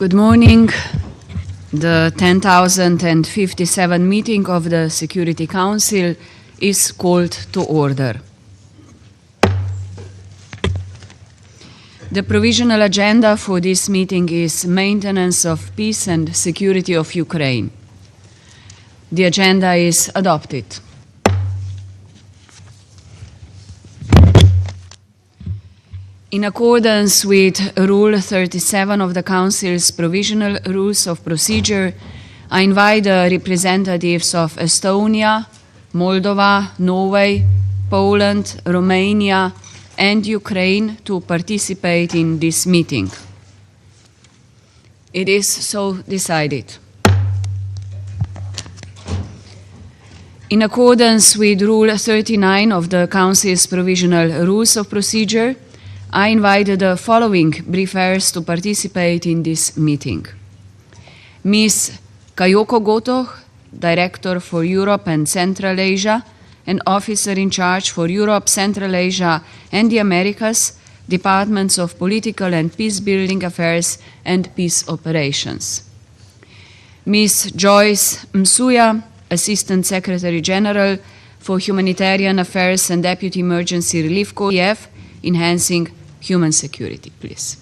Good morning. The 10,057 meeting of the Security Council is called to order. The provisional agenda for this meeting is maintenance of peace and security of Ukraine. The agenda is adopted. In accordance with Rule 37 of the Council's Provisional Rules of Procedure, I invite the representatives of Estonia, Moldova, Norway, Poland, Romania, and Ukraine to participate in this meeting. It is so decided. In accordance with Rule 39 of the Council's Provisional Rules of Procedure, I invite the following briefers to participate in this meeting. Ms. Kayoko Goto, Director for Europe and Central Asia, and Officer in Charge for Europe, Central Asia, and the Americas, Departments of Political and Peace-Building Affairs and Peace Operations. Ms. Joyce Msuya, Assistant Secretary General for Humanitarian Affairs and Deputy Emergency Relief Co-EF, enhancing human security, please.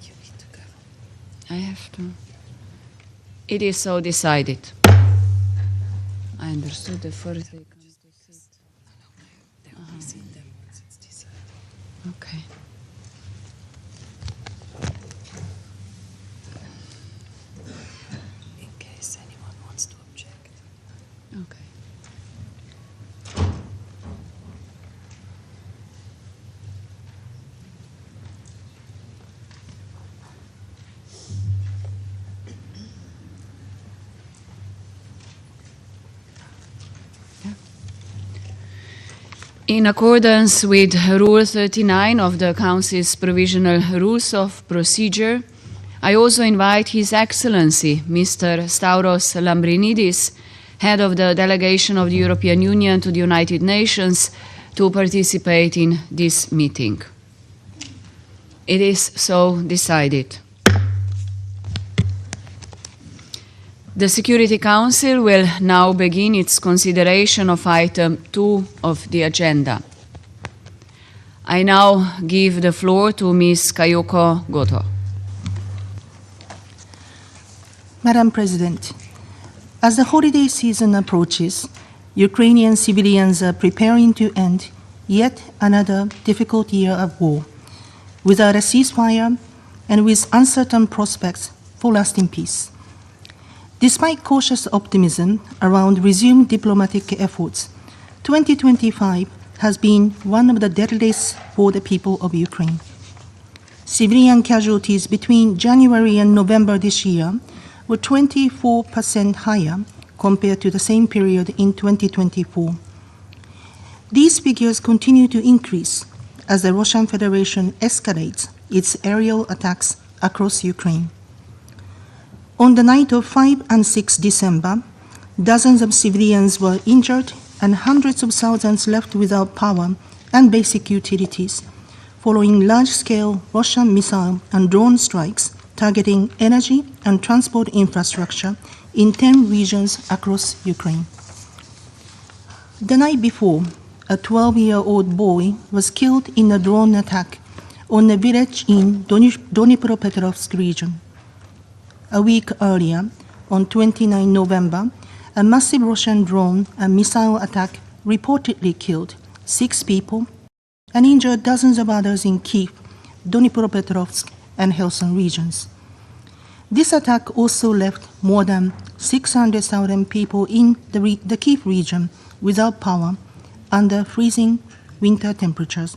You need to go. I have to. It is so decided. I understood the first. They come to sit. They only see them once it's decided. Okay. In case anyone wants to object. Okay. In accordance with Rule 39 of the Council's Provisional Rules of Procedure, I also invite His Excellency, Mr. Stavros Lambrinidis, Head of the Delegation of the European Union to the United Nations, to participate in this meeting. It is so decided. The Security Council will now begin its consideration of item 2 of the agenda. I now give the floor to Ms. Kayoko Goto. Madam President, as the holiday season approaches, Ukrainian civilians are preparing to end yet another difficult year of war, without a ceasefire and with uncertain prospects for lasting peace. Despite cautious optimism around resumed diplomatic efforts, 2025 has been one of the deadliest for the people of Ukraine. Civilian casualties between January and November this year were 24% higher compared to the same period in 2024. These figures continue to increase as the Russian Federation escalates its aerial attacks across Ukraine. On the night of 5 and 6 December, dozens of civilians were injured and hundreds of thousands left without power and basic utilities, following large-scale Russian missile and drone strikes targeting energy and transport infrastructure in 10 regions across Ukraine. The night before, a 12-year-old boy was killed in a drone attack on a village in Dnipropetrovsk region. A week earlier, on 29 November, a massive Russian drone and missile attack reportedly killed 6 people and injured dozens of others in Kyiv, Dnipropetrovsk, and Kherson regions. This attack also left more than 600,000 people in the Kyiv region without power under freezing winter temperatures.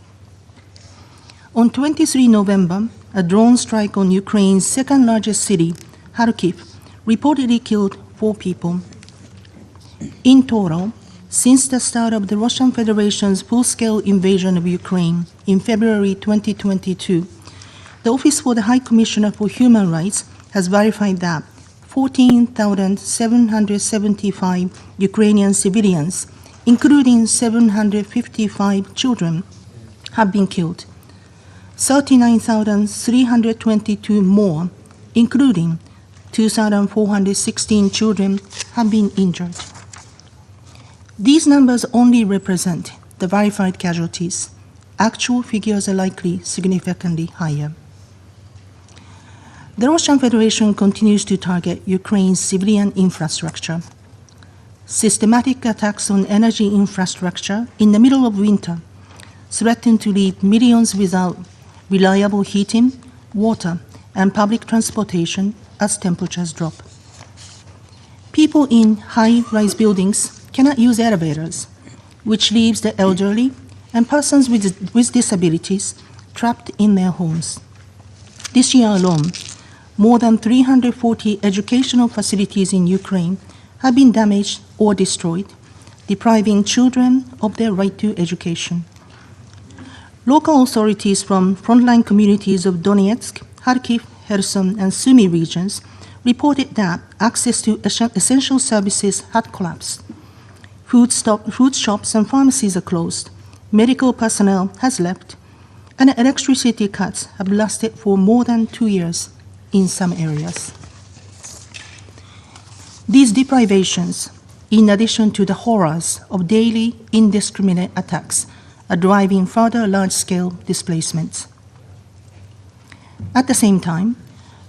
On 23 November, a drone strike on Ukraine's second-largest city, Kharkiv, reportedly killed 4 people. In total, since the start of the Russian Federation's full-scale invasion of Ukraine in February 2022, the Office for the High Commissioner for Human Rights has verified that 14,775 Ukrainian civilians, including 755 children, have been killed. 39,322 more, including 2,416 children, have been injured. These numbers only represent the verified casualties. Actual figures are likely significantly higher. The Russian Federation continues to target Ukraine's civilian infrastructure. Systematic attacks on energy infrastructure in the middle of winter threaten to leave millions without reliable heating, water, and public transportation as temperatures drop. People in high-rise buildings cannot use elevators, which leaves the elderly and persons with disabilities trapped in their homes. This year alone, more than 340 educational facilities in Ukraine have been damaged or destroyed, depriving children of their right to education. Local authorities from frontline communities of Donetsk, Kharkiv, Kherson, and Sumy regions reported that access to essential services had collapsed. Food shops and pharmacies are closed, medical personnel has left, and electricity cuts have lasted for more than 2 years in some areas. These deprivations, in addition to the horrors of daily indiscriminate attacks, are driving further large-scale displacements. At the same time,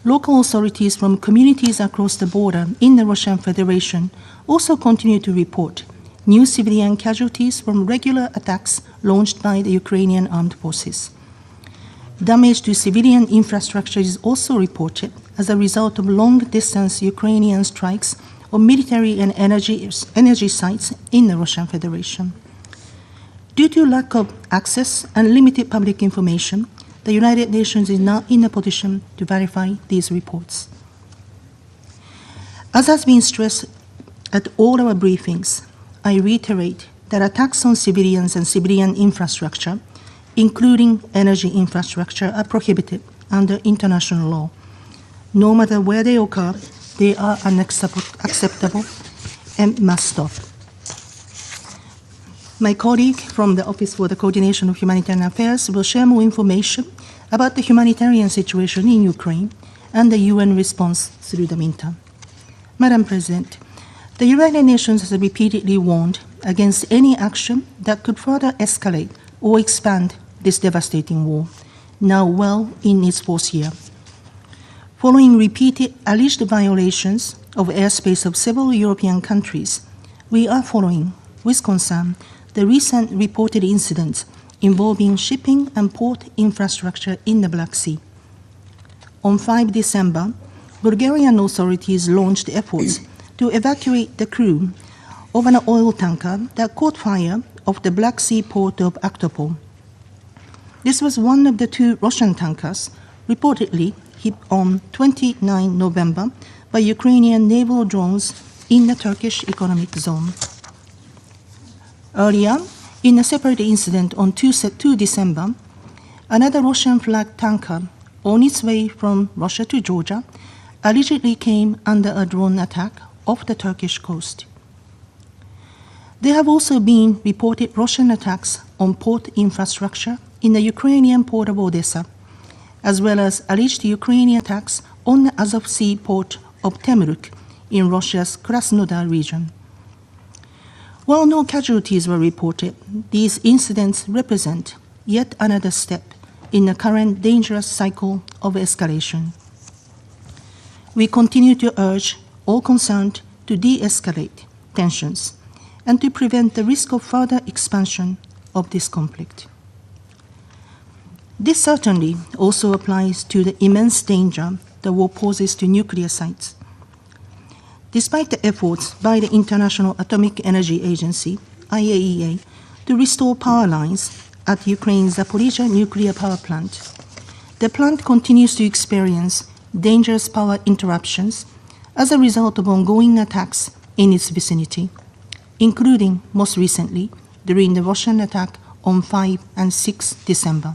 local authorities from communities across the border in the Russian Federation also continue to report new civilian casualties from regular attacks launched by the Ukrainian armed forces. Damage to civilian infrastructure is also reported as a result of long-distance Ukrainian strikes on military and energy sites in the Russian Federation. Due to lack of access and limited public information, the United Nations is not in a position to verify these reports. As has been stressed at all our briefings, I reiterate that attacks on civilians and civilian infrastructure, including energy infrastructure, are prohibited under international law. No matter where they occur, they are unacceptable and must stop. My colleague from the Office for the Coordination of Humanitarian Affairs will share more information about the humanitarian situation in Ukraine and the UN response through the meantime. Madam President, the United Nations has repeatedly warned against any action that could further escalate or expand this devastating war, now well in its fourth year. Following repeated alleged violations of airspace of several European countries, we are following with concern the recent reported incidents involving shipping and port infrastructure in the Black Sea. On 5 December, Bulgarian authorities launched efforts to evacuate the crew of an oil tanker that caught fire off the Black Sea port of Aktopol. This was one of the 2 Russian tankers reportedly hit on 29 November by Ukrainian naval drones in the Turkish economic zone. Earlier, in a separate incident on 2 December, another Russian-flagged tanker on its way from Russia to Georgia allegedly came under a drone attack off the Turkish coast. There have also been reported Russian attacks on port infrastructure in the Ukrainian port of Odessa, as well as alleged Ukrainian attacks on the Azov Sea port of Temryuk in Russia's Krasnodar region. While no casualties were reported, these incidents represent yet another step in the current dangerous cycle of escalation. We continue to urge all concerned to de-escalate tensions and to prevent the risk of further expansion of this conflict. This certainly also applies to the immense danger the war poses to nuclear sites. Despite the efforts by the International Atomic Energy Agency, IAEA, to restore power lines at Ukraine's Zaporizhzhia nuclear power plant, the plant continues to experience dangerous power interruptions as a result of ongoing attacks in its vicinity, including, most recently, during the Russian attack on 5 and 6 December.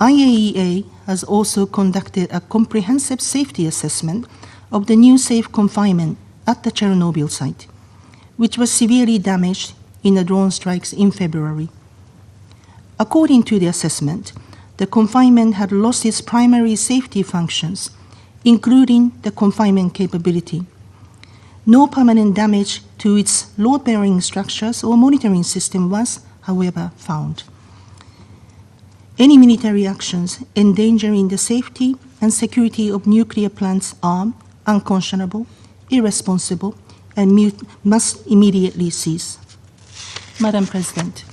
IAEA has also conducted a comprehensive safety assessment of the new safe confinement at the Chernobyl site, which was severely damaged in the drone strikes in February. According to the assessment, the confinement had lost its primary safety functions, including the confinement capability. No permanent damage to its load-bearing structures or monitoring system was, however, found. Any military actions endangering the safety and security of nuclear plants are unconscionable, irresponsible, and must immediately cease. Madam President,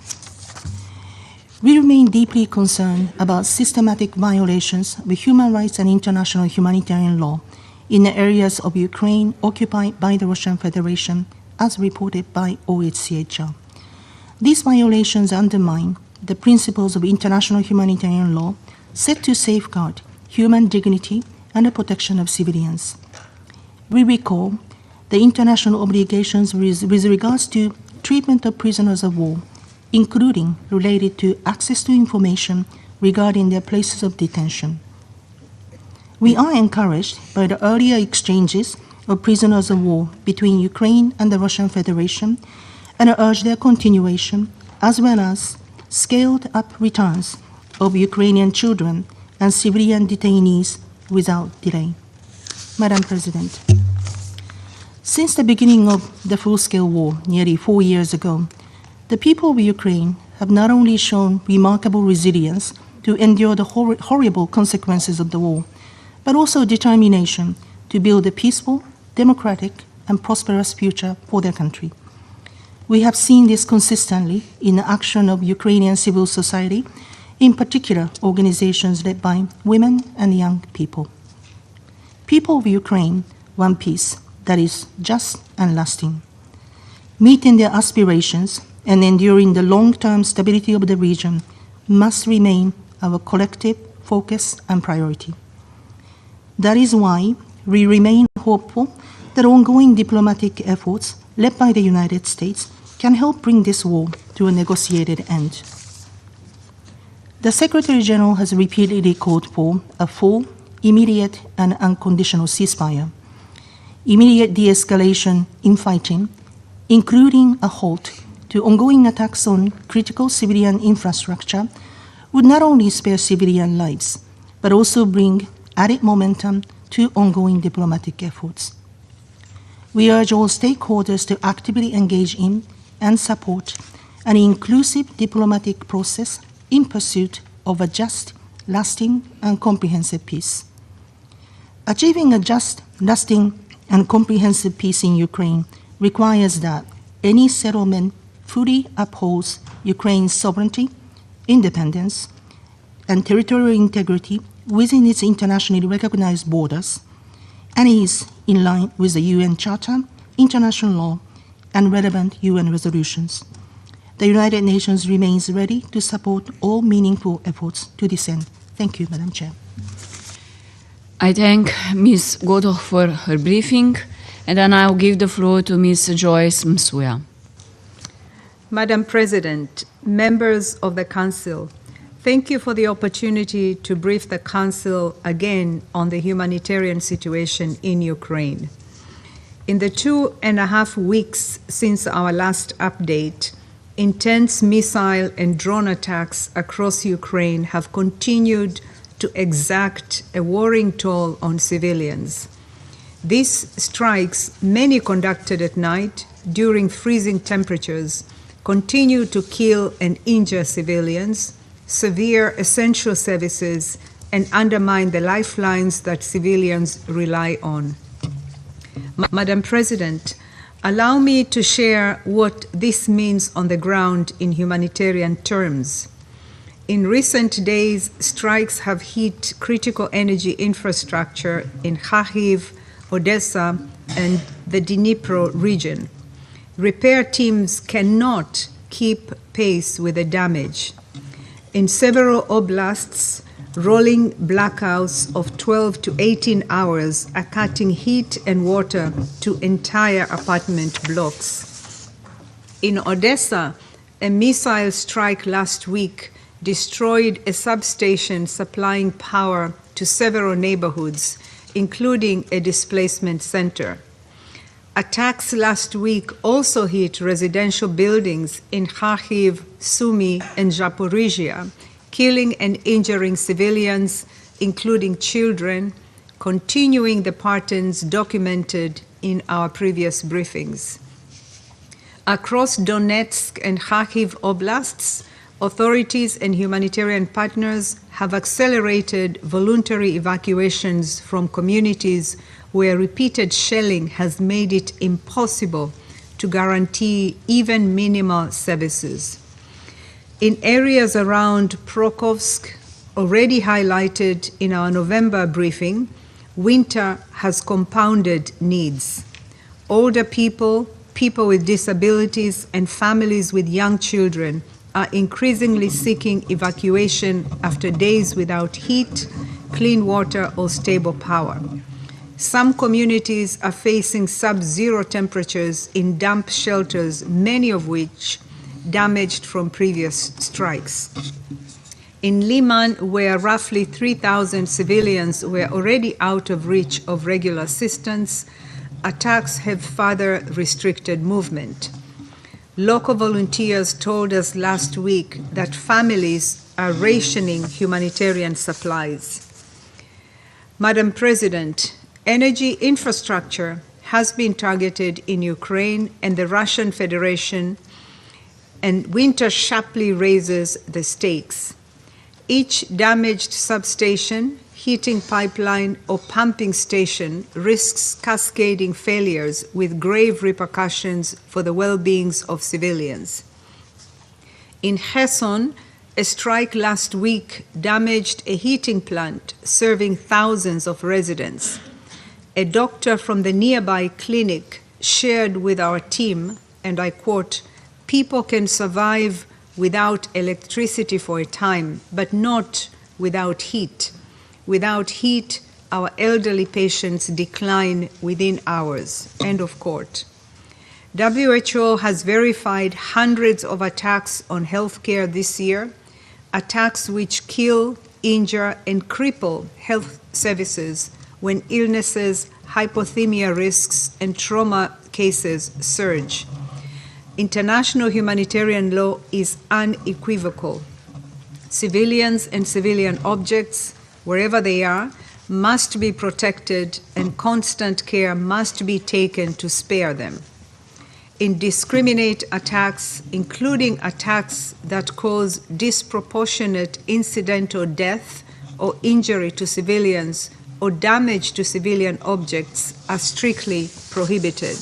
we remain deeply concerned about systematic violations of human rights and international humanitarian law in the areas of Ukraine occupied by the Russian Federation, as reported by OHCHR. These violations undermine the principles of international humanitarian law set to safeguard human dignity and the protection of civilians. We recall the international obligations with regards to treatment of prisoners of war, including related to access to information regarding their places of detention. We are encouraged by the earlier exchanges of prisoners of war between Ukraine and the Russian Federation and urge their continuation, as well as scaled-up returns of Ukrainian children and civilian detainees without delay. Madam President, since the beginning of the full-scale war nearly 4 years ago, the people of Ukraine have not only shown remarkable resilience to endure the horrible consequences of the war, but also determination to build a peaceful, democratic, and prosperous future for their country. We have seen this consistently in the action of Ukrainian civil society, in particular organizations led by women and young people. People of Ukraine want peace that is just and lasting. Meeting their aspirations and enduring the long-term stability of the region must remain our collective focus and priority. That is why we remain hopeful that ongoing diplomatic efforts led by the United States can help bring this war to a negotiated end. The Secretary General has repeatedly called for a full, immediate, and unconditional ceasefire, immediate de-escalation in fighting, including a halt to ongoing attacks on critical civilian infrastructure, would not only spare civilian lives, but also bring added momentum to ongoing diplomatic efforts. We urge all stakeholders to actively engage in and support an inclusive diplomatic process in pursuit of a just, lasting, and comprehensive peace. Achieving a just, lasting, and comprehensive peace in Ukraine requires that any settlement fully upholds Ukraine's sovereignty, independence, and territorial integrity within its internationally recognized borders, and is in line with the UN Charter, international law, and relevant UN resolutions. The United Nations remains ready to support all meaningful efforts to this end. Thank you, Madam Chair. I thank Ms. Goto for her briefing, and I now give the floor to Ms. Joyce Msuya. Madam President, members of the Council, thank you for the opportunity to brief the Council again on the humanitarian situation in Ukraine. In the 2.5 weeks since our last update, intense missile and drone attacks across Ukraine have continued to exact a worrying toll on civilians. These strikes, many conducted at night during freezing temperatures, continue to kill and injure civilians, sever essential services, and undermine the lifelines that civilians rely on. Madam President, allow me to share what this means on the ground in humanitarian terms. In recent days, strikes have hit critical energy infrastructure in Kharkiv, Odessa, and the Dnipro region. Repair teams cannot keep pace with the damage. In several oblasts, rolling blackouts of 12 to 18 hours are cutting heat and water to entire apartment blocks. In Odessa, a missile strike last week destroyed a substation supplying power to several neighborhoods, including a displacement center. Attacks last week also hit residential buildings in Kharkiv, Sumy, and Zaporizhia, killing and injuring civilians, including children, continuing the patterns documented in our previous briefings. Across Donetsk and Kharkiv oblasts, authorities and humanitarian partners have accelerated voluntary evacuations from communities where repeated shelling has made it impossible to guarantee even minimal services. In areas around Prokhovsk, already highlighted in our November briefing, winter has compounded needs. Older people, people with disabilities, and families with young children are increasingly seeking evacuation after days without heat, clean water, or stable power. Some communities are facing sub-zero temperatures in damp shelters, many of which damaged from previous strikes. In Liman, where roughly 3,000 civilians were already out of reach of regular assistance, attacks have further restricted movement. Local volunteers told us last week that families are rationing humanitarian supplies. Madam President, energy infrastructure has been targeted in Ukraine and the Russian Federation, and winter sharply raises the stakes. Each damaged substation, heating pipeline, or pumping station risks cascading failures with grave repercussions for the well-being of civilians. In Kherson, a strike last week damaged a heating plant serving thousands of residents. A doctor from the nearby clinic shared with our team, and I quote, "People can survive without electricity for a time, but not without heat. Without heat, our elderly patients decline within hours," end of quote. WHO has verified hundreds of attacks on healthcare this year, attacks which kill, injure, and cripple health services when illnesses, hypothermia risks, and trauma cases surge. International humanitarian law is unequivocal. Civilians and civilian objects, wherever they are, must be protected, and constant care must be taken to spare them. Indiscriminate attacks, including attacks that cause disproportionate incidental death or injury to civilians or damage to civilian objects, are strictly prohibited.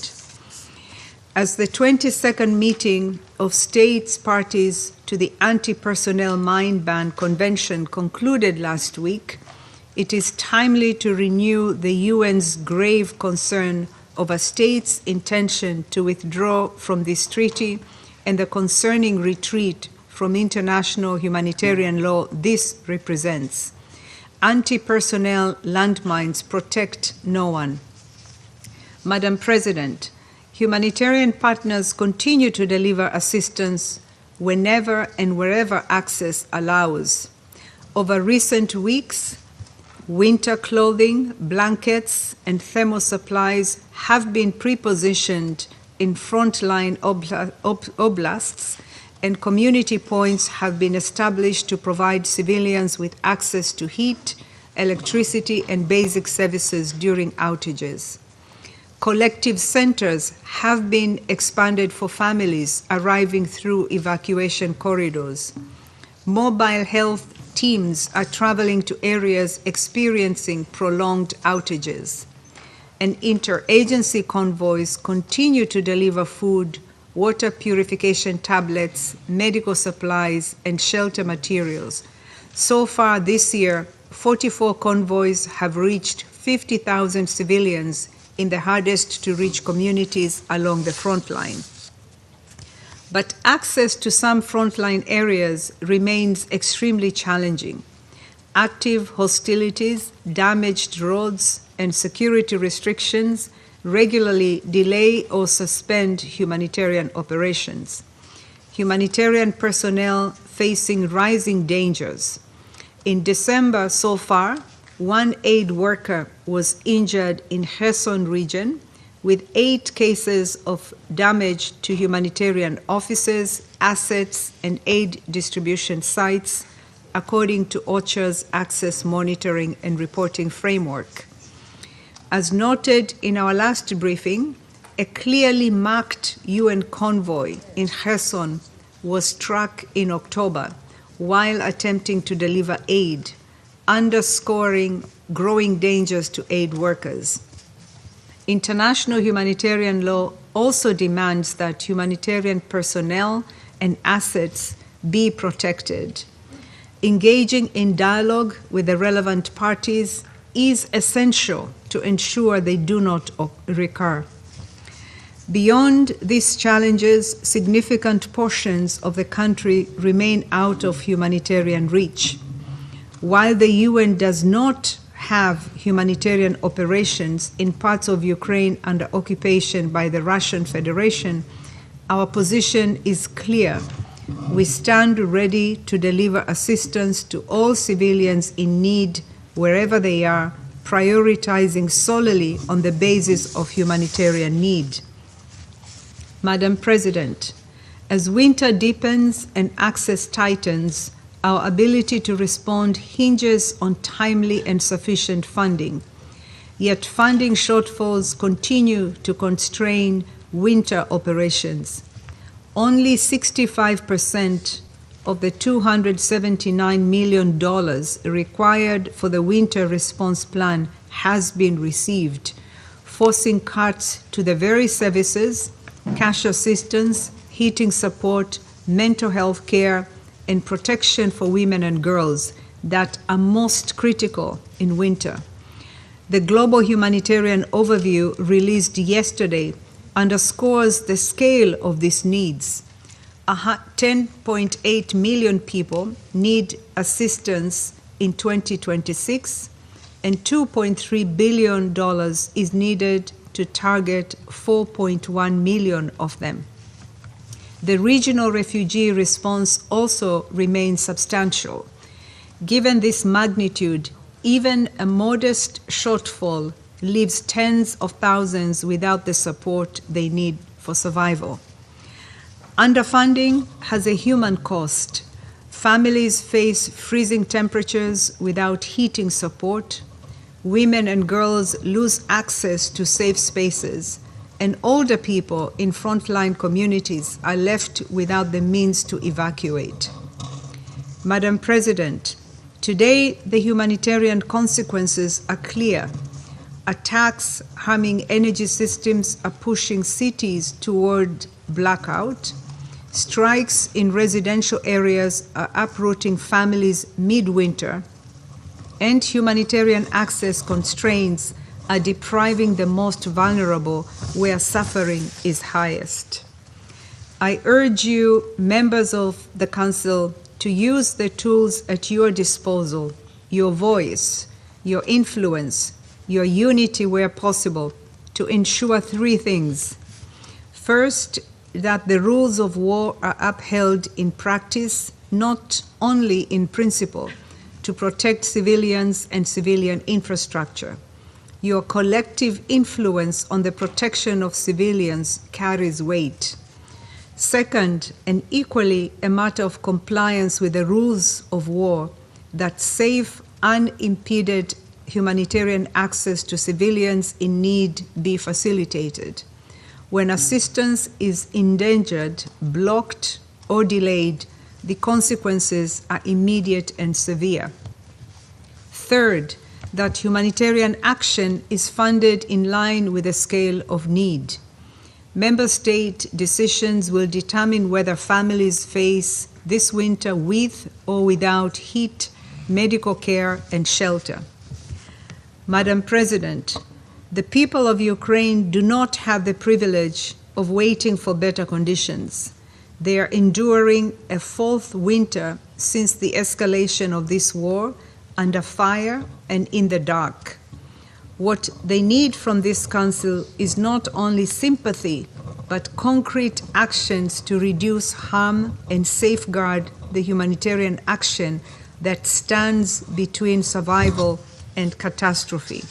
As the 22nd meeting of states parties to the Anti-Personnel Mine Ban Convention concluded last week, it is timely to renew the UN's grave concern over states' intention to withdraw from this treaty and the concerning retreat from international humanitarian law this represents. Anti-personnel landmines protect no one. Madam President, humanitarian partners continue to deliver assistance whenever and wherever access allows. Over recent weeks, winter clothing, blankets, and thermal supplies have been pre-positioned in frontline oblasts, and community points have been established to provide civilians with access to heat, electricity, and basic services during outages. Collective centers have been expanded for families arriving through evacuation corridors. Mobile health teams are traveling to areas experiencing prolonged outages. And interagency convoys continue to deliver food, water purification tablets, medical supplies, and shelter materials. So far this year, 44 convoys have reached 50,000 civilians in the hardest to reach communities along the front line. But access to some frontline areas remains extremely challenging. Active hostilities, damaged roads, and security restrictions regularly delay or suspend humanitarian operations. Humanitarian personnel facing rising dangers. In December so far, one aid worker was injured in Kherson region, with 8 cases of damage to humanitarian offices, assets, and aid distribution sites, according to OCHA's Access Monitoring and Reporting Framework. As noted in our last briefing, a clearly marked UN convoy in Kherson was struck in October while attempting to deliver aid, underscoring growing dangers to aid workers. International humanitarian law also demands that humanitarian personnel and assets be protected. Engaging in dialogue with the relevant parties is essential to ensure they do not recur. Beyond these challenges, significant portions of the country remain out of humanitarian reach. While the UN does not have humanitarian operations in parts of Ukraine under occupation by the Russian Federation, our position is clear. We stand ready to deliver assistance to all civilians in need wherever they are, prioritizing solely on the basis of humanitarian need. Madam President, as winter deepens and access tightens, our ability to respond hinges on timely and sufficient funding. Yet funding shortfalls continue to constrain winter operations. Only 65% of the $279 million required for the winter response plan has been received, forcing cuts to the very services, cash assistance, heating support, mental health care, and protection for women and girls that are most critical in winter. The Global Humanitarian Overview released yesterday underscores the scale of these needs. 10.8 million people need assistance in 2026, and $2.3 billion is needed to target 4.1 million of them. The regional refugee response also remains substantial. Given this magnitude, even a modest shortfall leaves tens of thousands without the support they need for survival. Underfunding has a human cost. Families face freezing temperatures without heating support. Women and girls lose access to safe spaces, and older people in frontline communities are left without the means to evacuate. Madam President, today the humanitarian consequences are clear. Attacks harming energy systems are pushing cities toward blackout. Strikes in residential areas are uprooting families midwinter, and humanitarian access constraints are depriving the most vulnerable where suffering is highest. I urge you, members of the Council, to use the tools at your disposal, your voice, your influence, your unity where possible, to ensure three things. First, that the rules of war are upheld in practice, not only in principle, to protect civilians and civilian infrastructure. Your collective influence on the protection of civilians carries weight. Second, and equally a matter of compliance with the rules of war, that safe, unimpeded humanitarian access to civilians in need be facilitated. When assistance is endangered, blocked, or delayed, the consequences are immediate and severe. Third, that humanitarian action is funded in line with the scale of need. Member state decisions will determine whether families face this winter with or without heat, medical care, and shelter. Madam President, the people of Ukraine do not have the privilege of waiting for better conditions. They are enduring a fourth winter since the escalation of this war, under fire and in the dark. What they need from this Council is not only sympathy, but concrete actions to reduce harm and safeguard the humanitarian action that stands between survival and catastrophe.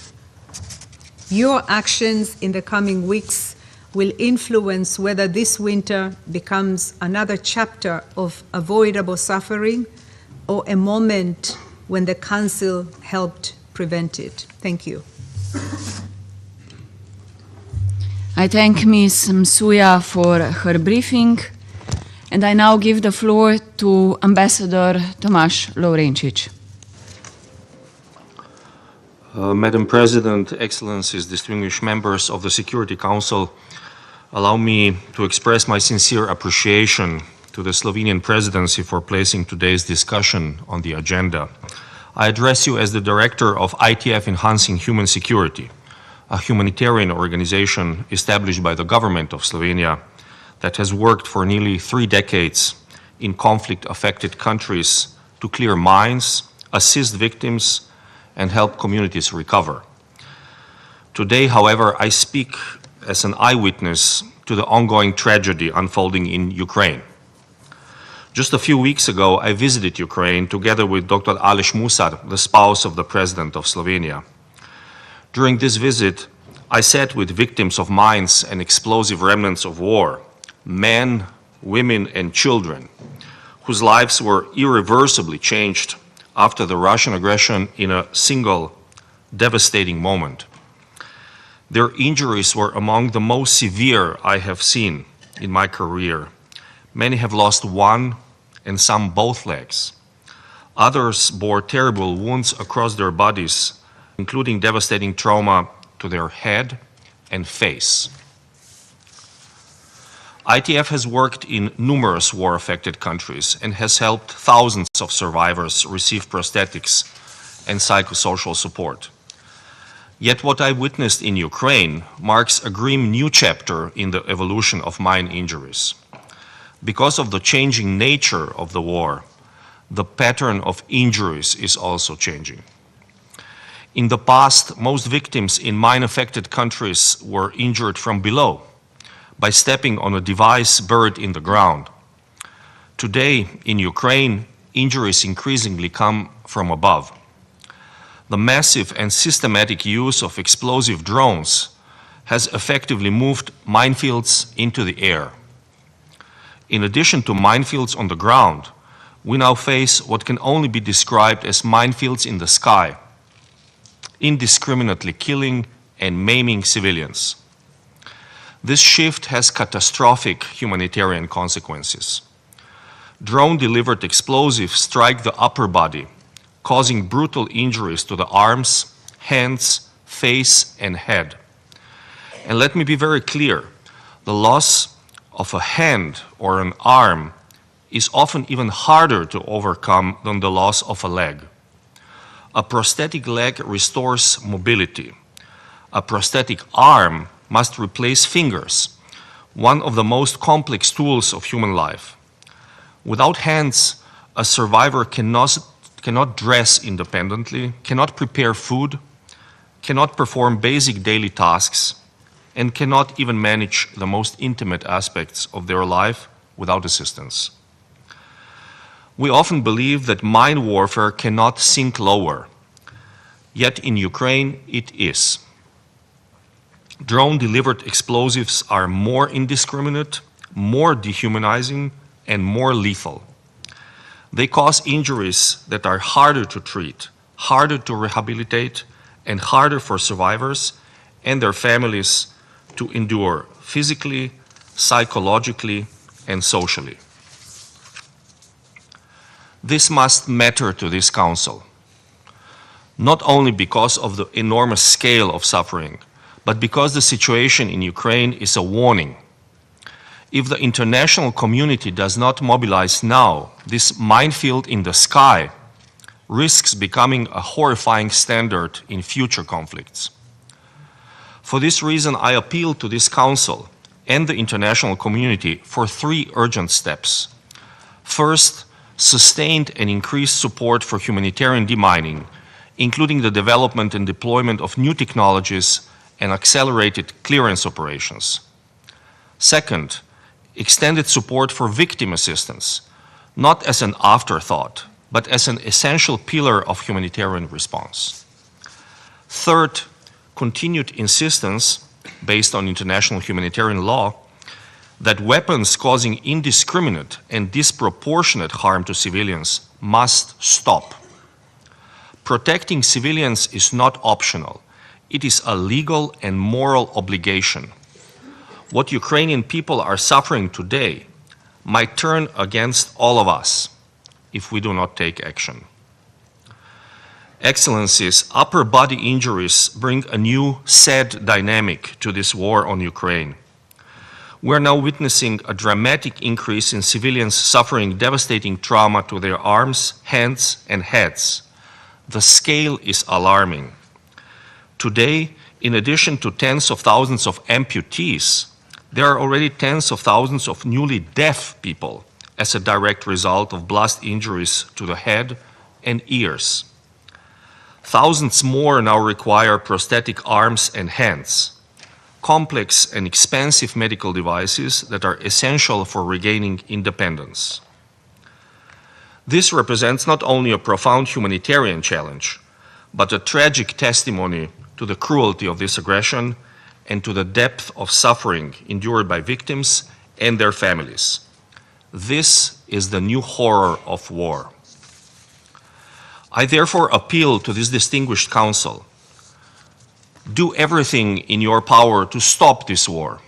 Your actions in the coming weeks will influence whether this winter becomes another chapter of avoidable suffering, or a moment when the Council helped prevent it? Thank you. I thank Ms. Msuya for her briefing, and I now give the floor to Ambassador Tomasz Lovrencic. Madam President, Excellencies, distinguished members of the Security Council, allow me to express my sincere appreciation to the Slovenian Presidency for placing today's discussion on the agenda. I address you as the Director of ITF Enhancing Human Security, a humanitarian organization established by the government of Slovenia that has worked for nearly 3 decades in conflict-affected countries to clear mines, assist victims, and help communities recover. Today, however, I speak as an eyewitness to the ongoing tragedy unfolding in Ukraine. Just a few weeks ago, I visited Ukraine together with Dr. Aleš Musar, the spouse of the President of Slovenia. During this visit, I sat with victims of mines and explosive remnants of war, men, women, and children, whose lives were irreversibly changed after the Russian aggression in a single devastating moment. Their injuries were among the most severe I have seen in my career. Many have lost one and some both legs. Others bore terrible wounds across their bodies, including devastating trauma to their head and face. ITF has worked in numerous war-affected countries and has helped thousands of survivors receive prosthetics and psychosocial support. Yet what I witnessed in Ukraine marks a grim new chapter in the evolution of mine injuries. Because of the changing nature of the war, the pattern of injuries is also changing. In the past, most victims in mine-affected countries were injured from below, by stepping on a device buried in the ground. Today, in Ukraine, injuries increasingly come from above. The massive and systematic use of explosive drones has effectively moved minefields into the air. In addition to minefields on the ground, we now face what can only be described as minefields in the sky, indiscriminately killing and maiming civilians. This shift has catastrophic humanitarian consequences. Drone-delivered explosives strike the upper body, causing brutal injuries to the arms, hands, face, and head. And let me be very clear, the loss of a hand or an arm is often even harder to overcome than the loss of a leg. A prosthetic leg restores mobility. A prosthetic arm must replace fingers, one of the most complex tools of human life. Without hands, a survivor cannot dress independently, cannot prepare food, cannot perform basic daily tasks, and cannot even manage the most intimate aspects of their life without assistance. We often believe that mine warfare cannot sink lower, yet in Ukraine it is. Drone-delivered explosives are more indiscriminate, more dehumanizing, and more lethal. They cause injuries that are harder to treat, harder to rehabilitate, and harder for survivors and their families to endure physically, psychologically, and socially. This must matter to this Council, not only because of the enormous scale of suffering, but because the situation in Ukraine is a warning. If the international community does not mobilize now, this minefield in the sky risks becoming a horrifying standard in future conflicts. For this reason, I appeal to this Council and the international community for 3 urgent steps. First, sustained and increased support for humanitarian demining, including the development and deployment of new technologies and accelerated clearance operations. Second, extended support for victim assistance, not as an afterthought, but as an essential pillar of humanitarian response. Third, continued insistence, based on international humanitarian law, that weapons causing indiscriminate and disproportionate harm to civilians must stop. Protecting civilians is not optional. It is a legal and moral obligation. What Ukrainian people are suffering today might turn against all of us if we do not take action. Excellencies, upper body injuries bring a new, sad dynamic to this war on Ukraine. We are now witnessing a dramatic increase in civilians suffering devastating trauma to their arms, hands, and heads. The scale is alarming. Today, in addition to tens of thousands of amputees, there are already tens of thousands of newly deaf people as a direct result of blast injuries to the head and ears. Thousands more now require prosthetic arms and hands, complex and expensive medical devices that are essential for regaining independence. This represents not only a profound humanitarian challenge, but a tragic testimony to the cruelty of this aggression and to the depth of suffering endured by victims and their families. This is the new horror of war. I therefore appeal to this distinguished Council. Do everything in your power to stop this war.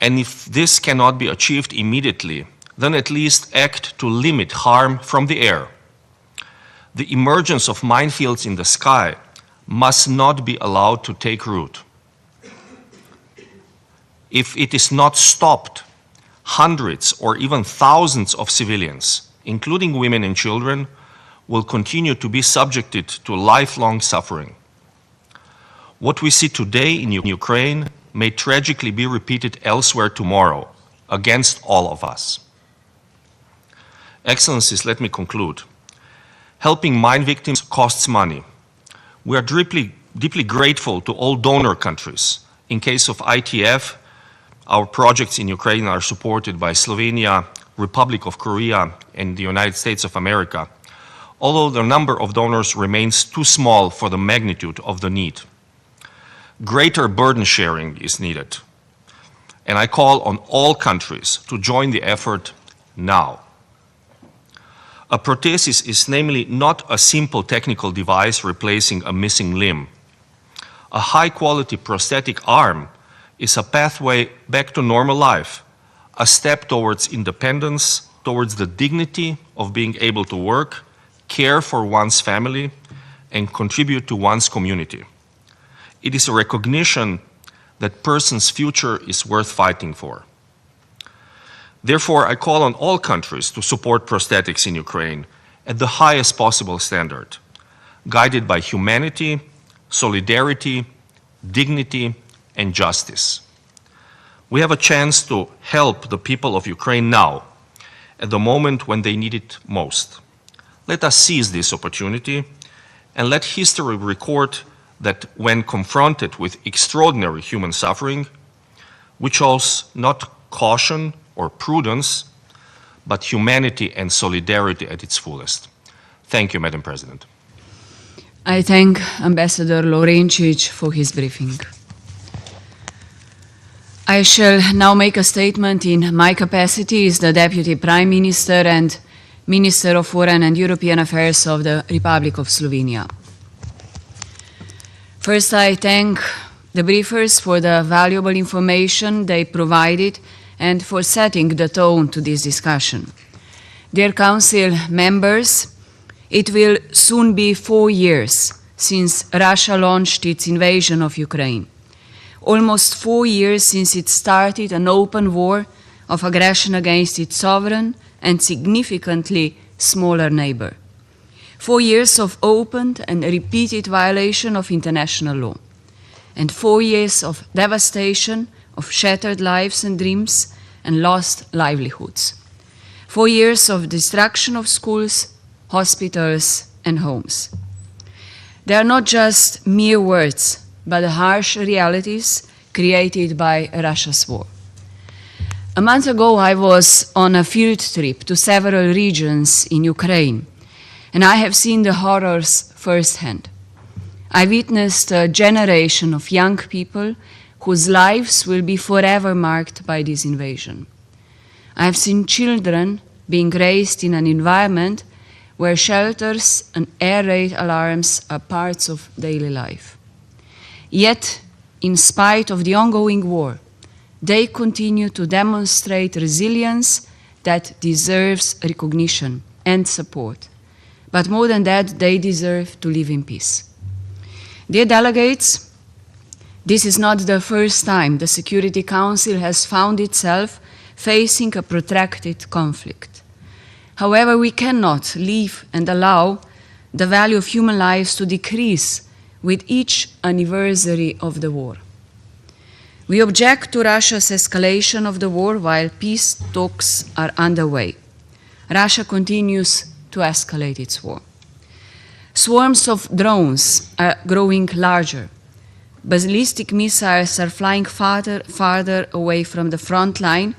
And if this cannot be achieved immediately, then at least act to limit harm from the air. The emergence of minefields in the sky must not be allowed to take root. If it is not stopped, hundreds or even thousands of civilians, including women and children, will continue to be subjected to lifelong suffering. What we see today in Ukraine may tragically be repeated elsewhere tomorrow, against all of us. Excellencies, let me conclude. Helping mine victims costs money. We are deeply grateful to all donor countries. In case of ITF, our projects in Ukraine are supported by Slovenia, Republic of Korea, and the United States of America, although the number of donors remains too small for the magnitude of the need. Greater burden sharing is needed, and I call on all countries to join the effort now. A prothesis is namely not a simple technical device replacing a missing limb. A high-quality prosthetic arm is a pathway back to normal life, a step towards independence, towards the dignity of being able to work, care for one's family, and contribute to one's community. It is a recognition that person's future is worth fighting for. Therefore, I call on all countries to support prosthetics in Ukraine at the highest possible standard, guided by humanity, solidarity, dignity, and justice. We have a chance to help the people of Ukraine now, at the moment when they need it most. Let us seize this opportunity and let history record that when confronted with extraordinary human suffering, we chose not caution or prudence, but humanity and solidarity at its fullest. Thank you, Madam President. I thank Ambassador Lovrencic for his briefing. I shall now make a statement in my capacity as the Deputy Prime Minister and Minister of Foreign and European Affairs of the Republic of Slovenia. First, I thank the briefers for the valuable information they provided and for setting the tone to this discussion. Dear Council members, it will soon be 4 years since Russia launched its invasion of Ukraine. Almost 4 years since it started an open war of aggression against its sovereign and significantly smaller neighbor. 4 years of open and repeated violation of international law. And 4 years of devastation, of shattered lives and dreams, and lost livelihoods. 4 years of destruction of schools, hospitals, and homes. They are not just mere words, but the harsh realities created by Russia's war. A month ago, I was on a field trip to several regions in Ukraine, and I have seen the horrors firsthand. I witnessed a generation of young people whose lives will be forever marked by this invasion. I have seen children being raised in an environment where shelters and air raid alarms are parts of daily life. Yet, in spite of the ongoing war, they continue to demonstrate resilience that deserves recognition and support. But more than that, they deserve to live in peace. Dear delegates, this is not the first time the Security Council has found itself facing a protracted conflict. However, we cannot leave and allow the value of human lives to decrease with each anniversary of the war. We object to Russia's escalation of the war while peace talks are underway. Russia continues to escalate its war. Swarms of drones are growing larger. Ballistic missiles are flying farther away from the front line,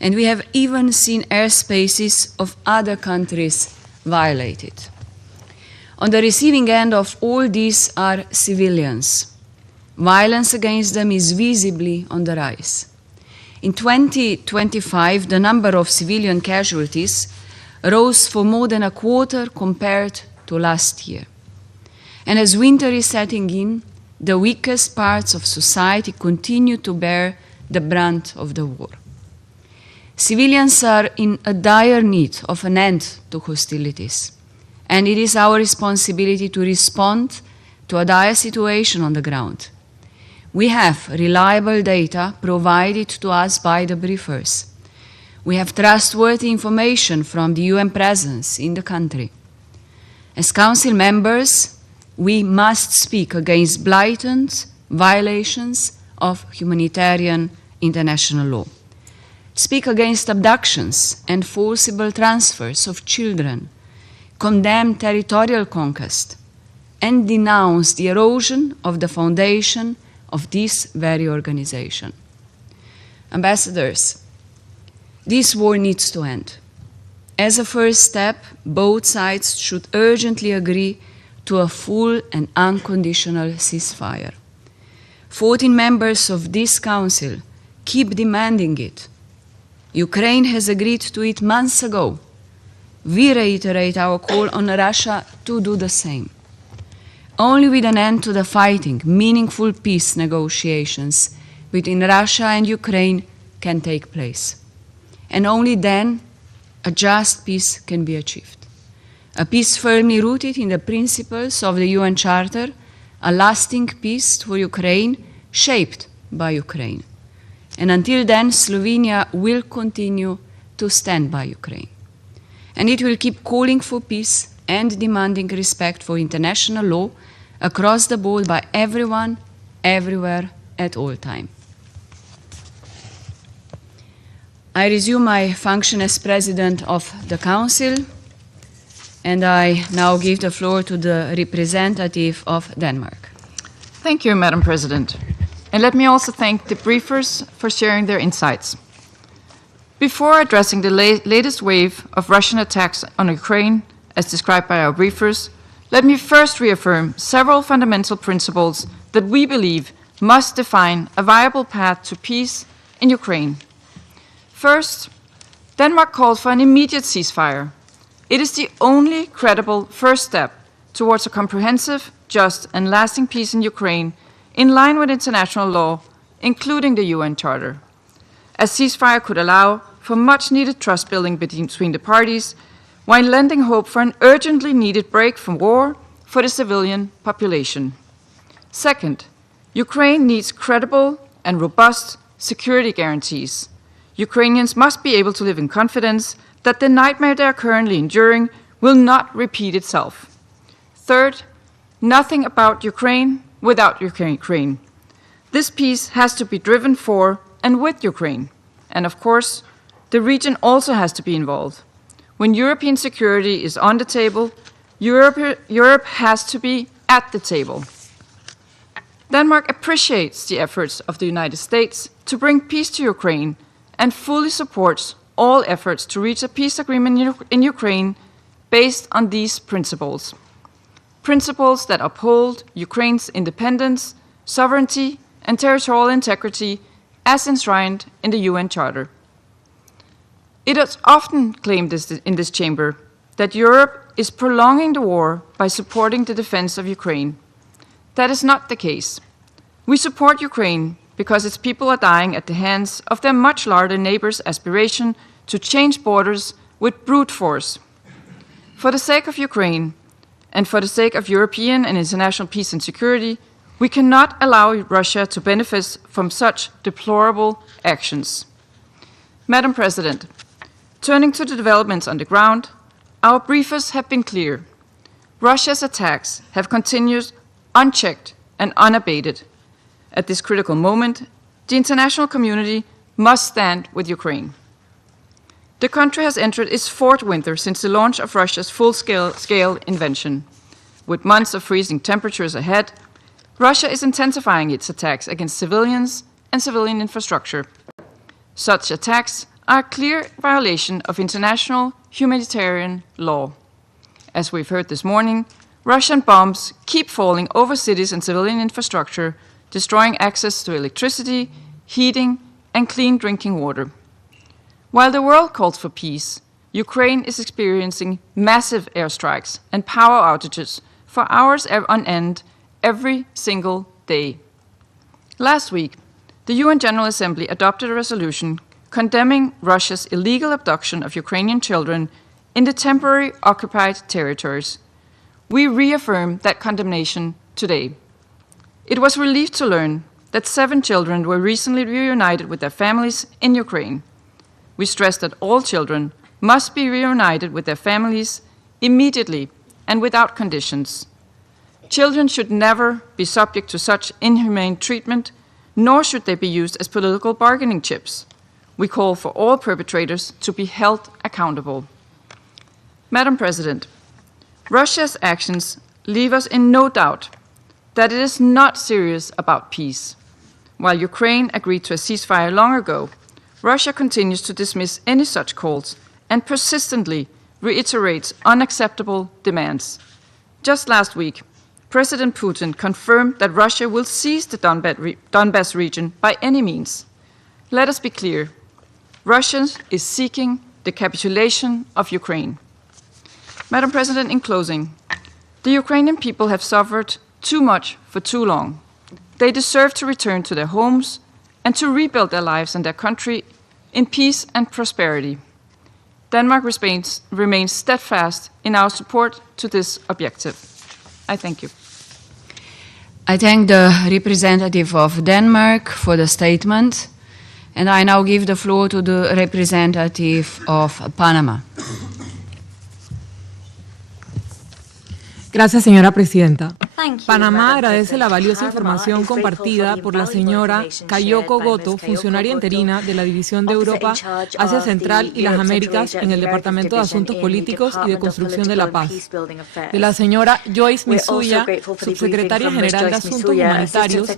and we have even seen airspaces of other countries violated. On the receiving end of all these are civilians. Violence against them is visibly on the rise. In 2025, the number of civilian casualties rose for more than a quarter compared to last year. And as winter is setting in, the weakest parts of society continue to bear the brunt of the war. Civilians are in a dire need of an end to hostilities, and it is our responsibility to respond to a dire situation on the ground. We have reliable data provided to us by the briefers. We have trustworthy information from the UN presence in the country. As Council members, we must speak against blatant violations of humanitarian international law. Speak against abductions and forcible transfers of children, condemn territorial conquest, and denounce the erosion of the foundation of this very organization. Ambassadors, this war needs to end. As a first step, both sides should urgently agree to a full and unconditional ceasefire. 14 members of this Council keep demanding it. Ukraine has agreed to it months ago. We reiterate our call on Russia to do the same. Only with an end to the fighting, meaningful peace negotiations between Russia and Ukraine can take place. And only then a just peace can be achieved. A peace firmly rooted in the principles of the UN Charter, a lasting peace for Ukraine, shaped by Ukraine. And until then, Slovenia will continue to stand by Ukraine. And it will keep calling for peace and demanding respect for international law across the board by everyone, everywhere, at all times. I resume my function as President of the Council, and I now give the floor to the representative of Denmark. Thank you, Madam President. And let me also thank the briefers for sharing their insights. Before addressing the latest wave of Russian attacks on Ukraine, as described by our briefers, let me first reaffirm several fundamental principles that we believe must define a viable path to peace in Ukraine. First, Denmark called for an immediate ceasefire. It is the only credible first step towards a comprehensive, just, and lasting peace in Ukraine in line with international law, including the UN Charter. A ceasefire could allow for much-needed trust building between the parties, while lending hope for an urgently needed break from war for the civilian population. Second, Ukraine needs credible and robust security guarantees. Ukrainians must be able to live in confidence that the nightmare they are currently enduring will not repeat itself. Third, nothing about Ukraine without Ukraine. This peace has to be driven for and with Ukraine. And of course, the region also has to be involved. When European security is on the table, Europe has to be at the table. Denmark appreciates the efforts of the United States to bring peace to Ukraine and fully supports all efforts to reach a peace agreement in Ukraine based on these principles. Principles that uphold Ukraine's independence, sovereignty, and territorial integrity as enshrined in the UN Charter. It is often claimed in this chamber that Europe is prolonging the war by supporting the defense of Ukraine. That is not the case. We support Ukraine because its people are dying at the hands of their much larger neighbors' aspiration to change borders with brute force. For the sake of Ukraine, and for the sake of European and international peace and security, we cannot allow Russia to benefit from such deplorable actions. Madam President, turning to the developments on the ground, our briefers have been clear. Russia's attacks have continued unchecked and unabated. At this critical moment, the international community must stand with Ukraine. The country has entered its fourth winter since the launch of Russia's full-scale invasion. With months of freezing temperatures ahead, Russia is intensifying its attacks against civilians and civilian infrastructure. Such attacks are a clear violation of international humanitarian law. As we've heard this morning, Russian bombs keep falling over cities and civilian infrastructure, destroying access to electricity, heating, and clean drinking water. While the world calls for peace, Ukraine is experiencing massive airstrikes and power outages for hours on end every single day. Last week, the UN General Assembly adopted a resolution condemning Russia's illegal abduction of Ukrainian children in the temporary occupied territories. We reaffirm that condemnation today. It was relieved to learn that 7 children were recently reunited with their families in Ukraine. We stress that all children must be reunited with their families immediately and without conditions. Children should never be subject to such inhumane treatment, nor should they be used as political bargaining chips. We call for all perpetrators to be held accountable. Madam President, Russia's actions leave us in no doubt that it is not serious about peace. While Ukraine agreed to a ceasefire long ago, Russia continues to dismiss any such calls and persistently reiterates unacceptable demands. Just last week, President Putin confirmed that Russia will seize the Donbas region by any means. Let us be clear. Russia is seeking the capitulation of Ukraine. Madam President, in closing, the Ukrainian people have suffered too much for too long. They deserve to return to their homes and to rebuild their lives and their country in peace and prosperity. Denmark remains steadfast in our support to this objective. I thank you. I thank the representative of Denmark for the statement, and I now give the floor to the representative of Panama. Gracias, señora presidenta. Panamá agradece la valiosa información compartida por la señora Kayoko Goto, funcionaria interina de la División de Europa, Asia Central y las Américas en el Departamento de Asuntos Políticos y de Construcción de la Paz, de la señora Joyce Mitsuya, subsecretaria general de Asuntos Humanitarios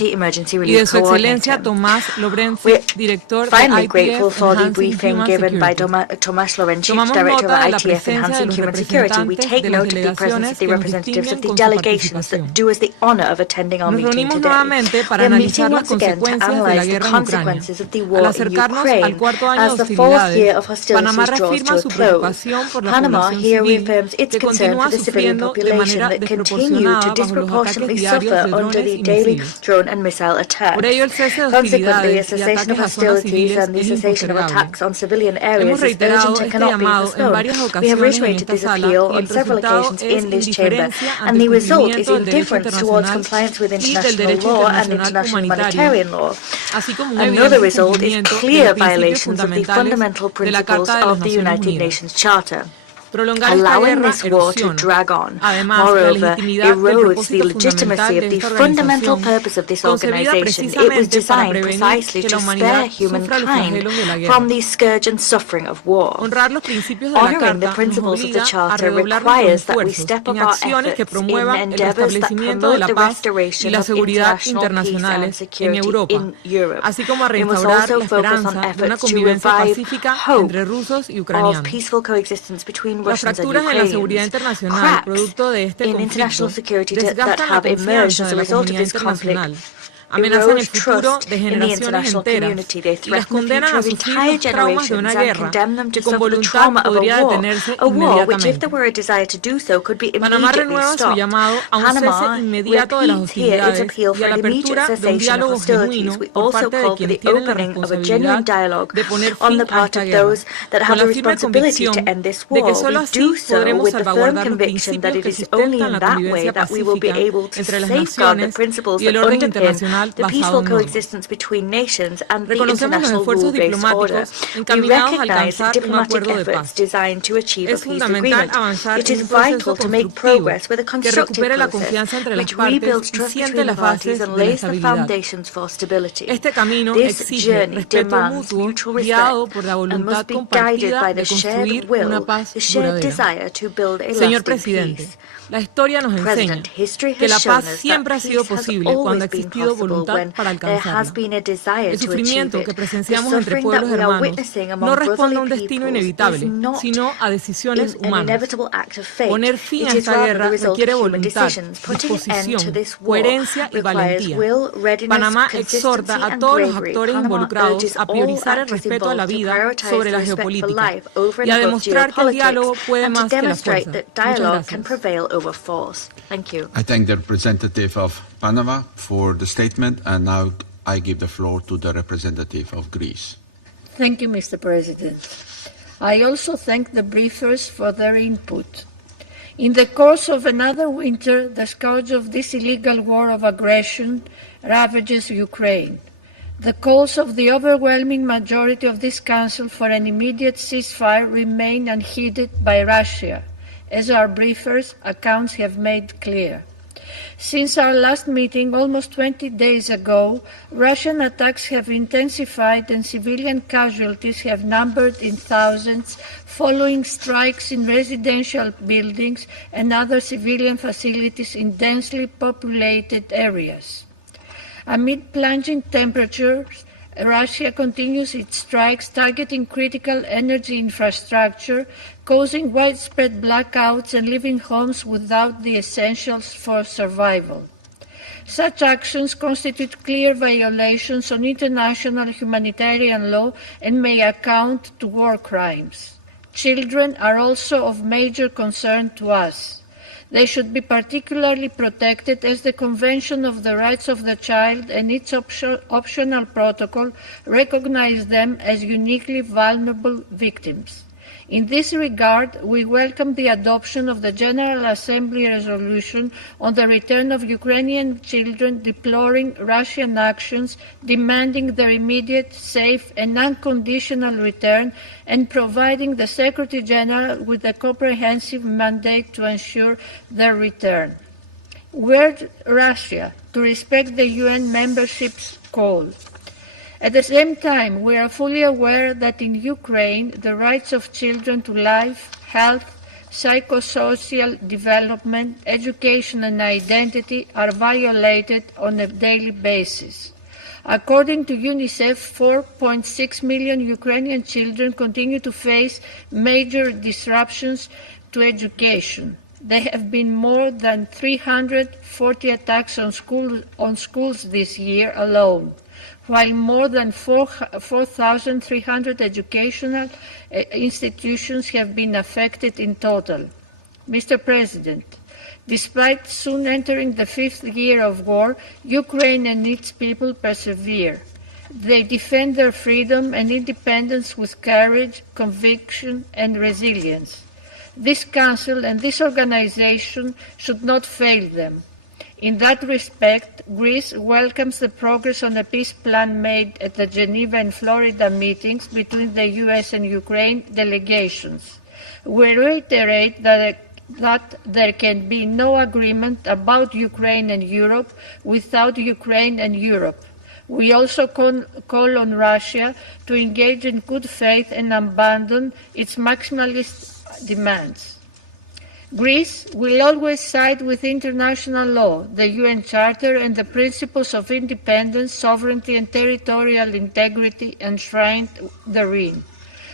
y Emergencia, y de su excelencia Tomás Lovrenzi, director de ITF Enhancing Human Security. Tomamos nota de la presencia de los representantes de las delegaciones que nos distinguen con delegations that do us the honor of attending our meeting today. We're meeting once again to analyze the consequences of the war in Ukraine as the fourth year of hostilities draws to a close. Panama here reaffirms its concern for the civilian population that continue to disproportionately suffer under the daily drone and missile attacks. Consequently, a cessation of hostilities and the cessation of attacks on civilian areas is urgent and cannot be postponed. We have reiterated this appeal on several occasions in this chamber, and the result is indifference towards compliance with international law and international humanitarian law. Another result is clear violations of the fundamental principles of the United Nations Charter. Allowing this war to drag on, moreover, erodes the legitimacy of the fundamental purpose of this organization. It was designed precisely to spare humankind from the scourge and suffering of war. Honoring the principles of the Charter requires that we step up our efforts in endeavors that promote the restoration of international peace and security in Europe. We must also focus on efforts to revive hope of peaceful coexistence between Russians and Ukrainians. Cracks in international security that have emerged as a result of this conflict amenazan el erode futuro trust de in the generaciones international enteras community. They y las threaten the condenan future a of sufrir entire los traumas de generations una and guerra condemn them que to con suffer the voluntad trauma of a podría war. detenerse A war which, if inmediatamente. there were a desire to do so, could be Panamá immediately renueva su stopped. llamado a un cese Panama inmediato de las repeats here its hostilidades appeal y for a la an immediate apertura de un cessation of diálogo hostilities. genuino We por also parte de call for quienes the tienen la opening of a genuine responsabilidad dialogue de poner on fin the a part esta of guerra, those that have con the la firme responsibility convicción to end this de que war. solo We así do so podremos with the firm salvaguardar los conviction that principios it que is only sustentan in la that way convivencia that we will be pacífica able to entre las safeguard the naciones principles y el that orden underpin internacional the basado peaceful en normas. coexistence between nations and the Reconocemos los international esfuerzos rule-based order. diplomáticos We encaminados a recognize alcanzar un diplomatic acuerdo de efforts paz. designed to achieve a Es peace fundamental agreement. avanzar It en is un proceso vital to make constructivo progress with a que constructive recupere la process confianza entre las which partes rebuilds y trust siente between the las parties bases and de la lays the estabilidad. foundations for stability. Este camino This exige journey respeto demands mutuo mutual guiado respect por la and voluntad must be guided compartida by de the shared construir una will, paz the shared duradera. desire to build a Señor lasting presidente, peace. la historia nos enseña President, history que has la shown paz us that siempre ha sido peace has posible cuando always ha been existido possible voluntad when para there has alcanzarla. been a desire El to achieve sufrimiento it. que The presenciamos entre suffering pueblos that we are hermanos witnessing among no responde a un brotherly destino peoples is inevitable, not sino a decisiones an humanas. inevitable act of fate. Poner fin It a is esta rather guerra the result requiere of human voluntad, decisions. Putting an end to disposición, this war coherencia y requires valentía. will, readiness, Panamá consistency exhorta a and todos los bravery. actores Panama involucrados urges a all priorizar el actors respeto a la involved to vida prioritize sobre the la respect for geopolítica life over y and a above demostrar que el diálogo geopolitics puede and to más que la demonstrate fuerza. that Muchas dialogue can gracias. prevail over force. Thank you. I thank the representative of Panama for the statement, and now I give the floor to the representative of Greece. Thank you, Mr. President. I also thank the briefers for their input. In the course of another winter, the scourge of this illegal war of aggression ravages Ukraine. The calls of the overwhelming majority of this Council for an immediate ceasefire remain unheeded by Russia, as our briefers' accounts have made clear. Since our last meeting almost 20 days ago, Russian attacks have intensified and civilian casualties have numbered in thousands following strikes in residential buildings and other civilian facilities in densely populated areas. Amid plunging temperatures, Russia continues its strikes targeting critical energy infrastructure, causing widespread blackouts and leaving homes without the essentials for survival. Such actions constitute clear violations on international humanitarian law and may account to war crimes. Children are also of major concern to us. They should be particularly protected as the Convention of the Rights of the Child and its optional protocol recognize them as uniquely vulnerable victims. In this regard, we welcome the adoption of the General Assembly resolution on the return of Ukrainian children deploring Russian actions, demanding their immediate, safe and unconditional return, and providing the Secretary General with a comprehensive mandate to ensure their return. We urge Russia to respect the UN membership's call. At the same time, we are fully aware that in Ukraine, the rights of children to life, health, psychosocial development, education and identity are violated on a daily basis. According to UNICEF, 4.6 million Ukrainian children continue to face major disruptions to education. There have been more than 340 attacks on schools this year alone, while more than 4,300 educational institutions have been affected in total. Mr. President, despite soon entering the 5th year of war, Ukraine and its people persevere. They defend their freedom and independence with courage, conviction, and resilience. This Council and this organization should not fail them. In that respect, Greece welcomes the progress on a peace plan made at the Geneva and Florida meetings between the US and Ukraine delegations. We reiterate that there can be no agreement about Ukraine and Europe without Ukraine and Europe. We also call on Russia to engage in good faith and abandon its maximalist demands. Greece will always side with international law, the UN Charter, and the principles of independence, sovereignty, and territorial integrity enshrined therein.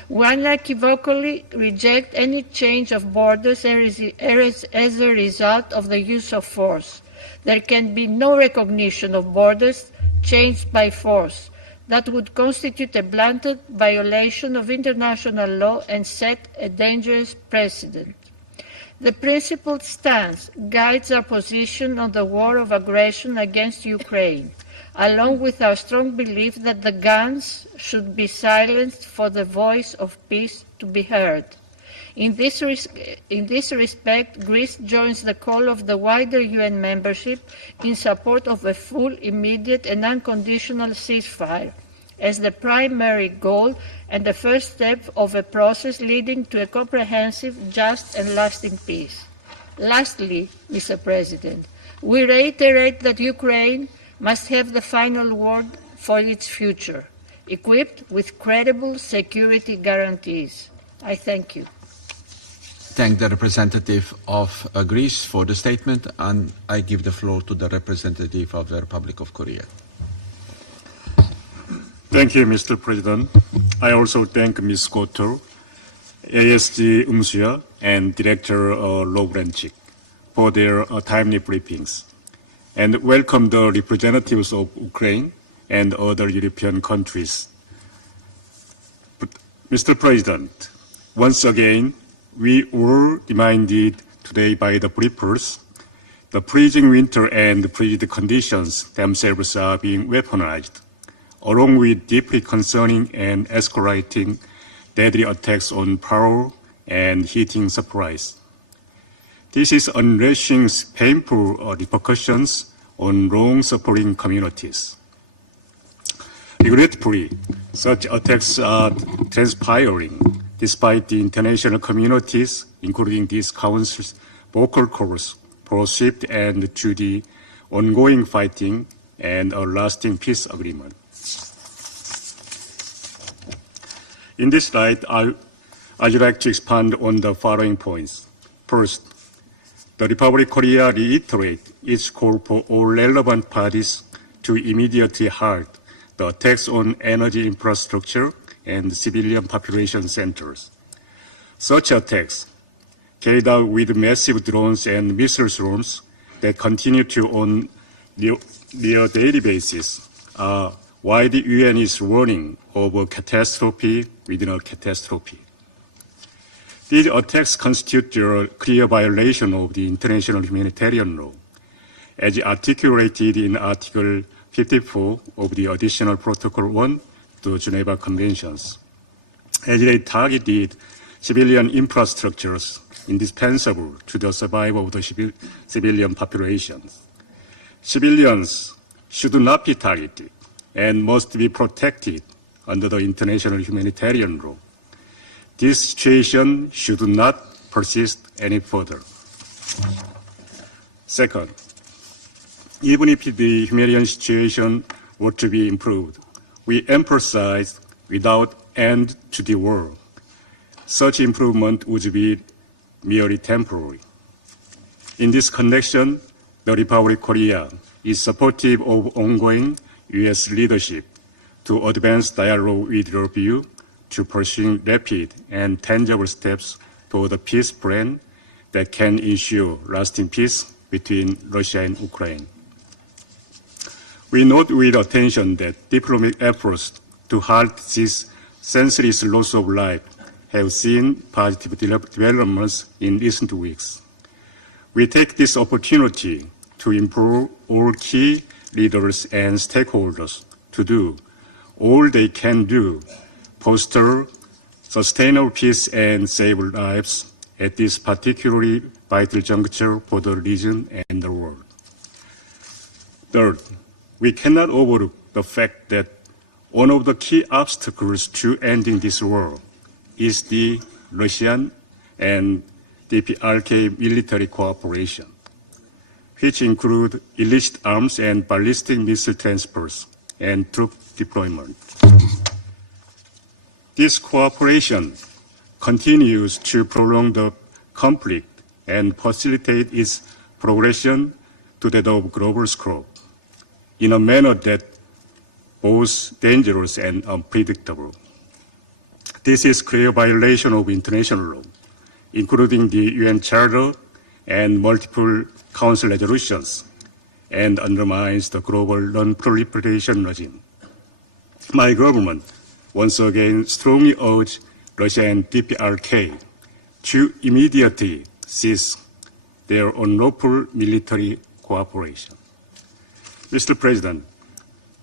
We unequivocally reject any change of borders as a result of the use of force. There can be no recognition of borders changed by force. That would constitute a blatant violation of international law and set a dangerous precedent. The principled stance guides our position on the war of aggression against Ukraine, along with our strong belief that the guns should be silenced for the voice of peace to be heard. In this respect, Greece joins the call of the wider UN membership in support of a full, immediate and unconditional ceasefire as the primary goal and the first step of a process leading to a comprehensive, just and lasting peace. Lastly, Mr. President, we reiterate that Ukraine must have the final word for its future, equipped with credible security guarantees. I thank you. Thank the representative of Greece for the statement, and I give the floor to the representative of the Republic of Korea. Thank you, Mr. President. I also thank Ms. Goto, ASG Umsuya, and Director Lovrenchik for their timely briefings, and welcome the representatives of Ukraine and other European countries. Mr. President, once again, we were reminded today by the briefers the freezing winter and frigid conditions themselves are being weaponized, along with deeply concerning and escalating deadly attacks on power and heating supplies. This is unleashing painful repercussions on long-suffering communities. Regretfully, such attacks are transpiring despite the international communities, including this Council's vocal calls for swift end to the ongoing fighting and a lasting peace agreement. In this light, I'd like to expand on the following points. First, the Republic of Korea reiterates its call for all relevant parties to immediately halt the attacks on energy infrastructure and civilian population centers. Such attacks, carried out with massive drones and missile swarms that continue to on near daily basis, are why the UN is warning of a catastrophe within a catastrophe. These attacks constitute a clear violation of the international humanitarian law, as articulated in Article 54 of the Additional Protocol 1 to Geneva Conventions, as they targeted civilian infrastructures indispensable to the survival of the civilian populations. Civilians should not be targeted and must be protected under the international humanitarian law. This situation should not persist any further. Second, even if the humanitarian situation were to be improved, we emphasize without end to the war. Such improvement would be merely temporary. In this connection, the Republic of Korea is supportive of ongoing U.S. leadership to advance dialogue with your view to pursue rapid and tangible steps toward a peace plan that can ensure lasting peace between Russia and Ukraine. We note with attention that diplomatic efforts to halt this senseless loss of life have seen positive developments in recent weeks. We take this opportunity to implore all key leaders and stakeholders to do all they can do, foster sustainable peace and save lives at this particularly vital juncture for the region and the world. Third, we cannot overlook the fact that one of the key obstacles to ending this war is the Russian and DPRK military cooperation, which include illicit arms and ballistic missile transfers and troop deployment. This cooperation continues to prolong the conflict and facilitate its progression to that of global scope in a manner that both dangerous and unpredictable. This is clear violation of international law, including the UN Charter and multiple Council resolutions, and undermines the global non-proliferation regime. My government once again strongly urges Russia and DPRK to immediately cease their unlawful military cooperation. Mr. President,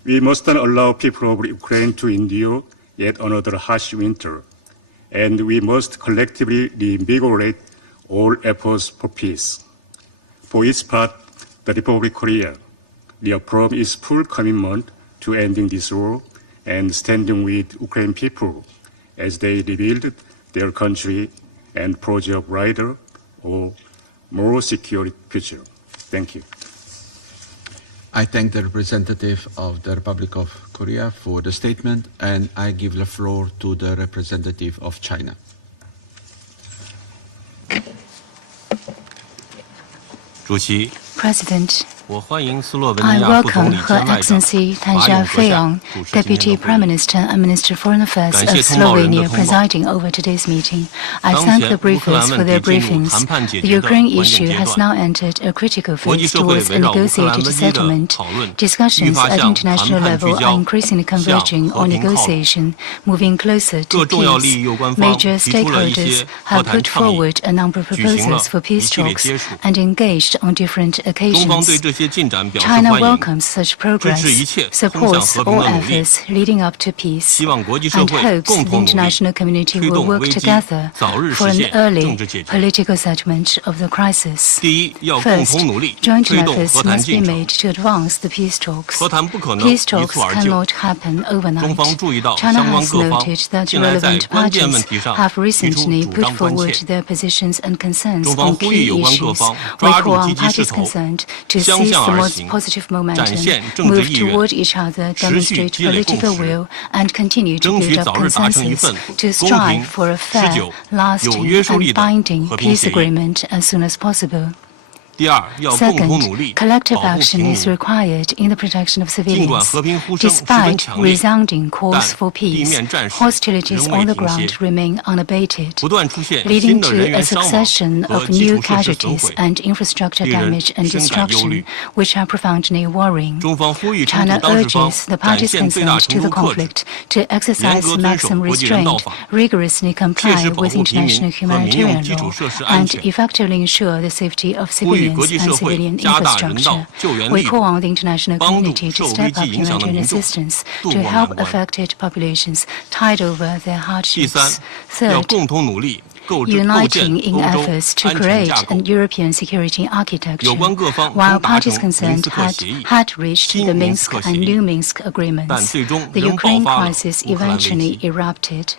we must not allow people of Ukraine to endure yet another harsh winter, and we must collectively reinvigorate all efforts for peace. For its part, the Republic of Korea reaffirms its full commitment to ending this war and standing with Ukrainian people as they rebuild their country and project a brighter or more secure future. Thank you. I thank the representative of the Republic of Korea for the statement, and I give the floor to the representative of China. President, I welcome Her Excellency Tan Xiaofei, Deputy Prime Minister and Minister of Foreign Affairs of Slovenia, presiding over today's meeting. I thank the briefers for their briefings. The Ukraine issue has now entered a critical phase towards a negotiated settlement. Discussions at international level are increasingly converging on negotiation, moving closer to peace. Major stakeholders have put forward a number of proposals for peace talks and engaged on different occasions. China welcomes such progress, supports all efforts leading up to peace, and hopes the international community will work together for an early political settlement of the crisis. First, joint efforts must be made to advance the peace talks. Peace talks cannot happen overnight. China has noted that relevant parties have recently put forward their positions and concerns on key issues. We call on parties concerned to seize the most positive momentum, move toward each other, demonstrate political will, and continue to build up consensus to strive for a fair, lasting, and binding peace agreement as soon as possible. Second, collective action is required in the protection of civilians. Despite resounding calls for peace, hostilities on the ground remain unabated, leading to a succession of new casualties and infrastructure damage and destruction, which are profoundly worrying. China urges the parties concerned to the conflict to exercise maximum restraint, rigorously comply with international humanitarian law, and effectively ensure the safety of civilians and civilian infrastructure. We call on the international community to step up humanitarian assistance to help affected populations tide over their hardships. Third, uniting in efforts to create an European security architecture. While parties concerned had reached the Minsk and New Minsk agreements, the Ukraine crisis eventually erupted.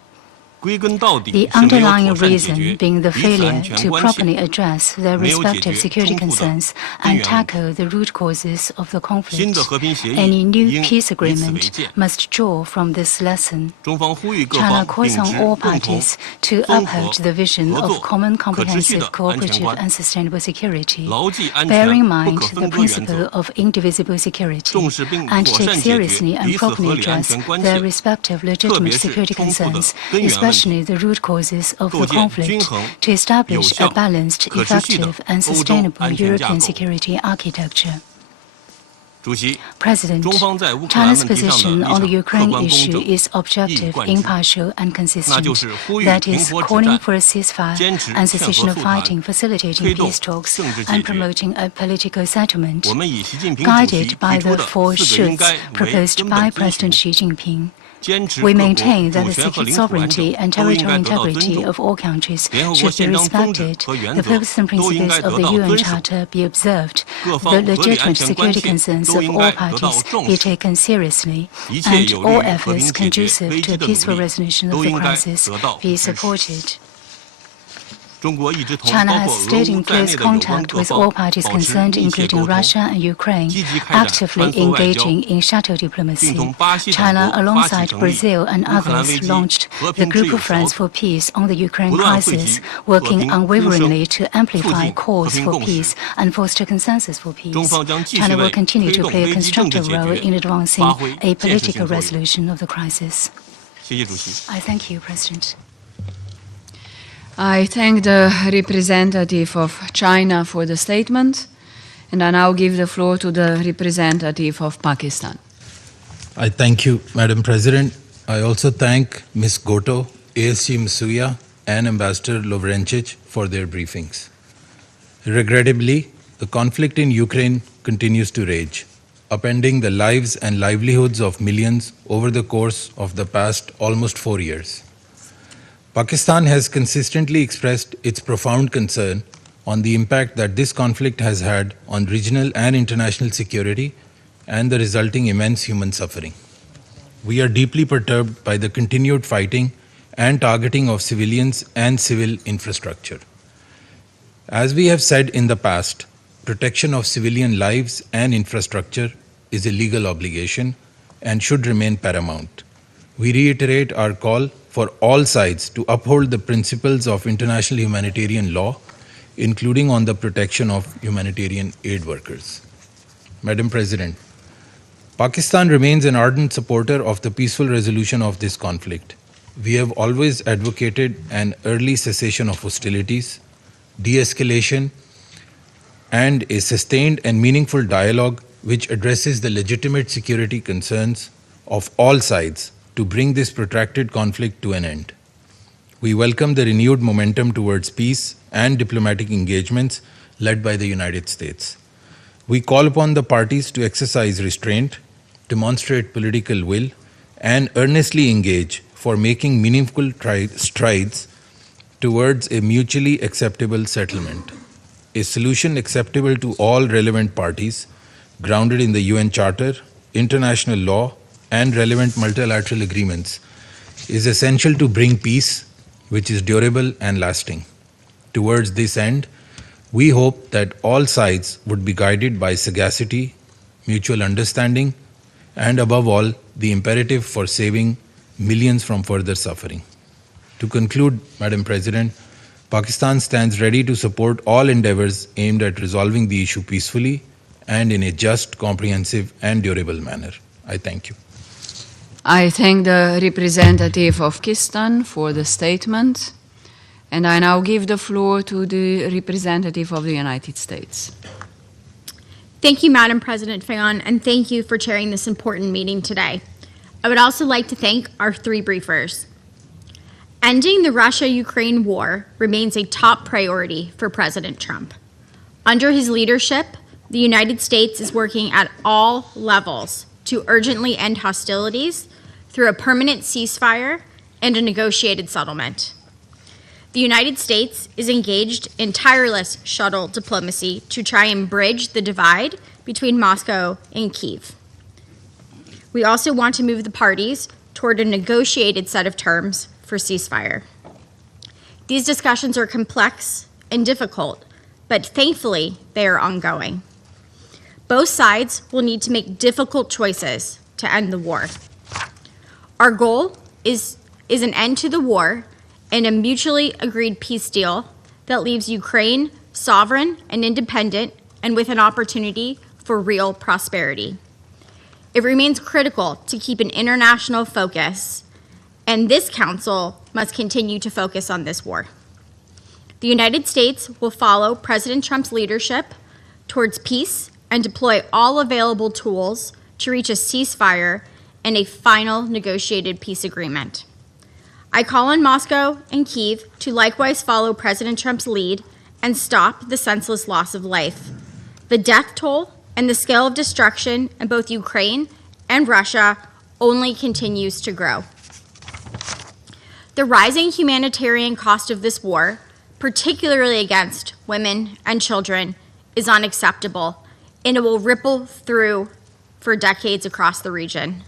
The underlying reason being the failure to properly address their respective security concerns and tackle the root causes of the conflict. Any new peace agreement must draw from this lesson. China calls on all parties to uphold the vision of common, comprehensive, cooperative and sustainable security, bear in mind the principle of indivisible security, and take seriously and properly address their respective legitimate security concerns, especially the root causes of the conflict, to establish a balanced, effective, and sustainable European security architecture. President, China's position on the Ukraine issue is objective, impartial, and consistent. That is, calling for a ceasefire and cessation of fighting, facilitating peace talks, and promoting a political settlement. Guided by the four shoulds proposed by President Xi Jinping, we maintain that the sovereignty and territorial integrity of all countries should be respected, the purposes and principles of the UN Charter be observed, the legitimate security concerns of all parties be taken seriously, and all efforts conducive to a peaceful resolution of the crisis be supported. China has stayed in close contact with all parties concerned, including Russia and Ukraine, actively engaging in shuttle diplomacy. China, alongside Brazil and others, launched the Group of Friends for Peace on the Ukraine crisis, working unwaveringly to amplify calls for peace and foster consensus for peace. China will continue to play a constructive role in advancing a political resolution of the crisis. I thank you, President. I thank the representative of China for the statement, And I now give the floor to the representative of Pakistan. I thank you, Madam President. I also thank Ms. Goto, ASG Msuya, and Ambassador Lovrencic for their briefings. Regrettably, the conflict in Ukraine continues to rage, upending the lives and livelihoods of millions over the course of the past almost 4 years. Pakistan has consistently expressed its profound concern on the impact that this conflict has had on regional and international security and the resulting immense human suffering. We are deeply perturbed by the continued fighting and targeting of civilians and civil infrastructure. As we have said in the past, protection of civilian lives and infrastructure is a legal obligation and should remain paramount. We reiterate our call for all sides to uphold the principles of international humanitarian law, including on the protection of humanitarian aid workers. Madam President, Pakistan remains an ardent supporter of the peaceful resolution of this conflict. We have always advocated an early cessation of hostilities, de-escalation, and a sustained and meaningful dialogue which addresses the legitimate security concerns of all sides to bring this protracted conflict to an end. We welcome the renewed momentum towards peace and diplomatic engagements led by the United States. We call upon the parties to exercise restraint, demonstrate political will, and earnestly engage for making meaningful strides towards a mutually acceptable settlement. A solution acceptable to all relevant parties, grounded in the UN Charter, international law, and relevant multilateral agreements, is essential to bring peace, which is durable and lasting. Towards this end, we hope that all sides would be guided by sagacity, mutual understanding, and above all, the imperative for saving millions from further suffering. To conclude, Madam President, Pakistan stands ready to support all endeavors aimed at resolving the issue peacefully and in a just, comprehensive, and durable manner. I thank you. I thank the representative of Pakistan for the statement, and I now give the floor to the representative of the United States. Thank you, Madam President Fayon, and thank you for chairing this important meeting today. I would also like to thank our three briefers. Ending the Russia-Ukraine war remains a top priority for President Trump. Under his leadership, the United States is working at all levels to urgently end hostilities through a permanent ceasefire and a negotiated settlement. The United States is engaged in tireless shuttle diplomacy to try and bridge the divide between Moscow and Kyiv. We also want to move the parties toward a negotiated set of terms for ceasefire. These discussions are complex and difficult, but thankfully they are ongoing. Both sides will need to make difficult choices to end the war. Our goal is an end to the war and a mutually agreed peace deal that leaves Ukraine sovereign and independent and with an opportunity for real prosperity. It remains critical to keep an international focus, and this Council must continue to focus on this war. The United States will follow President Trump's leadership towards peace and deploy all available tools to reach a ceasefire and a final negotiated peace agreement. I call on Moscow and Kyiv to likewise follow President Trump's lead and stop the senseless loss of life. The death toll and the scale of destruction in both Ukraine and Russia only continues to grow. The rising humanitarian cost of this war, particularly against women and children, is unacceptable, and it will ripple through for decades across the region.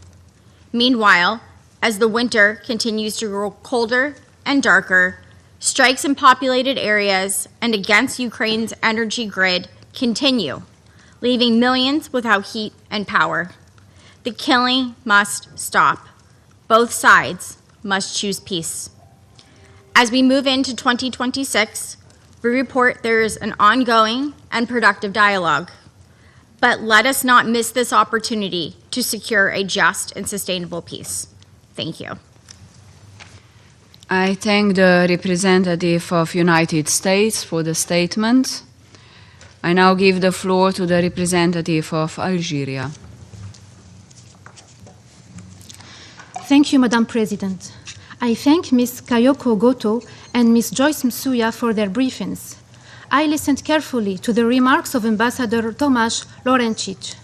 Meanwhile, as the winter continues to grow colder and darker, strikes in populated areas and against Ukraine's energy grid continue, leaving millions without heat and power. The killing must stop. Both sides must choose peace. As we move into 2026, we report there is an ongoing and productive dialogue. But let us not miss this opportunity to secure a just and sustainable peace. Thank you. I thank the representative of United States for the statement. I now give the floor to the representative of Algeria. Thank you, Madam President. I thank Ms. Kayoko Goto and Ms. Joyce Msuya for their briefings. I listened carefully to the remarks of Ambassador Tomasz Lorencic.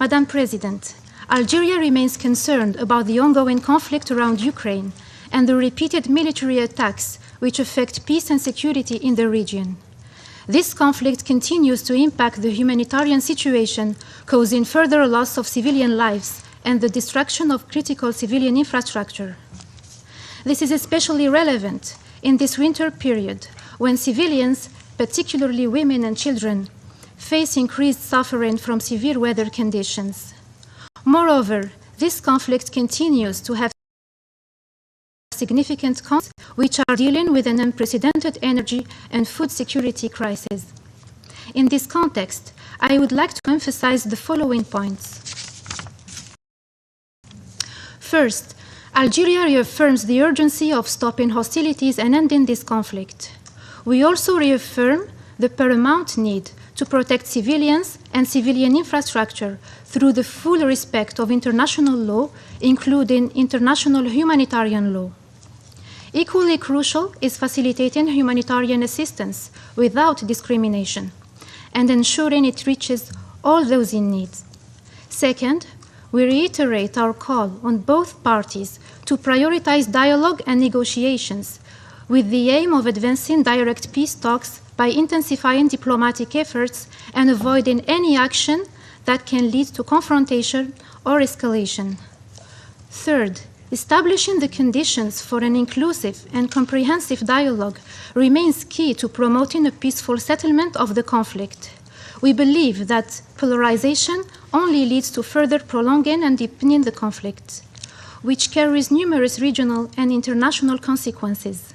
Madam President, Algeria remains concerned about the ongoing conflict around Ukraine and the repeated military attacks which affect peace and security in the region. This conflict continues to impact the humanitarian situation, causing further loss of civilian lives and the destruction of critical civilian infrastructure. This is especially relevant in this winter period when civilians, particularly women and children, face increased suffering from severe weather conditions. Moreover, this conflict continues to have significant consequences which are dealing with an unprecedented energy and food security crisis. In this context, I would like to emphasize the following points. First, Algeria reaffirms the urgency of stopping hostilities and ending this conflict. We also reaffirm the paramount need to protect civilians and civilian infrastructure through the full respect of international law, including international humanitarian law. Equally crucial is facilitating humanitarian assistance without discrimination and ensuring it reaches all those in need. Second, we reiterate our call on both parties to prioritize dialogue and negotiations with the aim of advancing direct peace talks by intensifying diplomatic efforts and avoiding any action that can lead to confrontation or escalation. Third, establishing the conditions for an inclusive and comprehensive dialogue remains key to promoting a peaceful settlement of the conflict. We believe that polarization only leads to further prolonging and deepening the conflict, which carries numerous regional and international consequences.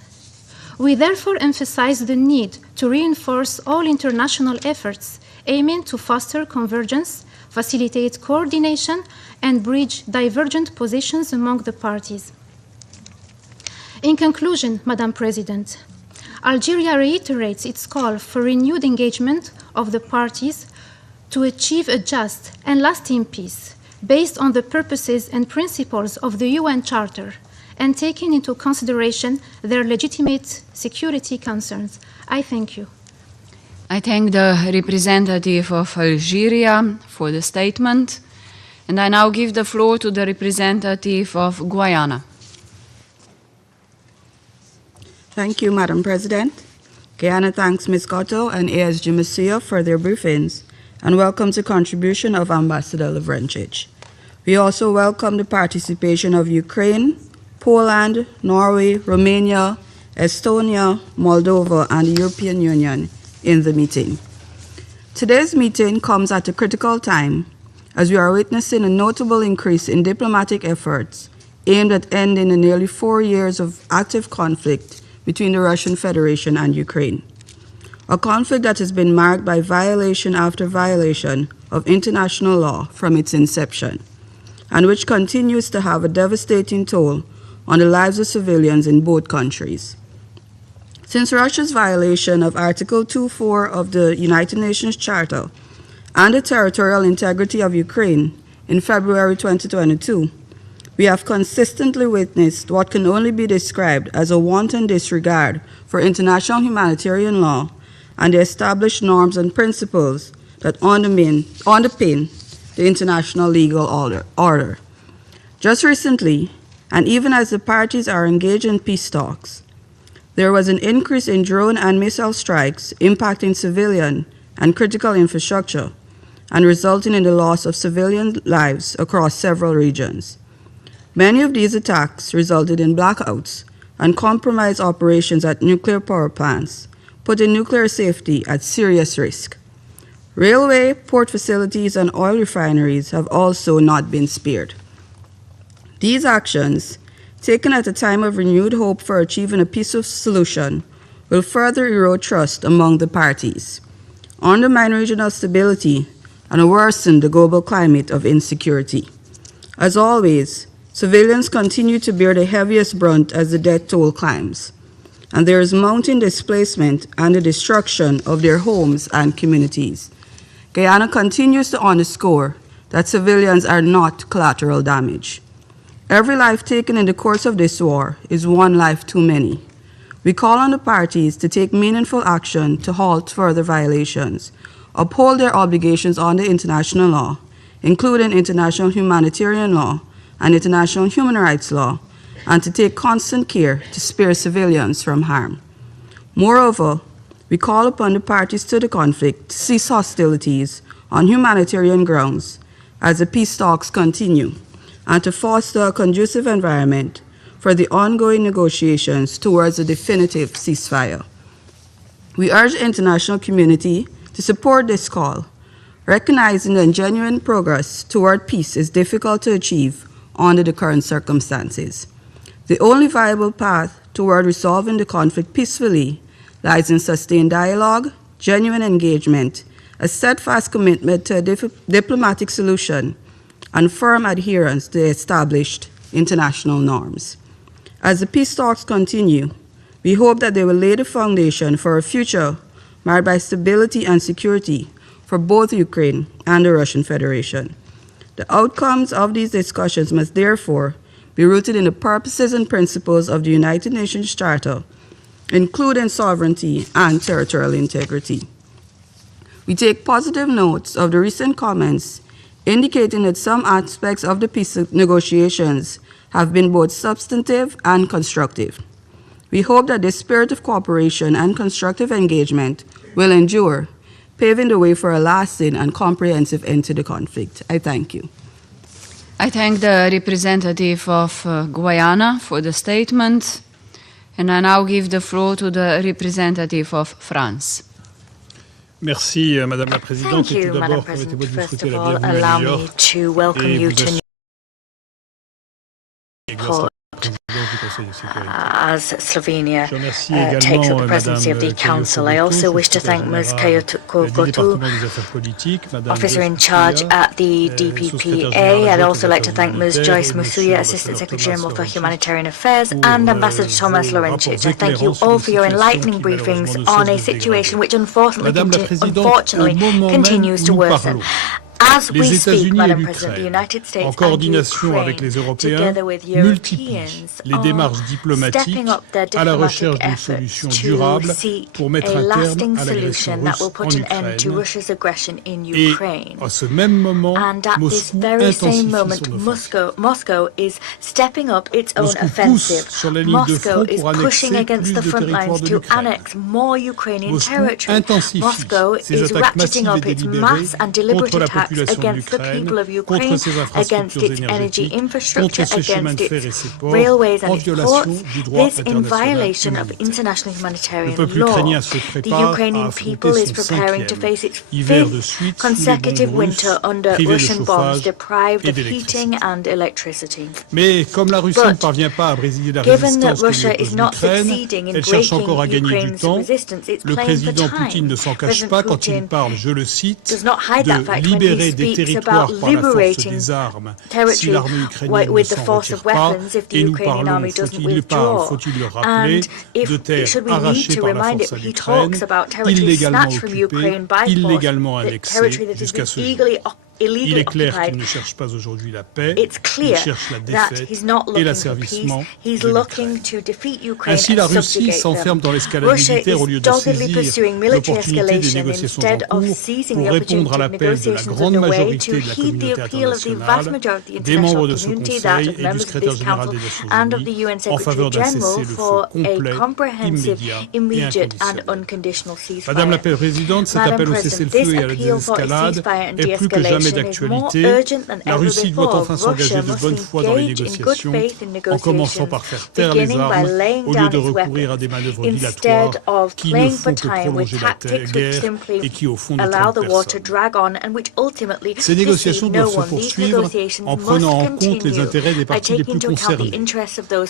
We therefore emphasize the need to reinforce all international efforts aiming to foster convergence, facilitate coordination, and bridge divergent positions among the parties. In conclusion, Madam President, Algeria reiterates its call for renewed engagement of the parties to achieve a just and lasting peace based on the purposes and principles of the UN Charter and taking into consideration their legitimate security concerns. I thank you. I thank the representative of Algeria for the statement, and I now give the floor to the representative of Guyana. Thank you, Madam President. Guyana thanks Ms. Goto and ASG Msuya for their briefings and welcomes the contribution of Ambassador Lorencic. We also welcome the participation of Ukraine, Poland, Norway, Romania, Estonia, Moldova, and the European Union in the meeting. Today's meeting comes at a critical time as we are witnessing a notable increase in diplomatic efforts aimed at ending the nearly 4 years of active conflict between the Russian Federation and Ukraine. A conflict that has been marked by violation after violation of international law from its inception, and which continues to have a devastating toll on the lives of civilians in both countries. Since Russia's violation of Article 2.4 of the United Nations Charter and the territorial integrity of Ukraine in February 2022, we have consistently witnessed what can only be described as a wanton disregard for international humanitarian law and the established norms and principles that underpin the international legal order. Just recently, and even as the parties are engaged in peace talks, there was an increase in drone and missile strikes impacting civilian and critical infrastructure and resulting in the loss of civilian lives across several regions. Many of these attacks resulted in blackouts and compromised operations at nuclear power plants, putting nuclear safety at serious risk. Railway, port facilities, and oil refineries have also not been spared. These actions, taken at a time of renewed hope for achieving a peaceful solution, will further erode trust among the parties, undermine regional stability, and worsen the global climate of insecurity. As always, civilians continue to bear the heaviest brunt as the death toll climbs. and there is mounting displacement and the destruction of their homes and communities. Guyana continues to underscore that civilians are not collateral damage. Every life taken in the course of this war is one life too many. We call on the parties to take meaningful action to halt further violations, uphold their obligations under international law, including international humanitarian law and international human rights law, and to take constant care to spare civilians from harm. Moreover, we call upon the parties to the conflict to cease hostilities on humanitarian grounds as the peace talks continue, and to foster a conducive environment for the ongoing negotiations towards a definitive ceasefire. We urge the international community to support this call, recognizing that genuine progress toward peace is difficult to achieve under the current circumstances. The only viable path toward resolving the conflict peacefully lies in sustained dialogue, genuine engagement, a steadfast commitment to a diplomatic solution, and firm adherence to established international norms. As the peace talks continue, we hope that they will lay the foundation for a future marked by stability and security for both Ukraine and the Russian Federation. The outcomes of these discussions must therefore be rooted in the purposes and principles of the United Nations Charter, including sovereignty and territorial integrity. We take positive notes of the recent comments indicating that some aspects of the peace negotiations have been both substantive and constructive. We hope that this spirit of cooperation and constructive engagement will endure, paving the way for a lasting and comprehensive end to the conflict. I thank you. I thank the representative of Guyana for the statement, and I now give the floor to the representative of France. Merci, Madame la Présidente. Thank you, Madam President. First of all, allow me to welcome you to New York as Slovenia takes up the presidency of the Council. I also wish to thank Ms. Kayoko Gotu, officer in charge at the DPPA. I'd also like to thank Ms. Joyce Musuya, Assistant Secretary General for Humanitarian Affairs, and Ambassador Tomas Lorencic. I thank you all for your enlightening briefings on a situation which unfortunately continues to worsen. As we speak, Madam President, the United States en coordination avec les Européens, multiplie les démarches diplomatiques à la recherche d'une solution durable pour mettre un terme à l'agression russe en Ukraine. Et à ce même moment, Moscow is stepping up its own offensive. Moscow is pushing against the front lines to annex more Ukrainian territory. Moscow is ratcheting up its mass and deliberate attacks against the people of Ukraine, against its energy infrastructure, against its railways and its ports, this in violation of international humanitarian law. The Ukrainian people is preparing to face its fifth consecutive winter under Russian bombs, deprived of heating and electricity. But given that Russia is not succeeding in breaking Ukraine's resistance, it's playing for time. President Putin does not hide that fact when he speaks about liberating territory with the force of weapons if the Ukrainian army doesn't withdraw. And should we need to remind it, he talks about territory snatched from Ukraine by force, the territory that has been illegally occupied. It's clear that he's not looking for peace, he's looking to defeat Ukraine and subjugate them. Russia is doggedly pursuing military escalation instead of seizing the opportunity of negotiations underway to heed the appeal of the vast majority of the international community, that of members of this Council and of the UN Secretary General, for a comprehensive, immediate and unconditional ceasefire. Madam President, this appeal for a ceasefire and de-escalation d'actualité. La Russie doit enfin s'engager de bonne foi dans les négociations, en commençant par faire taire les armes, au lieu de recourir à des manœuvres dilatoires qui ne font que prolonger la guerre et qui, au fond, ne trompent personne. Ces négociations doivent se poursuivre en prenant en compte les intérêts des parties les plus concernées.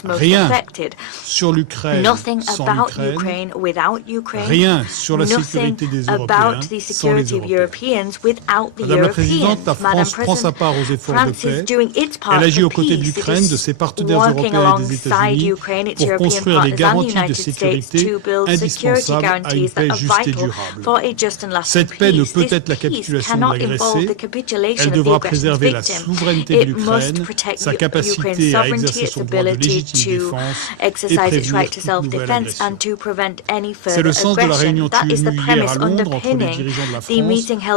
Rien sur l'Ukraine sans l'Ukraine, rien sur la sécurité des Européens sans les Européens. Madame la Présidente, permanente, la France prend sa part aux efforts de paix. Elle agit aux côtés de l'Ukraine, de ses partenaires européens et des États-Unis pour construire les garanties de sécurité indispensables à une paix juste et durable. Cette paix ne peut être la capitulation de l'agressé. Elle devra préserver la souveraineté de l'Ukraine, sa capacité à exercer son droit de légitime défense et prévenir toute nouvelle agression. C'est le sens de la réunion tenue hier à Londres entre les dirigeants de la France,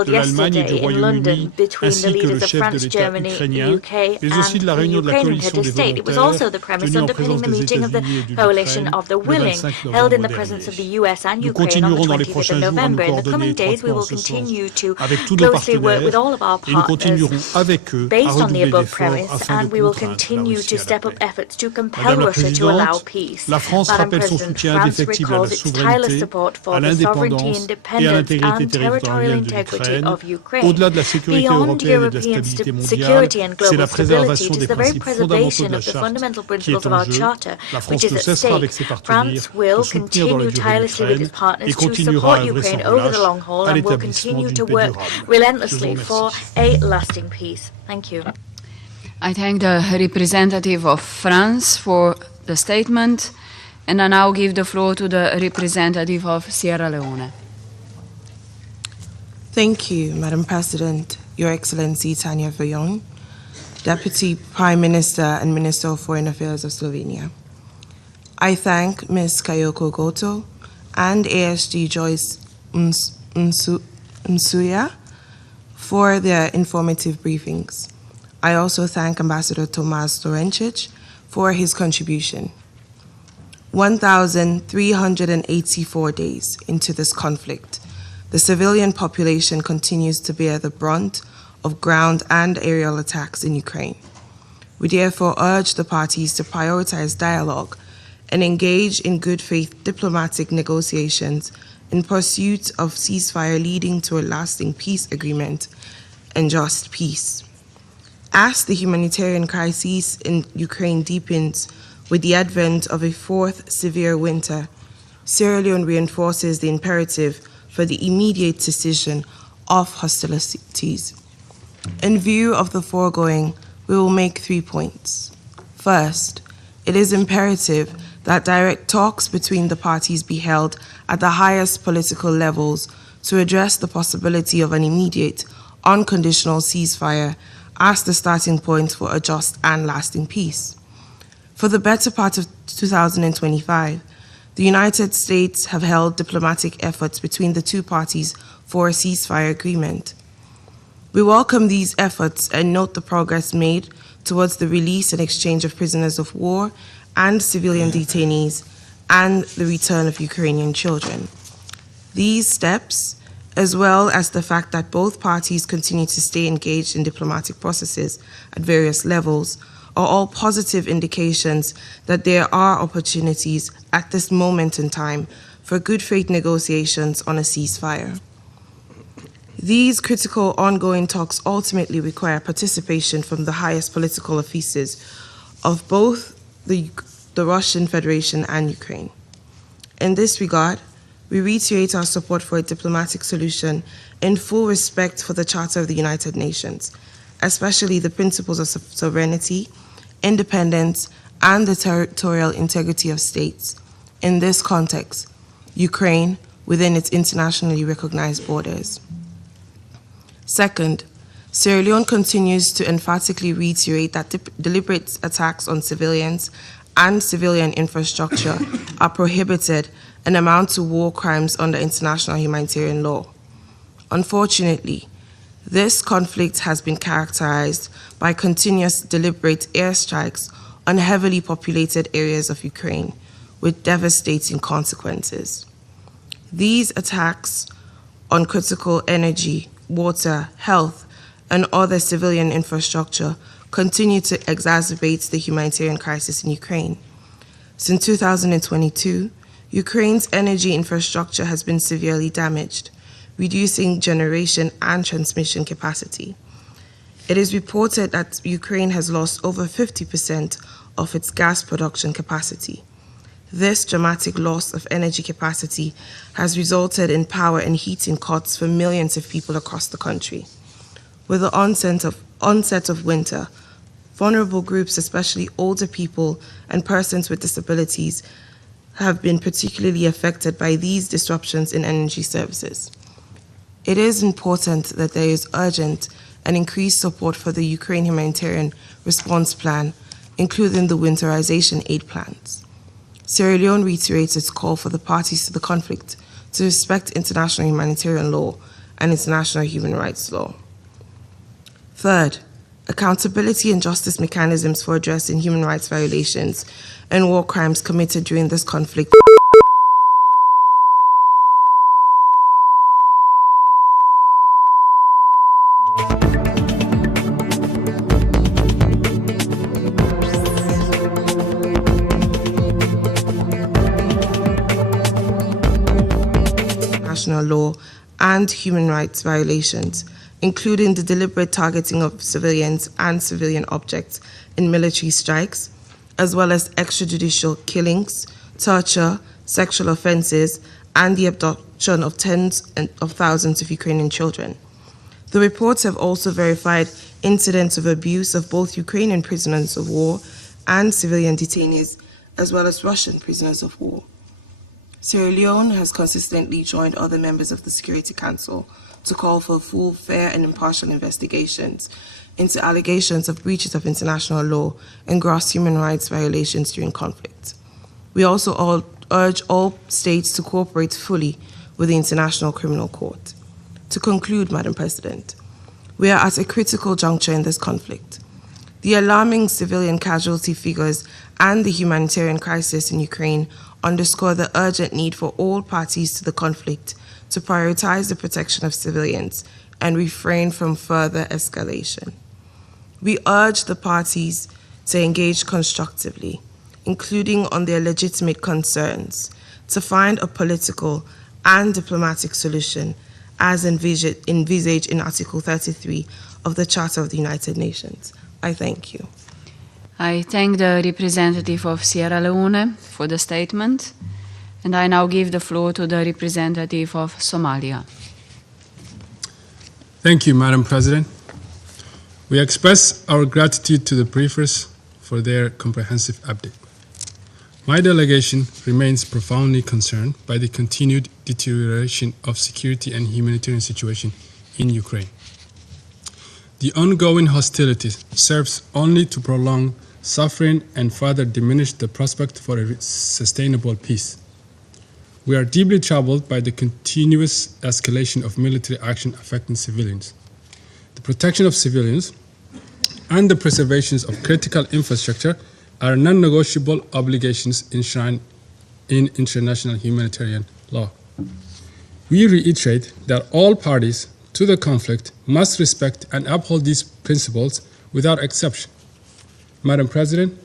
de l'Allemagne et du Royaume-Uni, ainsi que le chef de l'État ukrainien, mais aussi de la réunion de la coalition des volontaires, tenue en présence des États-Unis et de l'Ukraine le 25 novembre dernier. Nous continuerons dans les prochains jours à nous coordonner étroitement en ce sens avec tous nos partenaires et nous continuerons avec eux à redoubler d'efforts afin de contraindre la Russie à la paix. Madame la Présidente, la France rappelle son soutien indéfectible à la souveraineté, à l'indépendance et à l'intégrité territoriale de l'Ukraine. Au-delà de la sécurité européenne et de la stabilité mondiale, c'est la préservation des principes fondamentaux de la Charte qui est en jeu. La France ne cessera avec ses partenaires de soutenir dans la durée l'Ukraine et continuera à œuvrer sans relâche à l'établissement d'une paix durable. Je vous remercie. I thank the representative of France for the statement, and I now give the floor to the representative of Sierra Leone. Thank you, Madam President, Your Excellency Tanja Fajon, Deputy Prime Minister and Minister of Foreign Affairs of Slovenia. I thank Ms. Kayoko Goto and ASG Joyce Msuya for their informative briefings. I also thank Ambassador Tomas Lorencic for his contribution. 1,384 days into this conflict, the civilian population continues to bear the brunt of ground and aerial attacks in Ukraine. We therefore urge the parties to prioritize dialogue and engage in good faith diplomatic negotiations in pursuit of ceasefire leading to a lasting peace agreement and just peace. As the humanitarian crisis in Ukraine deepens with the advent of a fourth severe winter, Sierra Leone reinforces the imperative for the immediate cessation of hostilities. In view of the foregoing, we will make 3 points. First, it is imperative that direct talks between the parties be held at the highest political levels to address the possibility of an immediate, unconditional ceasefire as the starting point for a just and lasting peace. For the better part of 2025, the United States have held diplomatic efforts between the two parties for a ceasefire agreement. We welcome these efforts and note the progress made towards the release and exchange of prisoners of war and civilian detainees and the return of Ukrainian children. These steps, as well as the fact that both parties continue to stay engaged in diplomatic processes at various levels, are all positive indications that there are opportunities at this moment in time for good faith negotiations on a ceasefire. These critical ongoing talks ultimately require participation from the highest political offices of both the Russian Federation and Ukraine. In this regard, we reiterate our support for a diplomatic solution in full respect for the Charter of the United Nations, especially the principles of sovereignty, independence, and the territorial integrity of states. In this context, Ukraine within its internationally recognized borders. Second, Sierra Leone continues to emphatically reiterate that deliberate attacks on civilians and civilian infrastructure are prohibited and amount to war crimes under international humanitarian law. Unfortunately, this conflict has been characterized by continuous deliberate airstrikes on heavily populated areas of Ukraine with devastating consequences. These attacks on critical energy, water, health, and other civilian infrastructure continue to exacerbate the humanitarian crisis in Ukraine. Since 2022, Ukraine's energy infrastructure has been severely damaged, reducing generation and transmission capacity. It is reported that Ukraine has lost over 50% of its gas production capacity. This dramatic loss of energy capacity has resulted in power and heating cuts for millions of people across the country. With the onset of winter, vulnerable groups, especially older people and persons with disabilities, have been particularly affected by these disruptions in energy services. It is important that there is urgent and increased support for the Ukraine Humanitarian Response Plan, including the winterization aid plans. Sierra Leone reiterates its call for the parties to the conflict to respect international humanitarian law and international human rights law. Third, accountability and justice mechanisms for addressing human rights violations and war crimes committed during this conflict international law and human rights violations, including the deliberate targeting of civilians and civilian objects in military strikes, as well as extrajudicial killings, torture, sexual offenses, and the abduction of tens of thousands of Ukrainian children. The reports have also verified incidents of abuse of both Ukrainian prisoners of war and civilian detainees, as well as Russian prisoners of war. Sierra Leone has consistently joined other members of the Security Council to call for full, fair, and impartial investigations into allegations of breaches of international law and gross human rights violations during conflict. We also urge all states to cooperate fully with the International Criminal Court. To conclude, Madam President, we are at a critical juncture in this conflict. The alarming civilian casualty figures and the humanitarian crisis in Ukraine underscore the urgent need for all parties to the conflict to prioritize the protection of civilians and refrain from further escalation. We urge the parties to engage constructively, including on their legitimate concerns, to find a political and diplomatic solution as envisaged in Article 33 of the Charter of the United Nations. I thank you. I thank the representative of Sierra Leone for the statement, and I now give the floor to the representative of Somalia. Thank you, Madam President. We express our gratitude to the briefers for their comprehensive update. My delegation remains profoundly concerned by the continued deterioration of security and humanitarian situation in Ukraine. The ongoing hostilities serves only to prolong suffering and further diminish the prospect for a sustainable peace. We are deeply troubled by the continuous escalation of military action affecting civilians. The protection of civilians and the preservation of critical infrastructure are non-negotiable obligations enshrined in international humanitarian law. We reiterate that all parties to the conflict must respect and uphold these principles without exception. Madam President,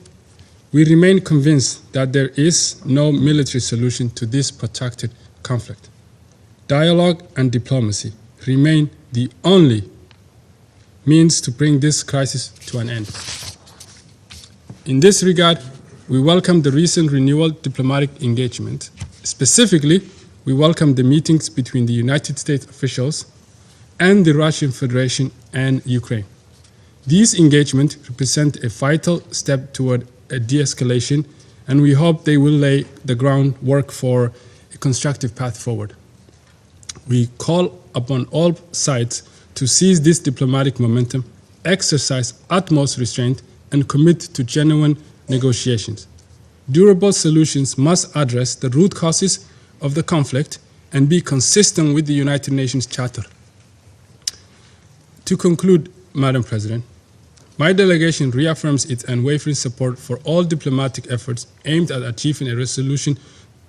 we remain convinced that there is no military solution to this protracted conflict. Dialogue and diplomacy remain the only means to bring this crisis to an end. In this regard, we welcome the recent renewal diplomatic engagement. Specifically, we welcome the meetings between the United States officials and the Russian Federation and Ukraine. These engagements represent a vital step toward a de-escalation, and we hope they will lay the groundwork for a constructive path forward. We call upon all sides to seize this diplomatic momentum, exercise utmost restraint, and commit to genuine negotiations. Durable solutions must address the root causes of the conflict and be consistent with the United Nations Charter. To conclude, Madam President, my delegation reaffirms its unwavering support for all diplomatic efforts aimed at achieving a resolution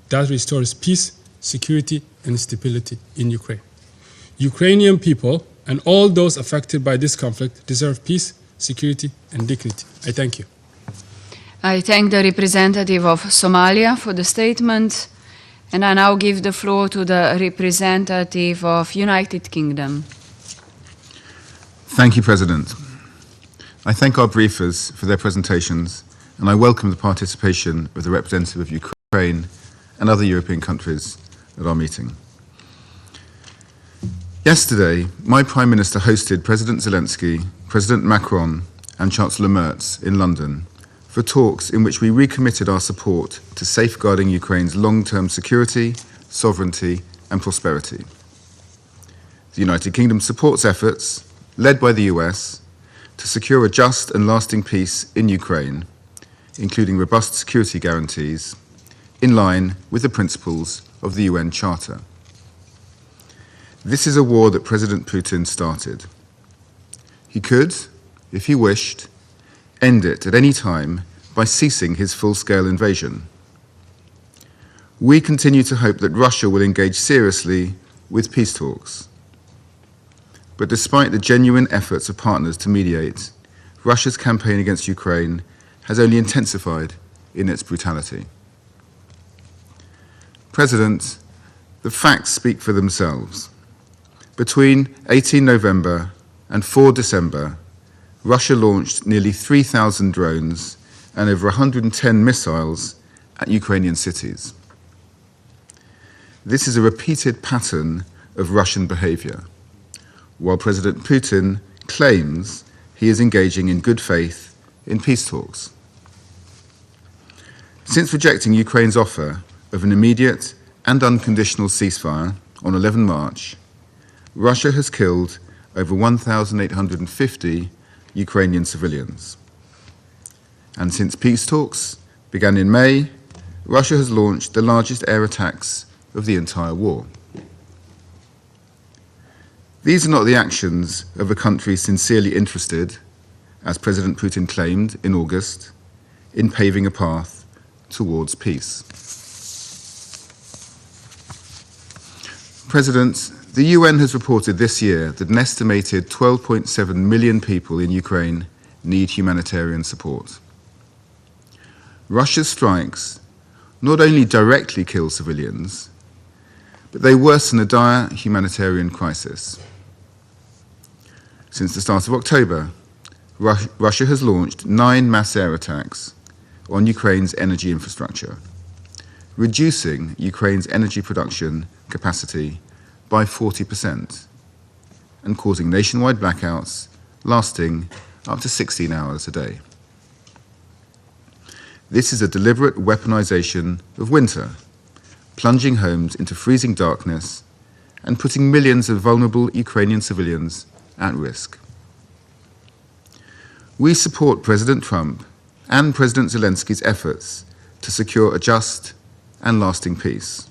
that restores peace, security, and stability in Ukraine. Ukrainian people and all those affected by this conflict deserve peace, security, and dignity. I thank you. I thank the representative of Somalia for the statement, and I now give the floor to the representative of United Kingdom. Thank you, President. I thank our briefers for their presentations, and I welcome the participation of the representative of Ukraine and other European countries at our meeting. Yesterday, my Prime Minister hosted President Zelensky, President Macron, and Chancellor Merz in London for talks in which we recommitted our support to safeguarding Ukraine's long-term security, sovereignty, and prosperity. The United Kingdom supports efforts, led by the US, to secure a just and lasting peace in Ukraine, including robust security guarantees, in line with the principles of the UN Charter. This is a war that President Putin started. He could, if he wished, end it at any time by ceasing his full-scale invasion. We continue to hope that Russia will engage seriously with peace talks. But despite the genuine efforts of partners to mediate, Russia's campaign against Ukraine has only intensified in its brutality. President, the facts speak for themselves. Between 18 November and 4 December, Russia launched nearly 3,000 drones and over 110 missiles at Ukrainian cities. This is a repeated pattern of Russian behavior, while President Putin claims he is engaging in good faith in peace talks. Since rejecting Ukraine's offer of an immediate and unconditional ceasefire on 11 March, Russia has killed over 1,850 Ukrainian civilians. And since peace talks began in May, Russia has launched the largest air attacks of the entire war. These are not the actions of a country sincerely interested, as President Putin claimed in August, in paving a path towards peace. President, the UN has reported this year that an estimated 12.7 million people in Ukraine need humanitarian support. Russia's strikes not only directly kill civilians, but they worsen a dire humanitarian crisis. Since the start of October, Russia has launched 9 mass air attacks on Ukraine's energy infrastructure, reducing Ukraine's energy production capacity by 40% and causing nationwide blackouts lasting up to 16 hours a day. This is a deliberate weaponization of winter, plunging homes into freezing darkness and putting millions of vulnerable Ukrainian civilians at risk. We support President Trump and President Zelensky's efforts to secure a just and lasting peace.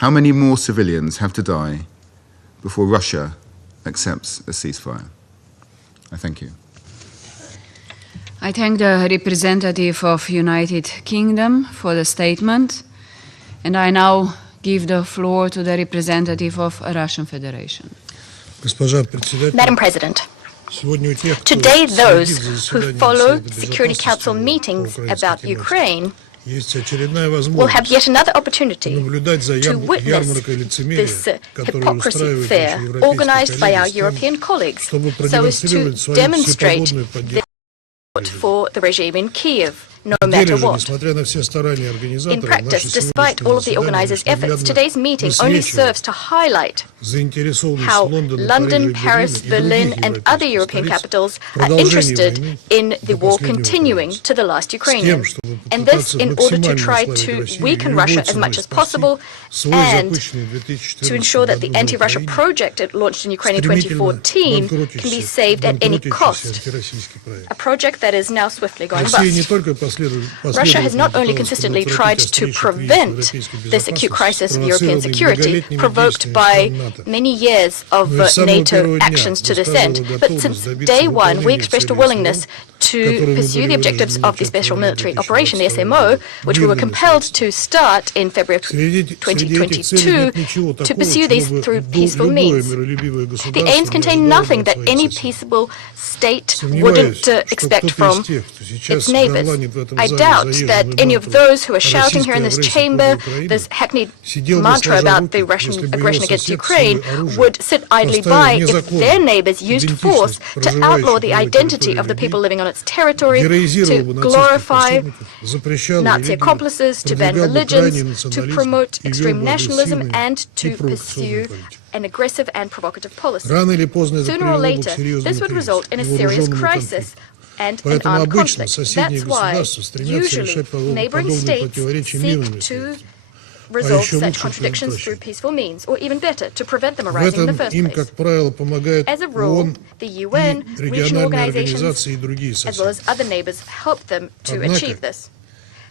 How many more civilians have to die before Russia accepts a ceasefire? I thank you. I thank the representative of United Kingdom for the statement, and I now give the floor to the representative of Russian Federation. Madam President, today those who follow Security Council meetings about Ukraine will have yet another opportunity to witness this hypocrisy fair organized by our European colleagues so as to demonstrate their support for the regime in Kiev, no matter what. In practice, despite all of the organizers' efforts, today's meeting only serves to highlight how London, Paris, Berlin, and other European capitals are interested in the war continuing to the last Ukrainian. And this in order to try to weaken Russia as much as possible and to ensure that the anti-Russia project it launched in Ukraine in 2014 can be saved at any cost, a project that is now swiftly going bust. Russia has not only consistently tried to prevent this acute crisis of European security, provoked by many years of NATO actions to this end, but since day one we expressed a willingness to pursue the objectives of the Special Military Operation, the SMO, which we were compelled to start in February of 2022, to pursue these through peaceful means. The aims contain nothing that any peaceable state wouldn't expect from its neighbors. I doubt that any of those who are shouting here in this chamber this hackneyed mantra about the Russian aggression against Ukraine would sit idly by if their neighbors used force to outlaw the identity of the people living on its territory, to glorify Nazi accomplices, to ban religions, to promote extreme nationalism, and to pursue an aggressive and provocative policy. Sooner or later, this would result in a serious crisis and an armed conflict. That's why usually neighboring states seek to resolve such contradictions through peaceful means, or even better, to prevent them arising in the first place. As a rule, the UN, regional organizations, as well as other neighbors help them to achieve this.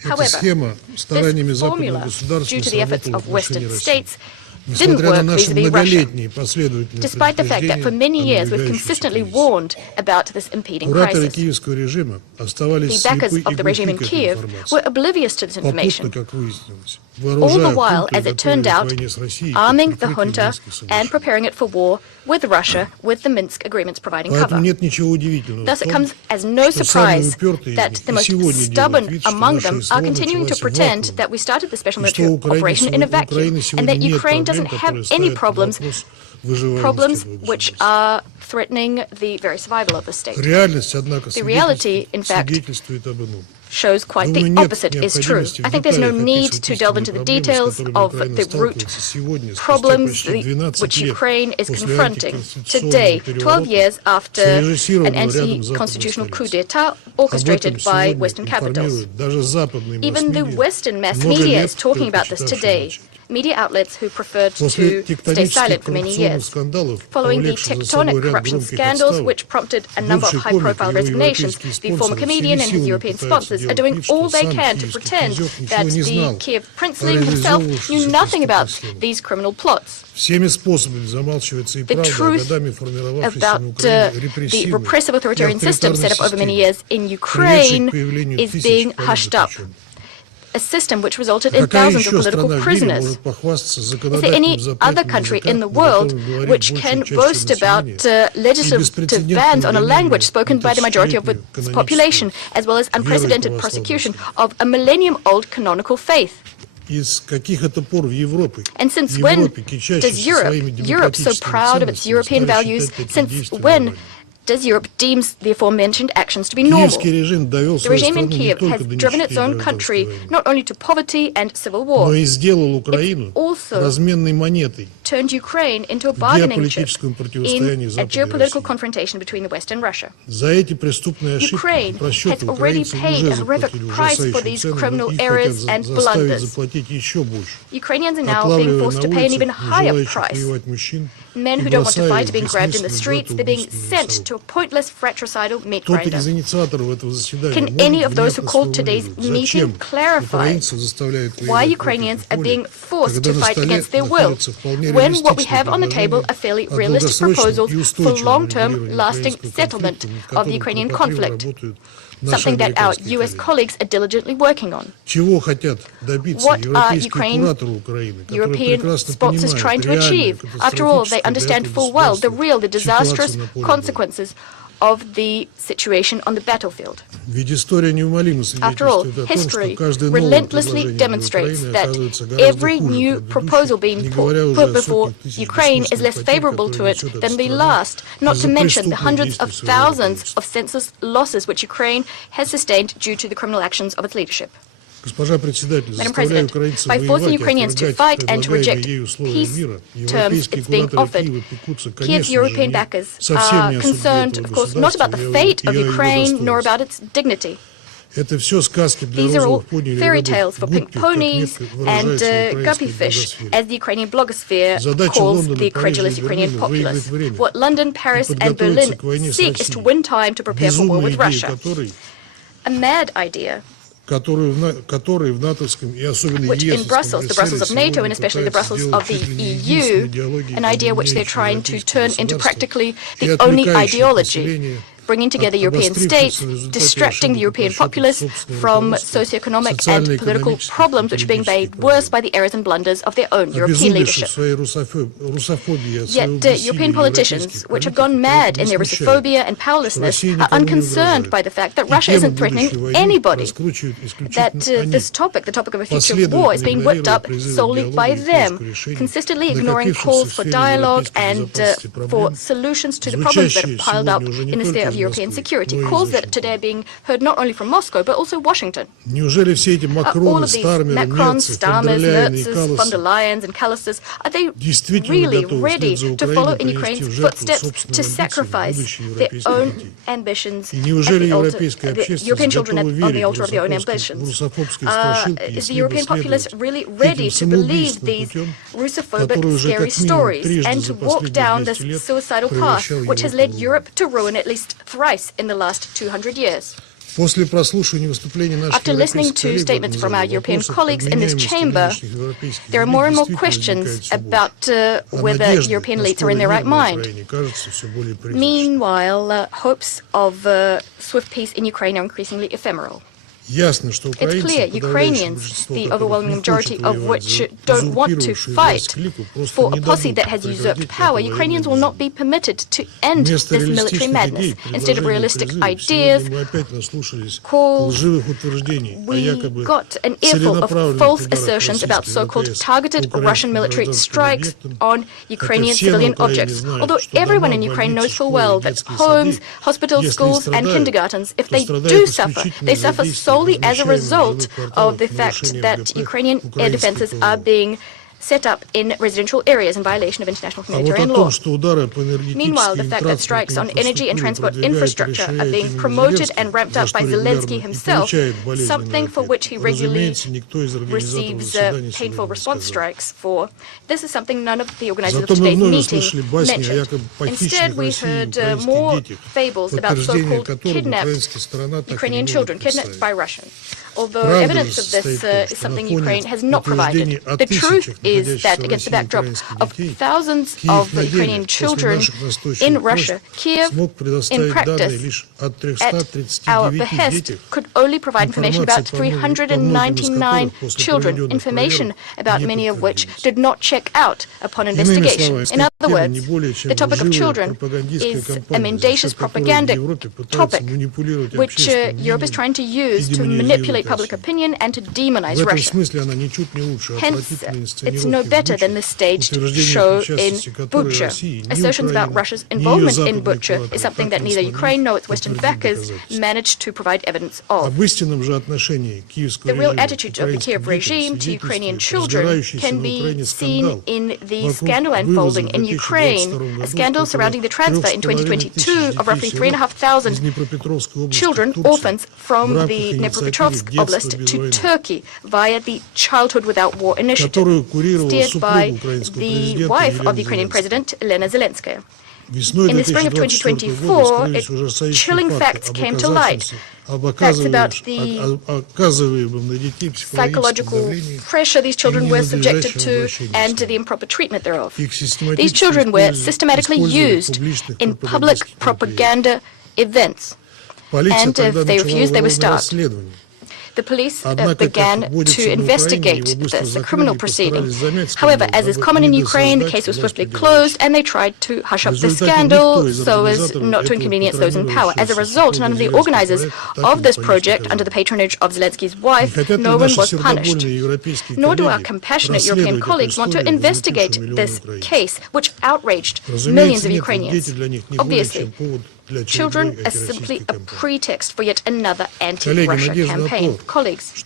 However, this formula, due to the efforts of Western states, didn't work vis-à-vis Russia, despite the fact that for many years we've consistently warned about this impeding crisis. The backers of the regime in Kiev were oblivious to this information, all the while, as it turned out, arming the junta and preparing it for war with Russia, with the Minsk agreements providing cover. Thus, it comes as no surprise that the most stubborn among them are continuing to pretend that we started the special military operation in a vacuum, and that Ukraine doesn't have any problems which are threatening the very survival of the state. The reality, in fact, shows quite the opposite is true. I think there's no need to delve into the details of the root problems which Ukraine is confronting today, 12 years after an anti-constitutional coup d'etat orchestrated by Western capitals. Even the Western mass media is talking about this today. Media outlets who preferred to stay silent for many years. Following the tectonic corruption scandals which prompted a number of high-profile resignations, the former comedian and his European sponsors are doing all they can to pretend that the Kiev princeling himself knew nothing about these criminal plots. The truth about the repressive authoritarian system set up over many years in Ukraine is being hushed up. A system which resulted in thousands of political prisoners. Is there any other country in the world which can boast about legislative bans on a language spoken by the majority of its population, as well as unprecedented prosecution of a millennium-old canonical faith? And since when does Europe so proud of its European values, since when does Europe deems the aforementioned actions to be normal? The regime in Kiev has driven its own country not only to poverty and civil war, it also turned Ukraine into a bargaining chip in a geopolitical confrontation between the West and Russia. Ukraine has already paid a horrific price for these criminal errors and blunders. Ukrainians are now being forced to pay an even higher price. Men who don't want to fight are being grabbed in the streets, they're being sent to a pointless fratricidal meat grinder. Can any of those who called today's meeting clarify why Ukrainians are being forced to fight against their will, when what we have on the table are fairly realistic proposals for long-term, lasting settlement of the Ukrainian conflict? Something that our U.S. colleagues are diligently working on. What are European sponsors trying to achieve? After all, they understand full well the real, the disastrous consequences of the situation on the battlefield. After all, history relentlessly demonstrates that every new proposal being put before Ukraine is less favorable to it than the last, not to mention the hundreds of thousands of senseless losses which Ukraine has sustained due to the criminal actions of its leadership. Madam President, by forcing Ukrainians to fight and to reject peace terms it's being offered, Kiev's European backers are concerned, of course, not about the fate of Ukraine nor about its dignity. These are all fairy tales for pink ponies and guppy fish, as the Ukrainian blogosphere calls the credulous Ukrainian populace. What London, Paris and Berlin seek is to win time to prepare for war with Russia. A mad idea, which in Brussels, the Brussels of NATO and especially the Brussels of the EU, an idea which they're trying to turn into practically the only ideology, bringing together European states, distracting the European populace from socioeconomic and political problems which are being made worse by the errors and blunders of their own European leadership. Yet European politicians, which have gone mad in their Russophobia and powerlessness, are unconcerned by the fact that Russia isn't threatening anybody, that this topic, the topic of a future war, is being whipped up solely by them, consistently ignoring calls for dialogue and for solutions to the problems that have piled up in the sphere of European security, calls that today are being heard not only from Moscow but also Washington. All of these Macrons, Starmers, Merzes, von der Leyens and Callisters, are they really ready to follow in Ukraine's footsteps, to sacrifice their own ambitions at the altar, the European children on the altar of their own ambitions? Is the European populace really ready to believe these Russophobic, scary stories and to walk down this suicidal path which has led Europe to ruin at least thrice in the last 200 years? After listening to statements from our European colleagues in this chamber, there are more and more questions about whether European elites are in their right mind. Meanwhile, hopes of swift peace in Ukraine are increasingly ephemeral. It's clear Ukrainians, the overwhelming majority of which don't want to fight for a posse that has usurped power. Ukrainians will not be permitted to end this military madness. Instead of realistic ideas, calls, we got an earful of false assertions about so-called targeted Russian military strikes on Ukrainian civilian objects. Although everyone in Ukraine knows full well that homes, hospitals, schools and kindergartens, if they do suffer, they suffer solely as a result of the fact that Ukrainian air defenses are being set up in residential areas in violation of international humanitarian law. Meanwhile, the fact that strikes on energy and transport infrastructure are being promoted and ramped up by Zelensky himself, something for which he regularly receives painful response strikes for, this is something none of the organizers of today's meeting mentioned. Instead, we heard more fables about so-called kidnapped Ukrainian children, kidnapped by Russia. Although evidence of this is something Ukraine has not provided. The truth is that against the backdrop of thousands of Ukrainian children in Russia, Kiev, in practice, at our behest, could only provide information about 399 children, information about many of which did not check out upon investigation. In other words, the topic of children is a mendacious propaganda topic which Europe is trying to use to manipulate public opinion and to demonize Russia. Hence, it's no better than the staged show in Bucha. Assertions about Russia's involvement in Bucha is something that neither Ukraine nor its Western backers managed to provide evidence of. The real attitude of the Kiev regime to Ukrainian children can be seen in the scandal unfolding in Ukraine, a scandal surrounding the transfer in 2022 of roughly 3,500 children, orphans, from the Dnipropetrovsk Oblast to Turkey via the Childhood Without War initiative, steered by the wife of the Ukrainian president, Elena Zelenskaya. In the spring of 2024, chilling facts came to light. Facts about the psychological pressure these children were subjected to and the improper treatment thereof. These children were systematically used in public propaganda events, and if they refused, they were starved. The police began to investigate this, a criminal proceeding. However, as is common in Ukraine, the case was swiftly closed and they tried to hush up the scandal so as not to inconvenience those in power. As a result, none of the organizers of this project, under the patronage of Zelensky's wife, no one was punished. Nor do our compassionate European colleagues want to investigate this case, which outraged millions of Ukrainians. Obviously, children are simply a pretext for yet another anti-Russia campaign. Colleagues,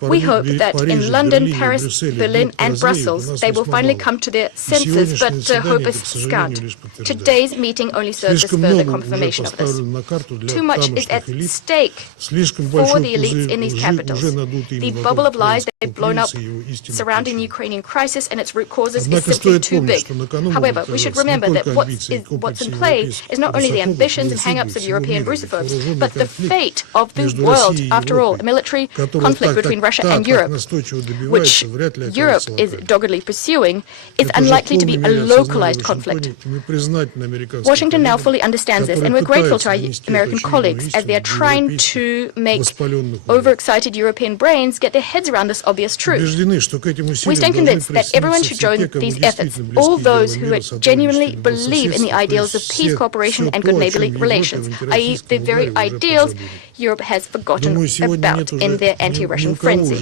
we hope that in London, Paris, Berlin and Brussels they will finally come to their senses, but hope is scant. Today's meeting only serves as further confirmation of this. Too much is at stake for the elites in these capitals. The bubble of lies they've blown up surrounding the Ukrainian crisis and its root causes is simply too big. However, we should remember that what's in play is not only the ambitions and hang-ups of European Russophobes, but the fate of the world, after all, a military conflict between Russia and Europe, which Europe is doggedly pursuing, is unlikely to be a localized conflict. Washington now fully understands this, and we're grateful to our American colleagues as they are trying to make overexcited European brains get their heads around this obvious truth. We stand convinced that everyone should join these efforts, all those who genuinely believe in the ideals of peace, cooperation, and good neighborly relations, i.e. the very ideals Europe has forgotten about in their anti-Russian frenzy.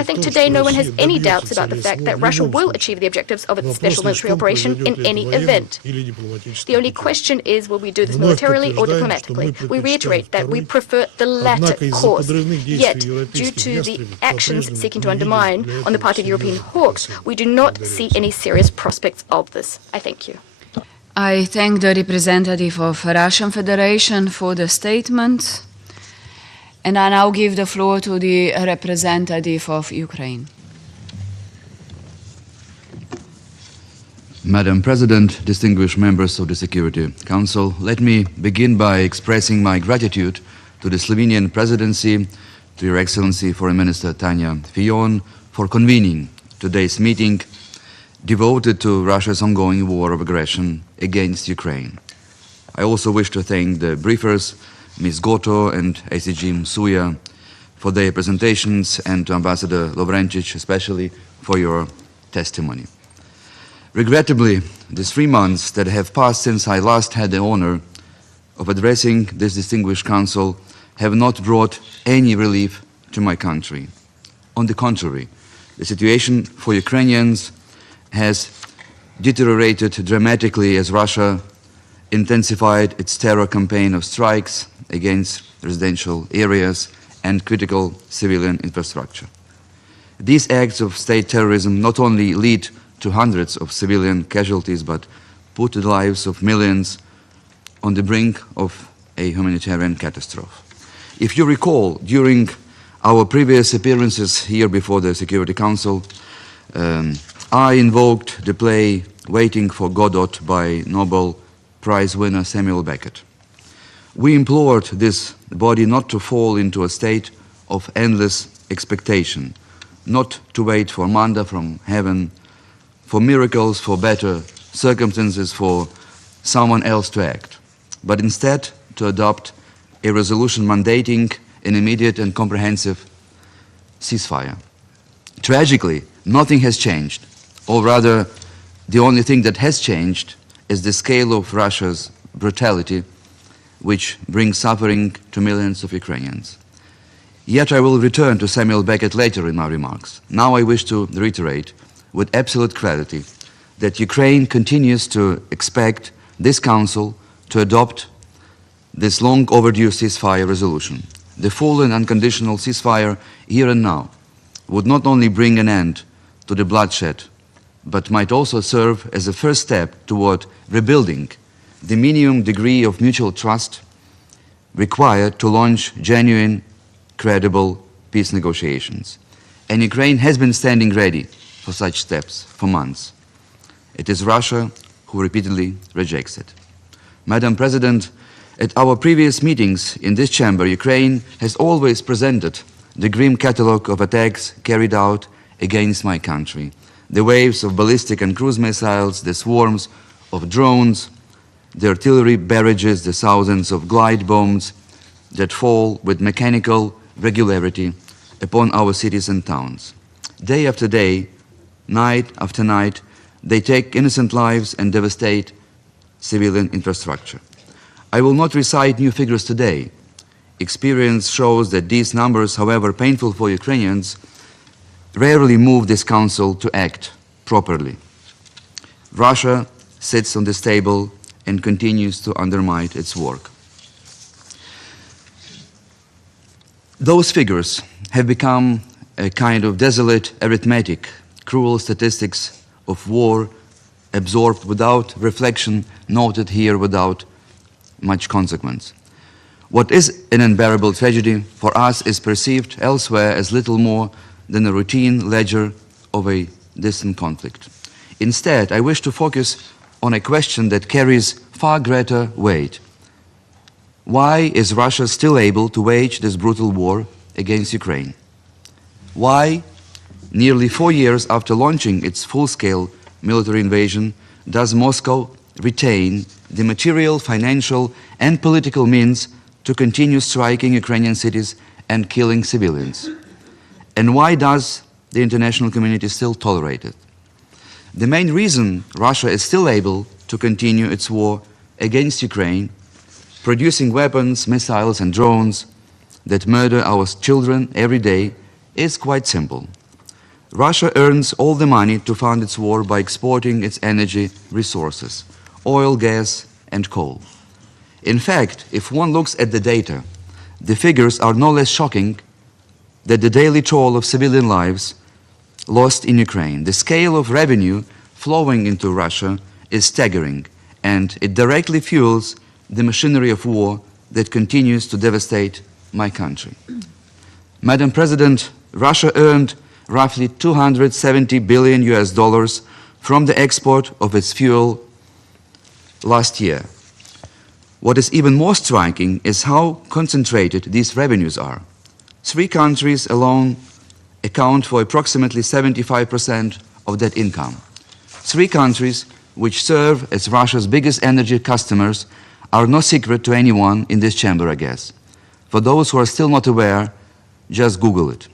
I think today no one has any doubts about the fact that Russia will achieve the objectives of its special military operation in any event. The only question is, will we do this militarily or diplomatically? We reiterate that we prefer the latter course. Yet, due to the actions seeking to undermine on the part of European hawks, we do not see any serious prospects of this. I thank you. I thank the representative of Russian Federation for the statement. And I now give the floor to the representative of Ukraine. Madam President, distinguished members of the Security Council, let me begin by expressing my gratitude to the Slovenian Presidency, to Your Excellency Foreign Minister Tanja Fajon, for convening today's meeting devoted to Russia's ongoing war of aggression against Ukraine. I also wish to thank the briefers, Ms. Goto and ACG Msuya, for their presentations, and to Ambassador Lovrencic especially for your testimony. Regrettably, the 3 months that have passed since I last had the honor of addressing this distinguished council have not brought any relief to my country. On the contrary, the situation for Ukrainians has deteriorated dramatically as Russia intensified its terror campaign of strikes against residential areas and critical civilian infrastructure. These acts of state terrorism not only lead to hundreds of civilian casualties, but put the lives of millions on the brink of a humanitarian catastrophe. If you recall, during our previous appearances here before the Security Council, I invoked the play Waiting for Godot by Nobel Prize winner Samuel Beckett. We implored this body not to fall into a state of endless expectation, not to wait for manda from heaven, for miracles, for better circumstances, for someone else to act, but instead to adopt a resolution mandating an immediate and comprehensive ceasefire. Tragically, nothing has changed, or rather, the only thing that has changed is the scale of Russia's brutality, which brings suffering to millions of Ukrainians. Yet I will return to Samuel Beckett later in my remarks. Now I wish to reiterate with absolute clarity that Ukraine continues to expect this Council to adopt this long overdue ceasefire resolution. The full and unconditional ceasefire here and now would not only bring an end to the bloodshed, but might also serve as a first step toward rebuilding the minimum degree of mutual trust required to launch genuine, credible peace negotiations. And Ukraine has been standing ready for such steps for months. It is Russia who repeatedly rejects it. Madam President, at our previous meetings in this chamber, Ukraine has always presented the grim catalogue of attacks carried out against my country. The waves of ballistic and cruise missiles, the swarms of drones, the artillery barrages, the thousands of glide bombs that fall with mechanical regularity upon our cities and towns. Day after day, night after night, they take innocent lives and devastate civilian infrastructure. I will not recite new figures today. Experience shows that these numbers, however painful for Ukrainians, rarely move this Council to act properly. Russia sits on this table and continues to undermine its work. Those figures have become a kind of desolate arithmetic, cruel statistics of war absorbed without reflection, noted here without much consequence. What is an unbearable tragedy for us is perceived elsewhere as little more than a routine ledger of a distant conflict. Instead, I wish to focus on a question that carries far greater weight. Why is Russia still able to wage this brutal war against Ukraine? Why, nearly 4 years after launching its full-scale military invasion, does Moscow retain the material, financial, and political means to continue striking Ukrainian cities and killing civilians? And why does the international community still tolerate it? The main reason Russia is still able to continue its war against Ukraine, producing weapons, missiles, and drones that murder our children every day, is quite simple. Russia earns all the money to fund its war by exporting its energy resources, oil, gas, and coal. In fact, if one looks at the data, the figures are no less shocking than the daily toll of civilian lives lost in Ukraine. The scale of revenue flowing into Russia is staggering, and it directly fuels the machinery of war that continues to devastate my country. Madam President, Russia earned roughly $270 billion from the export of its fuel last year. What is even more striking is how concentrated these revenues are. 3 countries alone account for approximately 75% of that income. 3 countries, which serve as Russia's biggest energy customers, are no secret to anyone in this chamber, I guess. For those who are still not aware, just Google it.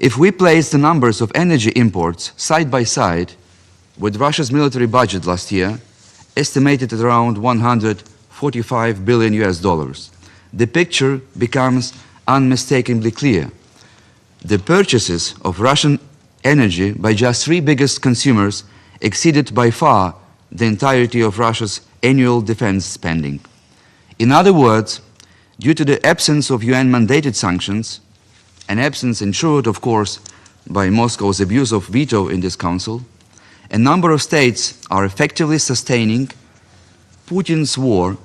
If we place the numbers of energy imports side by side with Russia's military budget last year, estimated at around $145 billion, the picture becomes unmistakably clear. The purchases of Russian energy by just 3 biggest consumers exceeded by far the entirety of Russia's annual defense spending. In other words, due to the absence of UN-mandated sanctions, an absence ensured, of course, by Moscow's abuse of veto in this council, a number of states are effectively sustaining Putin's war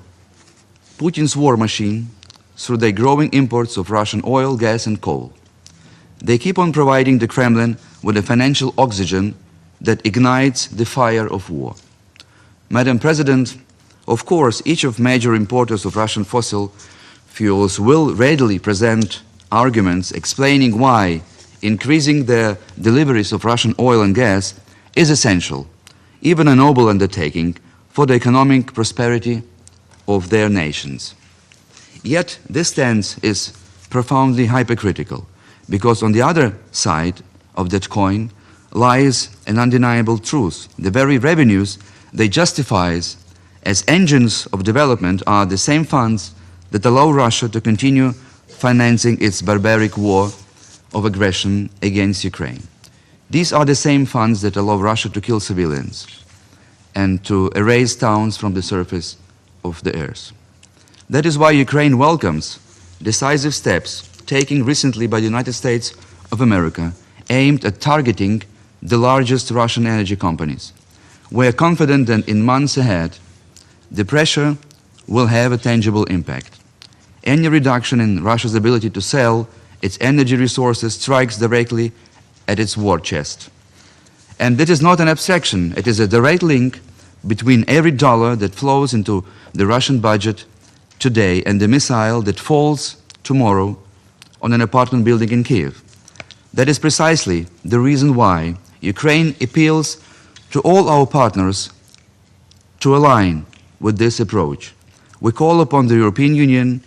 machine through their growing imports of Russian oil, gas, and coal. They keep on providing the Kremlin with the financial oxygen that ignites the fire of war. Madam President, of course, each of major importers of Russian fossil fuels will readily present arguments explaining why increasing their deliveries of Russian oil and gas is essential, even a noble undertaking, for the economic prosperity of their nations. Yet this stance is profoundly hypocritical, because on the other side of that coin lies an undeniable truth. The very revenues they justify as engines of development are the same funds that allow Russia to continue financing its barbaric war of aggression against Ukraine. These are the same funds that allow Russia to kill civilians and to erase towns from the surface of the earth. That is why Ukraine welcomes decisive steps taken recently by the United States of America aimed at targeting the largest Russian energy companies. We are confident that in months ahead, the pressure will have a tangible impact. Any reduction in Russia's ability to sell its energy resources strikes directly at its war chest. And it is not an abstraction, it is a direct link between every dollar that flows into the Russian budget today and the missile that falls tomorrow on an apartment building in Kiev. That is precisely the reason why Ukraine appeals to all our partners to align with this approach. We call upon the European Union,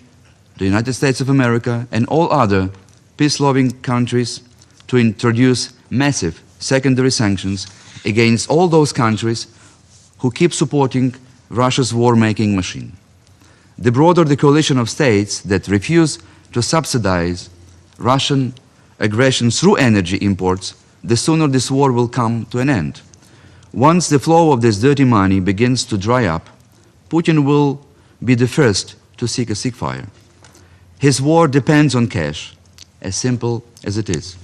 the United States of America, and all other peace-loving countries to introduce massive secondary sanctions against all those countries who keep supporting Russia's war-making machine. The broader the coalition of states that refuse to subsidize Russian aggression through energy imports, the sooner this war will come to an end. Once the flow of this dirty money begins to dry up, Putin will be the first to seek a ceasefire. His war depends on cash, as simple as it is.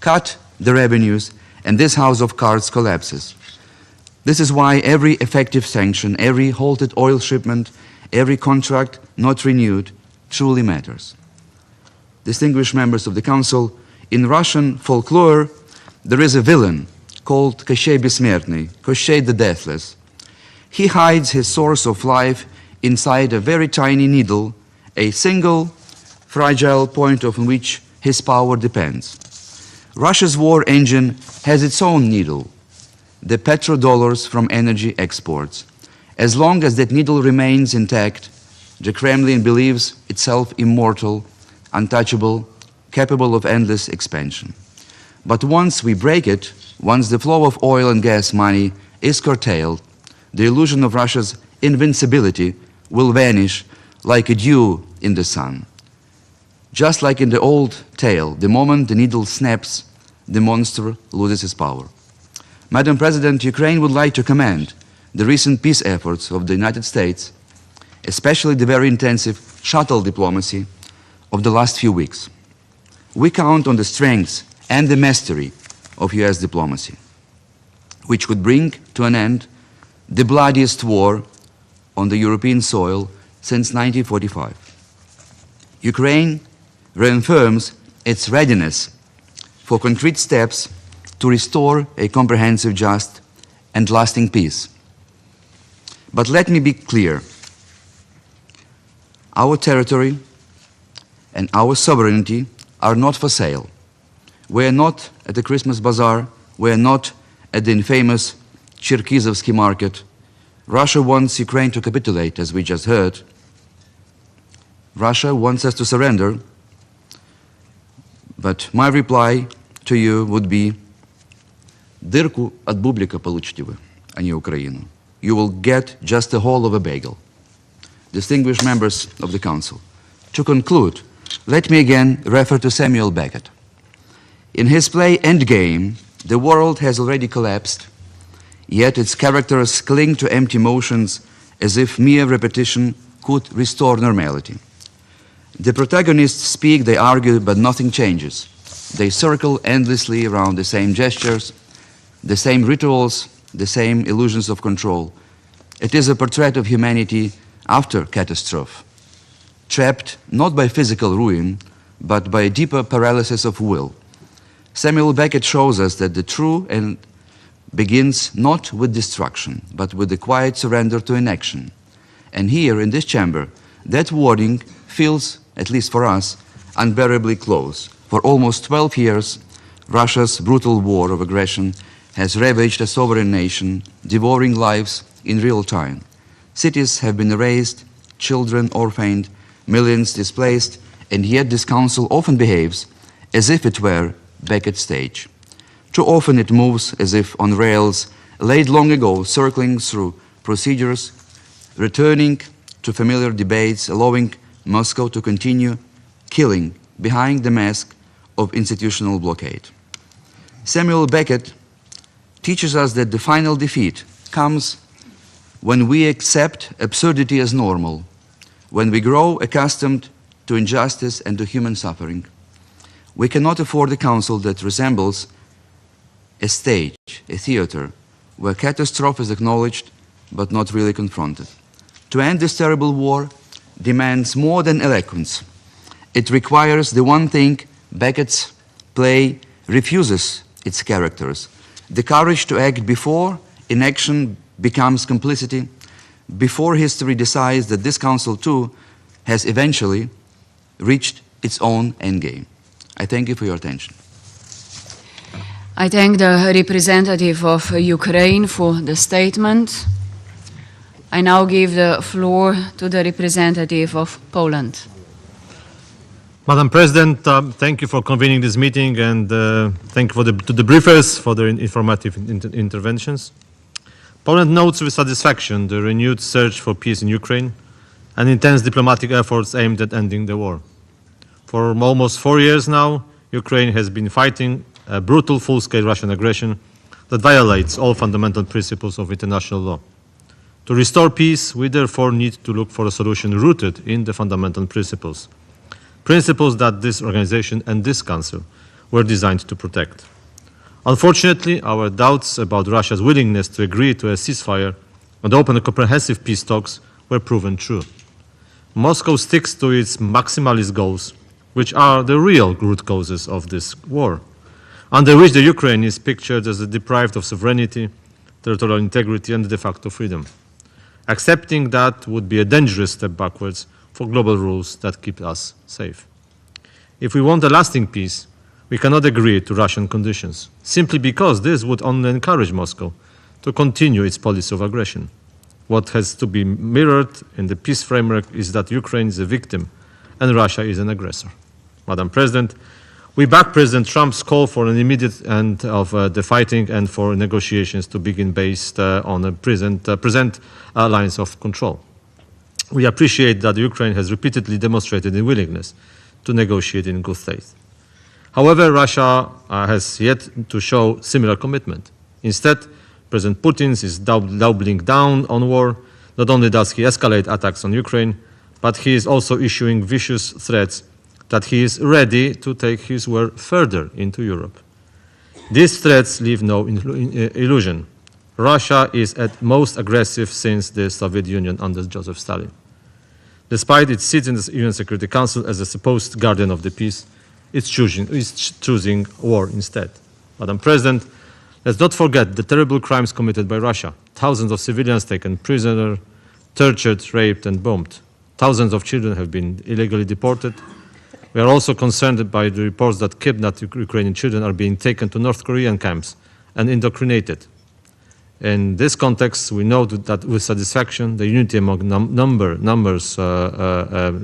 Cut the revenues, and this house of cards collapses. This is why every effective sanction, every halted oil shipment, every contract not renewed truly matters. Distinguished members of the Council, in Russian folklore, there is a villain called Koshchei Besmertny, Koshchei the Deathless. He hides his source of life inside a very tiny needle, a single fragile point on which his power depends. Russia's war engine has its own needle, the petrodollars from energy exports. As long as that needle remains intact, the Kremlin believes itself immortal, untouchable, capable of endless expansion. But once we break it, once the flow of oil and gas money is curtailed, the illusion of Russia's invincibility will vanish like a dew in the sun. Just like in the old tale, the moment the needle snaps, the monster loses its power. Madam President, Ukraine would like to commend the recent peace efforts of the United States, especially the very intensive shuttle diplomacy of the last few weeks. We count on the strength and the mastery of US diplomacy, which could bring to an end the bloodiest war on the European soil since 1945. Ukraine reaffirms its readiness for concrete steps to restore a comprehensive, just, and lasting peace. But let me be clear. Our territory and our sovereignty are not for sale. We are not at the Christmas bazaar. We are not at the infamous Cherkizovsky market. Russia wants Ukraine to capitulate, as we just heard. Russia wants us to surrender. But my reply to you would be, дырку от бублика получите вы, а не Украину. You will get just the whole of a bagel. Distinguished members of the Council, to conclude, let me again refer to Samuel Beckett. In his play Endgame, the world has already collapsed, yet its characters cling to empty motions as if mere repetition could restore normality. The protagonists speak, they argue, but nothing changes. They circle endlessly around the same gestures, the same rituals, the same illusions of control. It is a portrait of humanity after catastrophe, trapped not by physical ruin, but by a deeper paralysis of will. Samuel Beckett shows us that the true end begins not with destruction, but with the quiet surrender to inaction. And here in this chamber, that warning feels, at least for us, unbearably close. For almost 12 years, Russia's brutal war of aggression has ravaged a sovereign nation, devouring lives in real time. Cities have been erased, children orphaned, millions displaced, and yet this council often behaves as if it were Beckett's stage. Too often it moves as if on rails laid long ago, circling through procedures, returning to familiar debates, allowing Moscow to continue killing behind the mask of institutional blockade. Samuel Beckett teaches us that the final defeat comes when we accept absurdity as normal, when we grow accustomed to injustice and to human suffering. We cannot afford a council that resembles a stage, a theater, where catastrophe is acknowledged but not really confronted. To end this terrible war demands more than eloquence. It requires the one thing Beckett's play refuses its characters: the courage to act before inaction becomes complicity, before history decides that this council too has eventually reached its own endgame. I thank you for your attention. I thank the representative of Ukraine for the statement. I now give the floor to the representative of Poland. Madam President, thank you for convening this meeting, and thank you to the briefers for their informative interventions. Poland notes with satisfaction the renewed search for peace in Ukraine and intense diplomatic efforts aimed at ending the war. For almost 4 years now, Ukraine has been fighting a brutal full-scale Russian aggression that violates all fundamental principles of international law. To restore peace, we therefore need to look for a solution rooted in the fundamental principles that this organization and this council were designed to protect. Unfortunately, our doubts about Russia's willingness to agree to a ceasefire and open comprehensive peace talks were proven true. Moscow sticks to its maximalist goals, which are the real root causes of this war, under which the Ukraine is pictured as deprived of sovereignty, territorial integrity, and de facto freedom. Accepting that would be a dangerous step backwards for global rules that keep us safe. If we want a lasting peace, we cannot agree to Russian conditions, simply because this would only encourage Moscow to continue its policy of aggression. What has to be mirrored in the peace framework is that Ukraine is a victim and Russia is an aggressor. Madam President, we back President Trump's call for an immediate end of the fighting and for negotiations to begin based on a present lines of control. We appreciate that Ukraine has repeatedly demonstrated a willingness to negotiate in good faith. However, Russia has yet to show similar commitment. Instead, President Putin is doubling down on war. Not only does he escalate attacks on Ukraine, but he is also issuing vicious threats that he is ready to take his war further into Europe. These threats leave no illusion. Russia is at most aggressive since the Soviet Union under Joseph Stalin. Despite its seat in the UN Security Council as a supposed guardian of the peace, it's choosing war instead. Madam President, let's not forget the terrible crimes committed by Russia. Thousands of civilians taken prisoner, tortured, raped, and bombed. Thousands of children have been illegally deported. We are also concerned by the reports that kidnapped Ukrainian children are being taken to North Korean camps and indoctrinated. In this context, we note that with satisfaction the unity among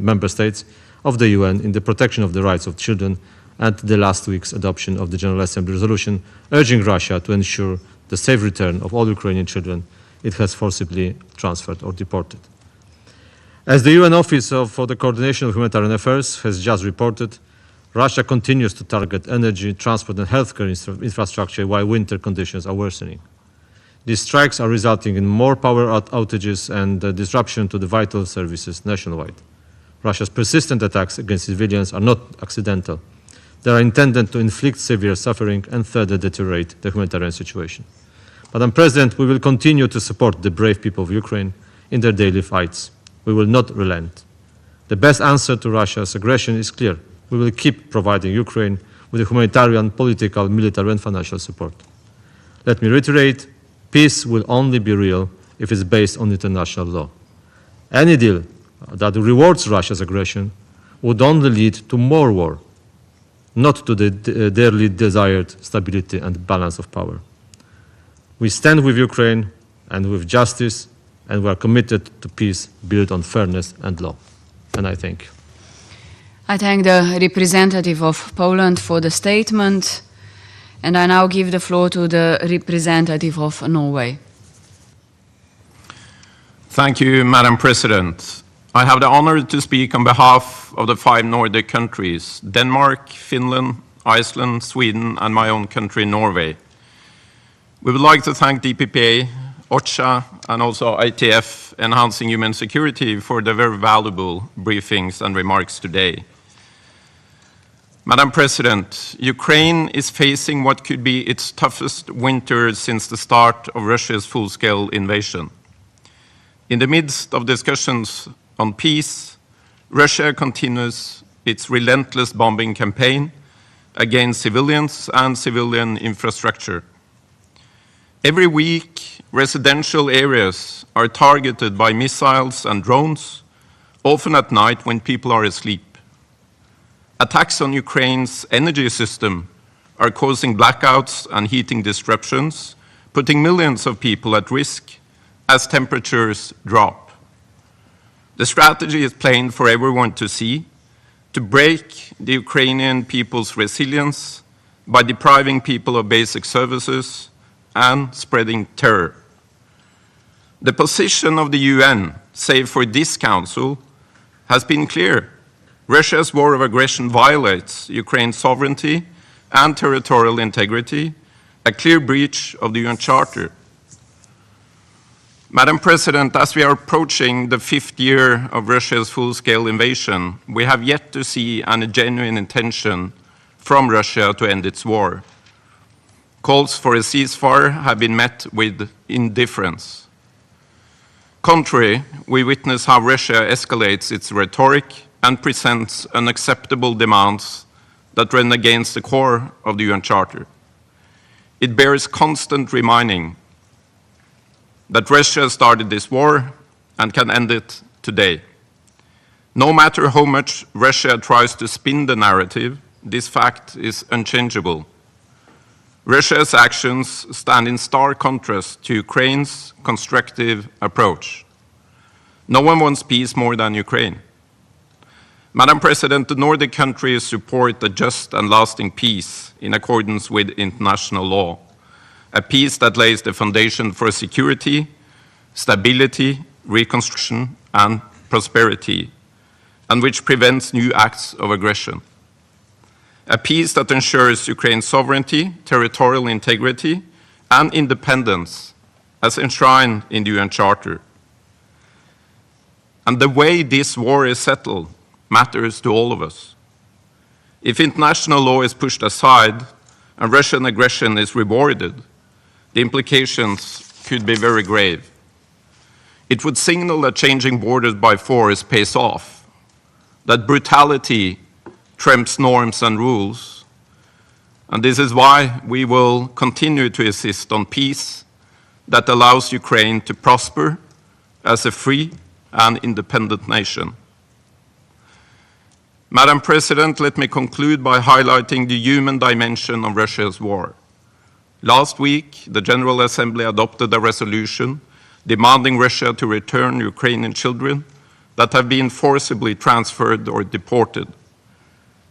member states of the UN in the protection of the rights of children and the last week's adoption of the General Assembly resolution urging Russia to ensure the safe return of all Ukrainian children it has forcibly transferred or deported. As the UN Office for the Coordination of Humanitarian Affairs has just reported, Russia continues to target energy, transport and healthcare infrastructure while winter conditions are worsening. These strikes are resulting in more power outages and disruption to the vital services nationwide. Russia's persistent attacks against civilians are not accidental. They are intended to inflict severe suffering and further deteriorate the humanitarian situation. Madam President, we will continue to support the brave people of Ukraine in their daily fights. We will not relent. The best answer to Russia's aggression is clear. We will keep providing Ukraine with the humanitarian, political, military and financial support. Let me reiterate, peace will only be real if it's based on international law. Any deal that rewards Russia's aggression would only lead to more war, not to the dearly desired stability and balance of power. We stand with Ukraine and with justice, and we are committed to peace built on fairness and law. And I thank you. I thank the representative of Poland for the statement, and I now give the floor to the representative of Norway. Thank you, Madam President. I have the honor to speak on behalf of the 5 Nordic countries, Denmark, Finland, Iceland, Sweden, and my own country, Norway. We would like to thank DPPA, OCHA, and also ITF, Enhancing Human Security, for the very valuable briefings and remarks today. Madam President, Ukraine is facing what could be its toughest winter since the start of Russia's full-scale invasion. In the midst of discussions on peace, Russia continues its relentless bombing campaign against civilians and civilian infrastructure. Every week, residential areas are targeted by missiles and drones, often at night when people are asleep. Attacks on Ukraine's energy system are causing blackouts and heating disruptions, putting millions of people at risk as temperatures drop. The strategy is plain for everyone to see: to break the Ukrainian people's resilience by depriving people of basic services and spreading terror. The position of the UN, save for this Council, has been clear. Russia's war of aggression violates Ukraine's sovereignty and territorial integrity, a clear breach of the UN Charter. Madam President, as we are approaching the 5th year of Russia's full-scale invasion, we have yet to see any genuine intention from Russia to end its war. Calls for a ceasefire have been met with indifference. Contrary, we witness how Russia escalates its rhetoric and presents unacceptable demands that run against the core of the UN Charter. It bears constant reminding that Russia started this war and can end it today. No matter how much Russia tries to spin the narrative, this fact is unchangeable. Russia's actions stand in stark contrast to Ukraine's constructive approach. No one wants peace more than Ukraine. Madam President, the Nordic countries support a just and lasting peace in accordance with international law, a peace that lays the foundation for security, stability, reconstruction, and prosperity, and which prevents new acts of aggression. A peace that ensures Ukraine's sovereignty, territorial integrity, and independence as enshrined in the UN Charter. And the way this war is settled matters to all of us. If international law is pushed aside and Russian aggression is rewarded, the implications could be very grave. It would signal that changing borders by force pays off, that brutality trumps norms and rules, and this is why we will continue to insist on peace that allows Ukraine to prosper as a free and independent nation. Madam President, let me conclude by highlighting the human dimension of Russia's war. Last week, the General Assembly adopted a resolution demanding Russia to return Ukrainian children that have been forcibly transferred or deported.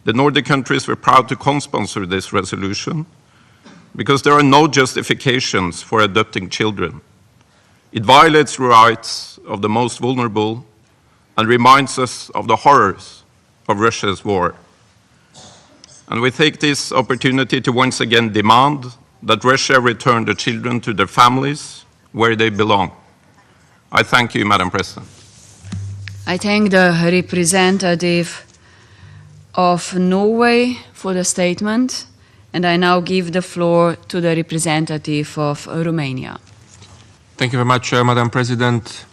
The Nordic countries were proud to co-sponsor this resolution because there are no justifications for adopting children. It violates the rights of the most vulnerable and reminds us of the horrors of Russia's war. And we take this opportunity to once again demand that Russia return the children to their families where they belong. I thank you, Madam President. I thank the representative of Norway for the statement, and I now give the floor to the representative of Romania. Thank you very much, Madam President.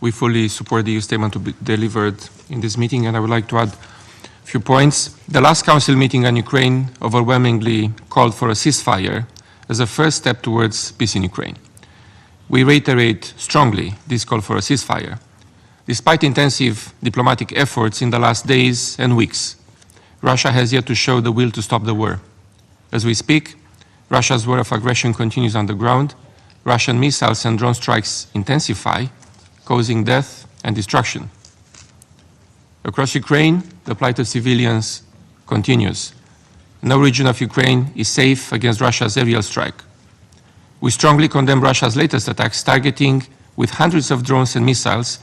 We fully support the EU statement to be delivered in this meeting, and I would like to add a few points. The last Council meeting on Ukraine overwhelmingly called for a ceasefire as a first step towards peace in Ukraine. We reiterate strongly this call for a ceasefire. Despite intensive diplomatic efforts in the last days and weeks, Russia has yet to show the will to stop the war. As we speak, Russia's war of aggression continues on the ground. Russian missiles and drone strikes intensify, causing death and destruction. Across Ukraine, the plight of civilians continues. No region of Ukraine is safe against Russia's aerial strike. We strongly condemn Russia's latest attacks, targeting with hundreds of drones and missiles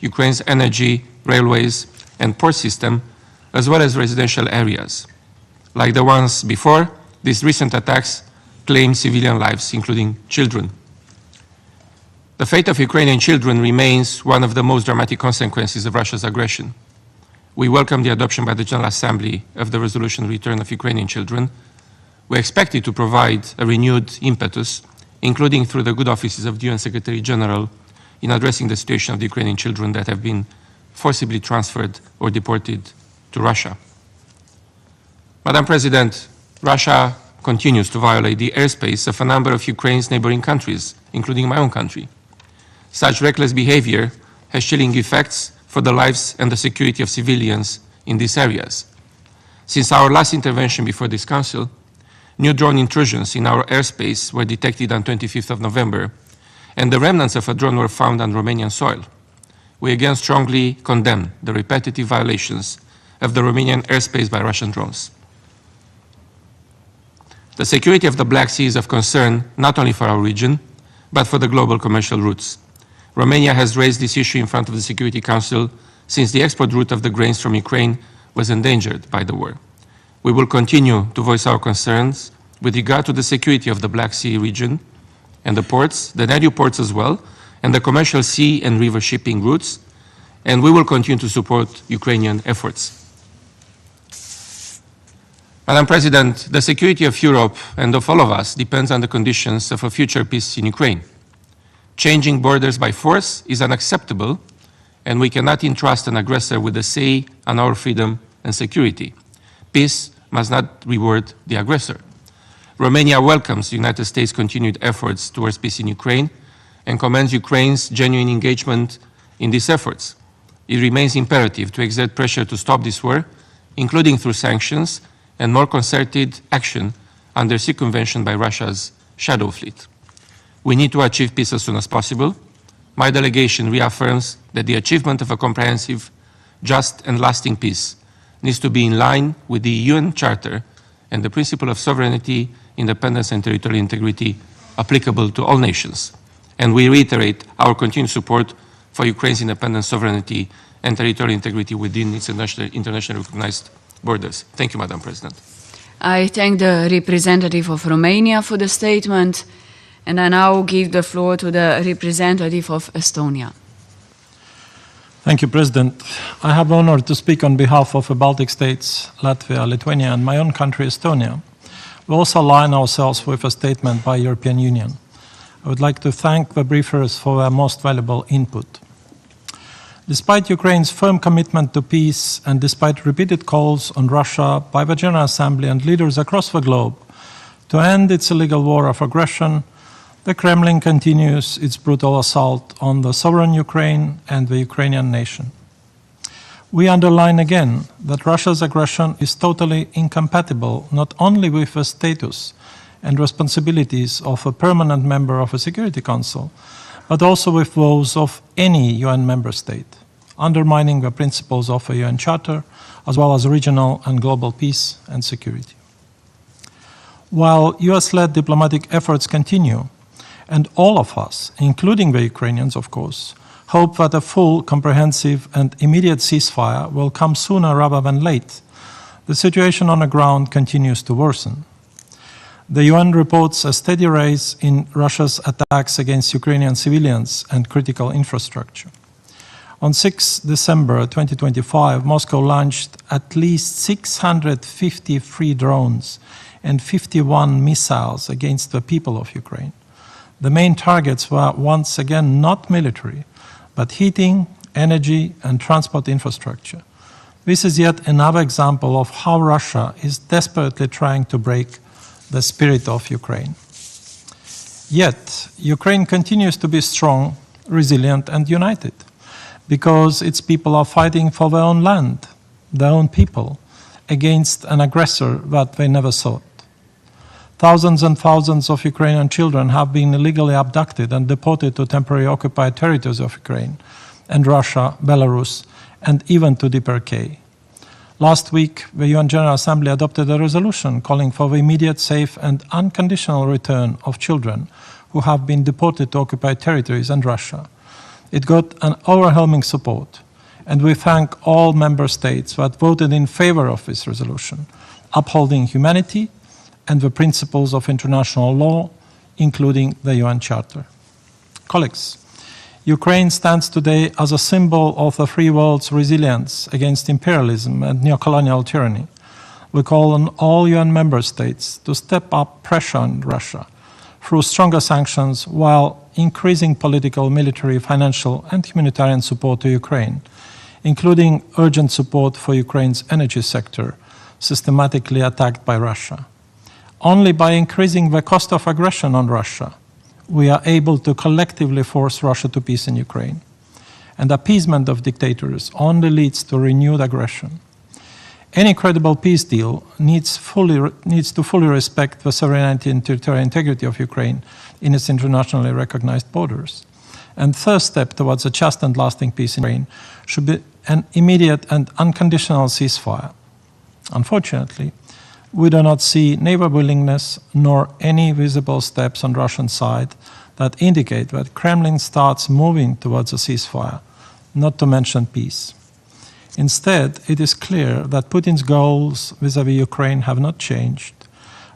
Ukraine's energy, railways, and port system, as well as residential areas. Like the ones before, these recent attacks claim civilian lives, including children. The fate of Ukrainian children remains one of the most dramatic consequences of Russia's aggression. We welcome the adoption by the General Assembly of the resolution on return of Ukrainian children. We expect it to provide a renewed impetus, including through the good offices of the UN Secretary General, in addressing the situation of the Ukrainian children that have been forcibly transferred or deported to Russia. Madam President, Russia continues to violate the airspace of a number of Ukraine's neighboring countries, including my own country. Such reckless behavior has chilling effects for the lives and the security of civilians in these areas. Since our last intervention before this Council, new drone intrusions in our airspace were detected on 25th of November, and the remnants of a drone were found on Romanian soil. We again strongly condemn the repetitive violations of the Romanian airspace by Russian drones. The security of the Black Sea is of concern not only for our region, but for the global commercial routes. Romania has raised this issue in front of the Security Council since the export route of the grains from Ukraine was endangered by the war. We will continue to voice our concerns with regard to the security of the Black Sea region and the ports, the Danube ports as well, and the commercial sea and river shipping routes, and we will continue to support Ukrainian efforts. Madam President, the security of Europe and of all of us depends on the conditions of a future peace in Ukraine. Changing borders by force is unacceptable, and we cannot entrust an aggressor with a say on our freedom and security. Peace must not reward the aggressor. Romania welcomes the United States' continued efforts towards peace in Ukraine and commends Ukraine's genuine engagement In these efforts, it remains imperative to exert pressure to stop this war, including through sanctions and more concerted action under circumvention by Russia's shadow fleet. We need to achieve peace as soon as possible. My delegation reaffirms that the achievement of a comprehensive, just and lasting peace needs to be in line with the UN Charter and the principle of sovereignty, independence and territorial integrity applicable to all nations. And we reiterate our continued support for Ukraine's independence, sovereignty and territorial integrity within its internationally recognized borders. Thank you, Madam President. I thank the representative of Romania for the statement, and I now give the floor to the representative of Estonia. Thank you, President. I have the honor to speak on behalf of the Baltic states, Latvia, Lithuania, and my own country, Estonia. We also align ourselves with a statement by European Union. I would like to thank the briefers for their most valuable input. Despite Ukraine's firm commitment to peace and despite repeated calls on Russia by the General Assembly and leaders across the globe to end its illegal war of aggression, the Kremlin continues its brutal assault on the sovereign Ukraine and the Ukrainian nation. We underline again that Russia's aggression is totally incompatible not only with the status and responsibilities of a permanent member of the Security Council, but also with those of any UN member state, undermining the principles of the UN Charter, as well as regional and global peace and security. While US-led diplomatic efforts continue, and all of us, including the Ukrainians, of course, hope that a full, comprehensive and immediate ceasefire will come sooner rather than late, the situation on the ground continues to worsen. The UN reports a steady rise in Russia's attacks against Ukrainian civilians and critical infrastructure. On 6 December 2025, Moscow launched at least 653 drones and 51 missiles against the people of Ukraine. The main targets were once again not military, but heating, energy, and transport infrastructure. This is yet another example of how Russia is desperately trying to break the spirit of Ukraine. Yet, Ukraine continues to be strong, resilient, and united, because its people are fighting for their own land, their own people, against an aggressor that they never sought. Thousands and thousands of Ukrainian children have been illegally abducted and deported to temporarily occupied territories of Ukraine and Russia, Belarus, and even to DPRK. Last week, the UN General Assembly adopted a resolution calling for the immediate, safe, and unconditional return of children who have been deported to occupied territories and Russia. It got an overwhelming support, and we thank all member states that voted in favor of this resolution, upholding humanity and the principles of international law, including the UN Charter. Colleagues, Ukraine stands today as a symbol of the free world's resilience against imperialism and neocolonial tyranny. We call on all UN member states to step up pressure on Russia through stronger sanctions while increasing political, military, financial, and humanitarian support to Ukraine, including urgent support for Ukraine's energy sector, systematically attacked by Russia. Only by increasing the cost of aggression on Russia, we are able to collectively force Russia to peace in Ukraine. And appeasement of dictators only leads to renewed aggression. Any credible peace deal needs to fully respect the sovereignty and territorial integrity of Ukraine in its internationally recognized borders. And first step towards a just and lasting peace in Ukraine should be an immediate and unconditional ceasefire. Unfortunately, we do not see neither willingness nor any visible steps on Russian side that indicate that Kremlin starts moving towards a ceasefire, not to mention peace. Instead, it is clear that Putin's goals vis-à-vis Ukraine have not changed.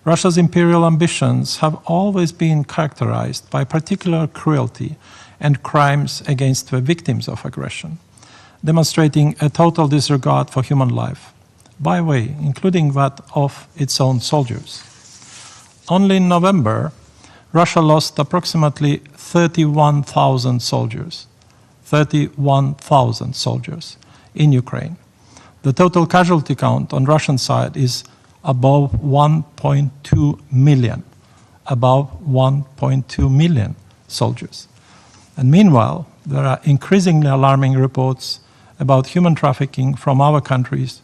Russia's imperial ambitions have always been characterized by particular cruelty and crimes against the victims of aggression, demonstrating a total disregard for human life, by the way, including that of its own soldiers. Only in November, Russia lost approximately 31,000 soldiers. 31,000 soldiers in Ukraine. The total casualty count on Russian side is above 1.2 million. Above 1.2 million soldiers. And meanwhile, there are increasingly alarming reports about human trafficking from our countries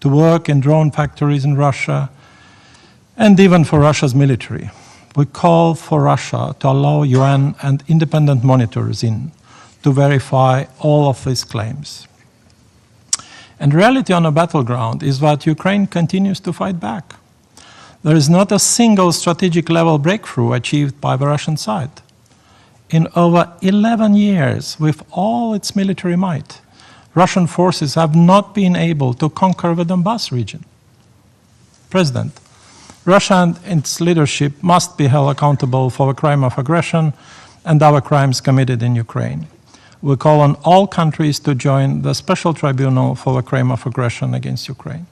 to work in drone factories in Russia and even for Russia's military. We call for Russia to allow UN and independent monitors in to verify all of these claims. And reality on a battleground is that Ukraine continues to fight back. There is not a single strategic level breakthrough achieved by the Russian side. In over 11 years, with all its military might, Russian forces have not been able to conquer the Donbas region. President, Russia and its leadership must be held accountable for the crime of aggression and other crimes committed in Ukraine. We call on all countries to join the Special Tribunal for the crime of aggression against Ukraine.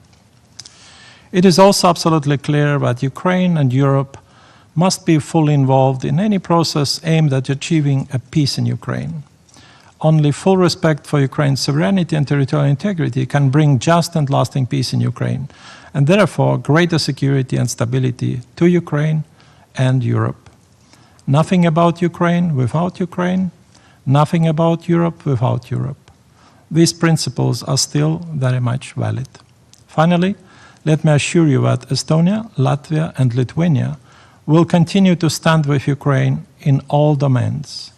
It is also absolutely clear that Ukraine and Europe must be fully involved in any process aimed at achieving a peace in Ukraine. Only full respect for Ukraine's sovereignty and territorial integrity can bring just and lasting peace in Ukraine, and therefore greater security and stability to Ukraine and Europe. Nothing about Ukraine without Ukraine, nothing about Europe without Europe. These principles are still very much valid. Finally, let me assure you that Estonia, Latvia, and Lithuania will continue to stand with Ukraine in all domains,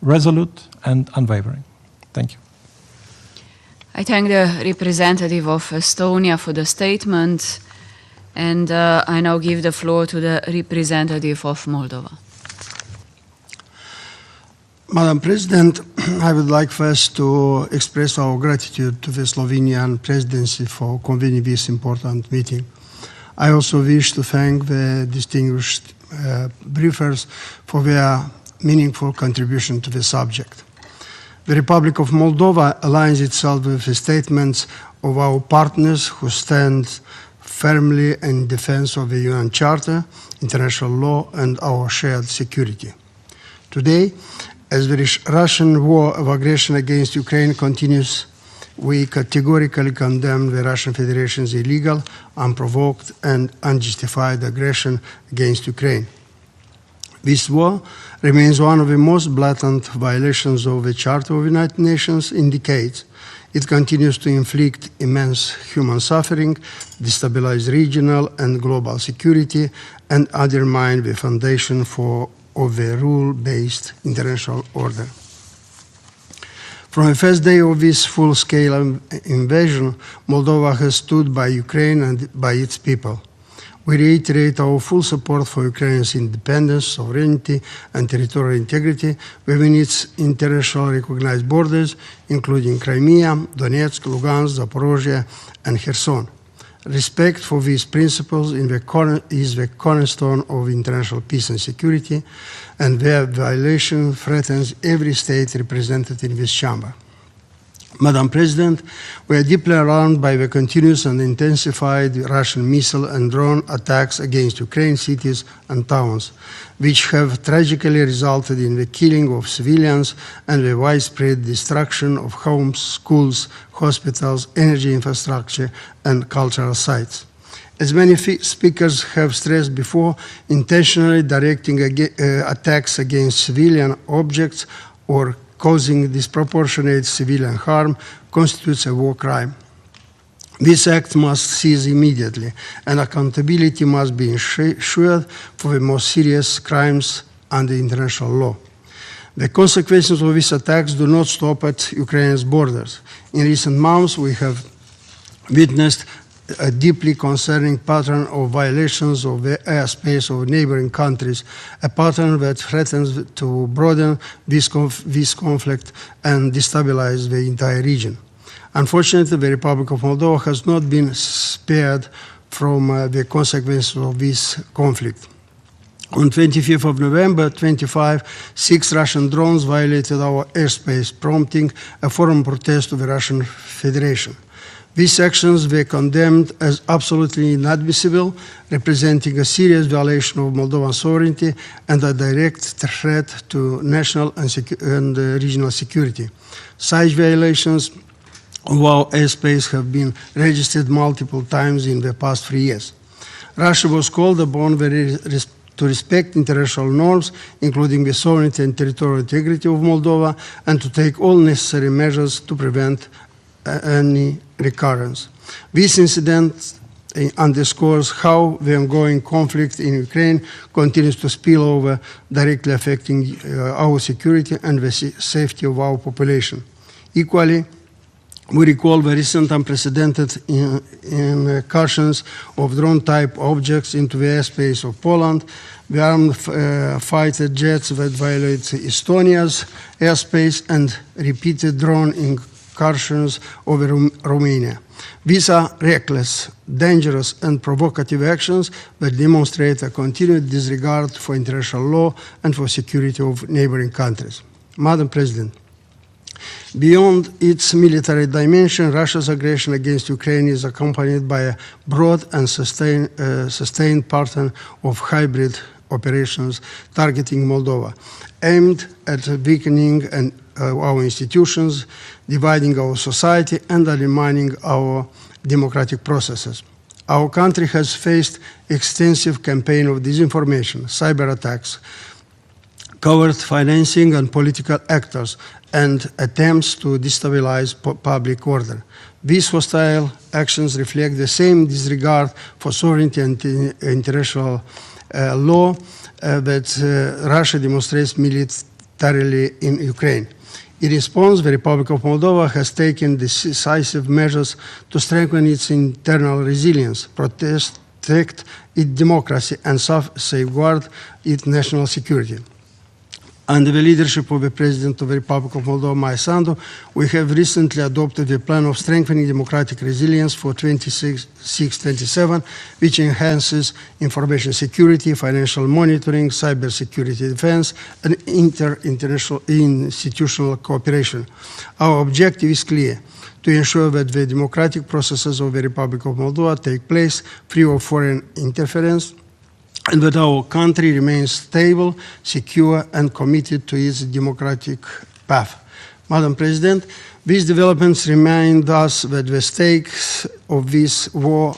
resolute and unwavering. Thank you. I thank the representative of Estonia for the statement, and I now give the floor to the representative of Moldova. Madam President, I would like first to express our gratitude to the Slovenian presidency for convening this important meeting. I also wish to thank the distinguished briefers for their meaningful contribution to the subject. The Republic of Moldova aligns itself with the statements of our partners who stand firmly in defense of the UN Charter, international law, and our shared security. Today, as the Russian war of aggression against Ukraine continues, we categorically condemn the Russian Federation's illegal, unprovoked, and unjustified aggression against Ukraine. This war remains one of the most blatant violations of the Charter of the United Nations in decades. It continues to inflict immense human suffering, destabilize regional and global security, and undermine the foundation of the rule-based international order. From the first day of this full-scale invasion, Moldova has stood by Ukraine and by its people. We reiterate our full support for Ukraine's independence, sovereignty, and territorial integrity within its internationally recognized borders, including Crimea, Donetsk, Lugansk, Zaporozhye, and Kherson. Respect for these principles is the cornerstone of international peace and security, and their violation threatens every state represented in this chamber. Madam President, we are deeply alarmed by the continuous and intensified Russian missile and drone attacks against Ukraine cities and towns, which have tragically resulted in the killing of civilians and the widespread destruction of homes, schools, hospitals, energy infrastructure, and cultural sites. As many speakers have stressed before, intentionally directing attacks against civilian objects or causing disproportionate civilian harm constitutes a war crime. This act must cease immediately, and accountability must be ensured for the most serious crimes under international law. The consequences of these attacks do not stop at Ukraine's borders. In recent months, we have witnessed a deeply concerning pattern of violations of the airspace of neighboring countries, a pattern that threatens to broaden this conflict and destabilize the entire region. Unfortunately, the Republic of Moldova has not been spared from the consequences of this conflict. On 25th of November 25, 6 Russian drones violated our airspace, prompting a foreign protest of the Russian Federation. These actions were condemned as absolutely inadmissible, representing a serious violation of Moldovan sovereignty and a direct threat to national and regional security. Such violations of our airspace have been registered multiple times in the past 3 years. Russia was called upon to to respect international norms, including the sovereignty and territorial integrity of Moldova, and to take all necessary measures to prevent any recurrence. This incident underscores how the ongoing conflict in Ukraine continues to spill over, directly affecting our security and the safety of our population. Equally, we recall the recent unprecedented incursions of drone-type objects into the airspace of Poland, the armed fighter jets that violate Estonia's airspace, and repeated drone incursions over Romania. These are reckless, dangerous, and provocative actions that demonstrate a continued disregard for international law and for security of neighboring countries. Madam President, beyond its military dimension, Russia's aggression against Ukraine is accompanied by a broad and sustained pattern of hybrid operations targeting Moldova, aimed at weakening our institutions, dividing our society, and undermining our democratic processes. Our country has faced extensive campaign of disinformation, cyber attacks, covert financing and political actors, and attempts to destabilize public order. These hostile actions reflect the same disregard for sovereignty and international law that Russia demonstrates militarily in Ukraine. In response, the Republic of Moldova has taken decisive measures to strengthen its internal resilience, protect its democracy, and safeguard its national security. Under the leadership of the President of the Republic of Moldova, Maia Sandu, we have recently adopted a plan of strengthening democratic resilience for 26-27, which enhances information security, financial monitoring, cybersecurity defense, and international institutional cooperation. Our objective is clear: to ensure that the democratic processes of the Republic of Moldova take place free of foreign interference, and that our country remains stable, secure, and committed to its democratic path. Madam President, these developments remind us that the stakes of this war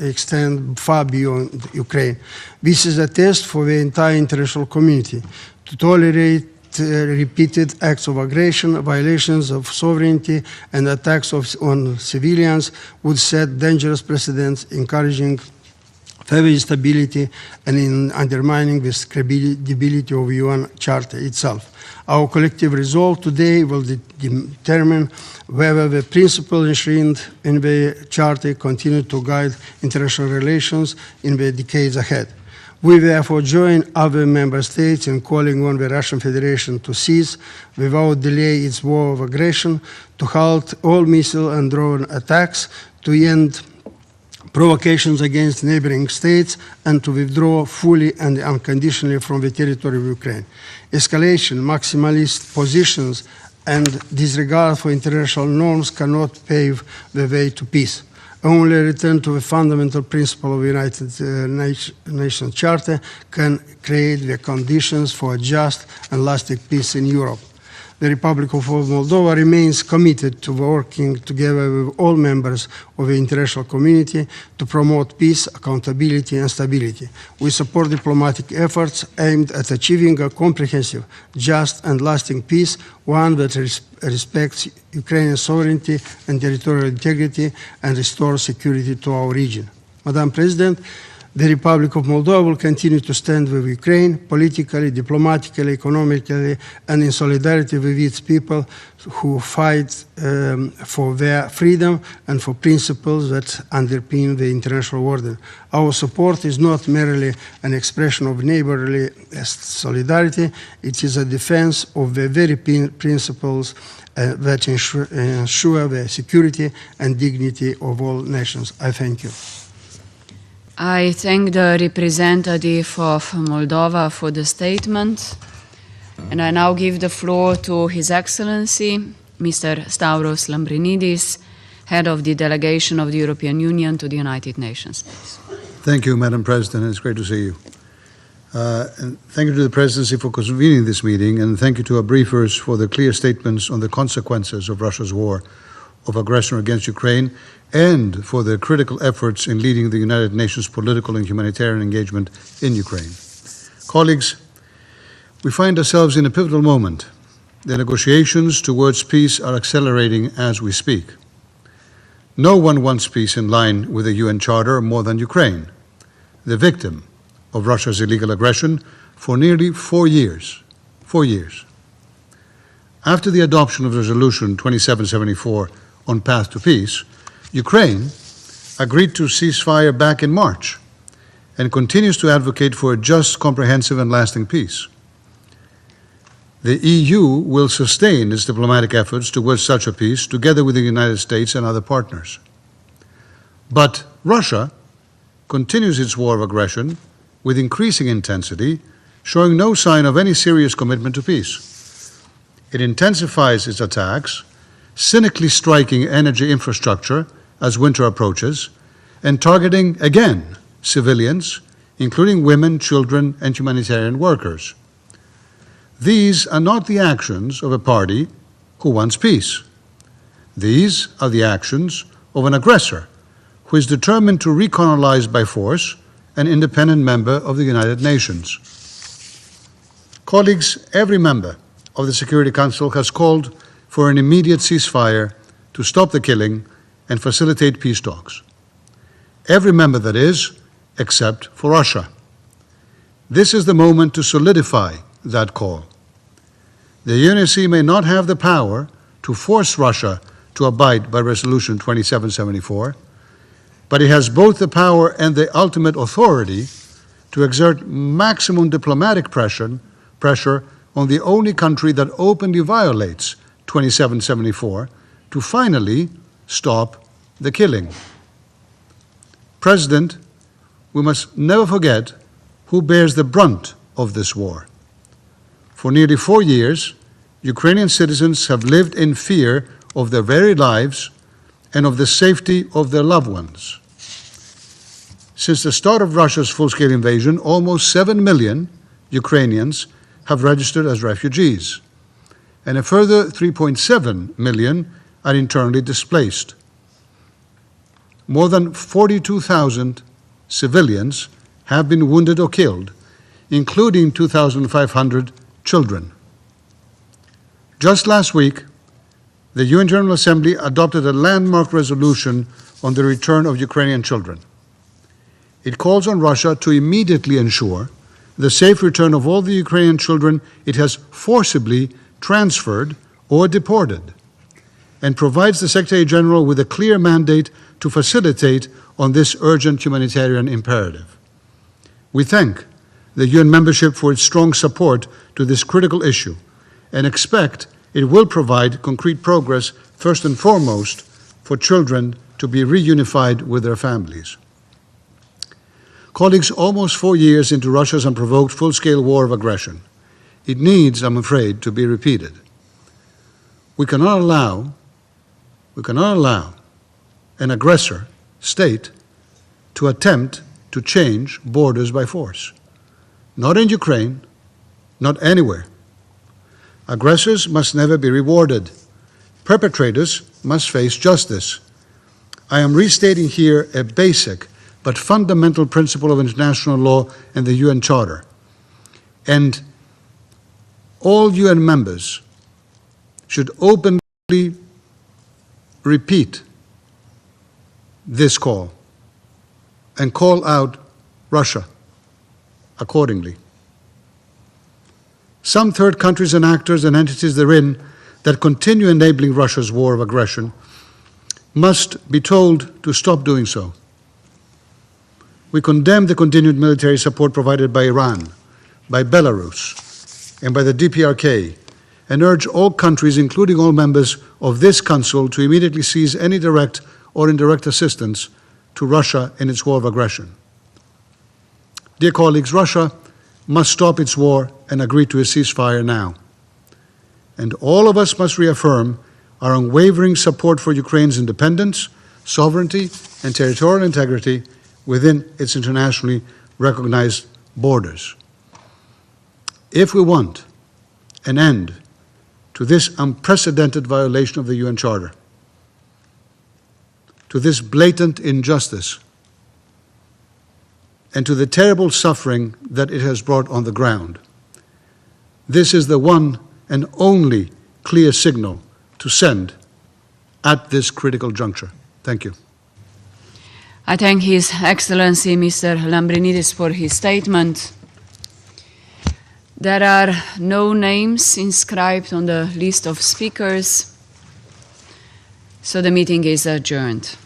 extend far beyond Ukraine. This is a test for the entire international community. To tolerate repeated acts of aggression, violations of sovereignty, and attacks on civilians would set dangerous precedents, encouraging further instability and in undermining the credibility of the UN Charter itself. Our collective resolve today will determine whether the principles enshrined in the Charter continue to guide international relations in the decades ahead. We therefore join other member states in calling on the Russian Federation to cease without delay its war of aggression, to halt all missile and drone attacks, to end provocations against neighboring states, and to withdraw fully and unconditionally from the territory of Ukraine. Escalation, maximalist positions, and disregard for international norms cannot pave the way to peace. Only a return to the fundamental principle of the United Nations Charter can create the conditions for a just and lasting peace in Europe. The Republic of Moldova remains committed to working together with all members of the international community to promote peace, accountability, and stability. We support diplomatic efforts aimed at achieving a comprehensive, just, and lasting peace, one that respects Ukrainian sovereignty and territorial integrity and restores security to our region. Madam President, the Republic of Moldova will continue to stand with Ukraine politically, diplomatically, economically, and in solidarity with its people who fight for their freedom and for principles that underpin the international order. Our support is not merely an expression of neighborly solidarity, it is a defense of the very principles that ensure the security and dignity of all nations. I thank you. I thank the representative of Moldova for the statement, and I now give the floor to His Excellency, Mr. Stavros Lambrinidis, Head of the Delegation of the European Union to the United Nations. Thank you, Madam President. It's great to see you. And thank you to the Presidency for convening this meeting, and thank you to our briefers for the clear statements on the consequences of Russia's war of aggression against Ukraine, and for their critical efforts in leading the United Nations political and humanitarian engagement in Ukraine. Colleagues, we find ourselves in a pivotal moment. The negotiations towards peace are accelerating as we speak. No one wants peace in line with the UN Charter more than Ukraine, the victim of Russia's illegal aggression for nearly 4 years. 4 years. After the adoption of Resolution 2774 on path to peace, Ukraine agreed to ceasefire back in March and continues to advocate for a just, comprehensive and lasting peace. The EU will sustain its diplomatic efforts towards such a peace together with the United States and other partners. But Russia continues its war of aggression with increasing intensity, showing no sign of any serious commitment to peace. It intensifies its attacks, cynically striking energy infrastructure as winter approaches, and targeting, again, civilians, including women, children, and humanitarian workers. These are not the actions of a party who wants peace. These are the actions of an aggressor who is determined to recolonize by force an independent member of the United Nations. Colleagues, every member of the Security Council has called for an immediate ceasefire to stop the killing and facilitate peace talks. Every member, that is, except for Russia. This is the moment to solidify that call. The UNSC may not have the power to force Russia to abide by Resolution 2774, but it has both the power and the ultimate authority to exert maximum diplomatic pressure on the only country that openly violates 2774 to finally stop the killing. President, we must never forget who bears the brunt of this war. For nearly 4 years, Ukrainian citizens have lived in fear of their very lives and of the safety of their loved ones. Since the start of Russia's full-scale invasion, almost 7 million Ukrainians have registered as refugees, and a further 3.7 million are internally displaced. More than 42,000 civilians have been wounded or killed, including 2,500 children. Just last week, the UN General Assembly adopted a landmark resolution on the return of Ukrainian children. It calls on Russia to immediately ensure the safe return of all the Ukrainian children it has forcibly transferred or deported, and provides the Secretary General with a clear mandate to facilitate on this urgent humanitarian imperative. We thank the UN membership for its strong support to this critical issue and expect it will provide concrete progress, first and foremost, for children to be reunified with their families. Colleagues, almost 4 years into Russia's unprovoked full-scale war of aggression, it needs, I'm afraid, to be repeated. We cannot allow an aggressor state to attempt to change borders by force. Not in Ukraine, not anywhere. Aggressors must never be rewarded. Perpetrators must face justice. I am restating here a basic but fundamental principle of international law and the UN Charter. And all UN members should openly repeat this call and call out Russia accordingly. Some third countries and actors and entities therein that continue enabling Russia's war of aggression must be told to stop doing so. We condemn the continued military support provided by Iran, by Belarus, and by the DPRK, and urge all countries, including all members of this Council, to immediately cease any direct or indirect assistance to Russia in its war of aggression. Dear colleagues, Russia must stop its war and agree to a ceasefire now. And all of us must reaffirm our unwavering support for Ukraine's independence, sovereignty, and territorial integrity within its internationally recognized borders. If we want an end to this unprecedented violation of the UN Charter, to this blatant injustice, and to the terrible suffering that it has brought on the ground. This is the one and only clear signal to send at this critical juncture. Thank you. I thank His Excellency Mr. Lambrinidis for his statement. There are no names inscribed on the list of speakers, so the meeting is adjourned.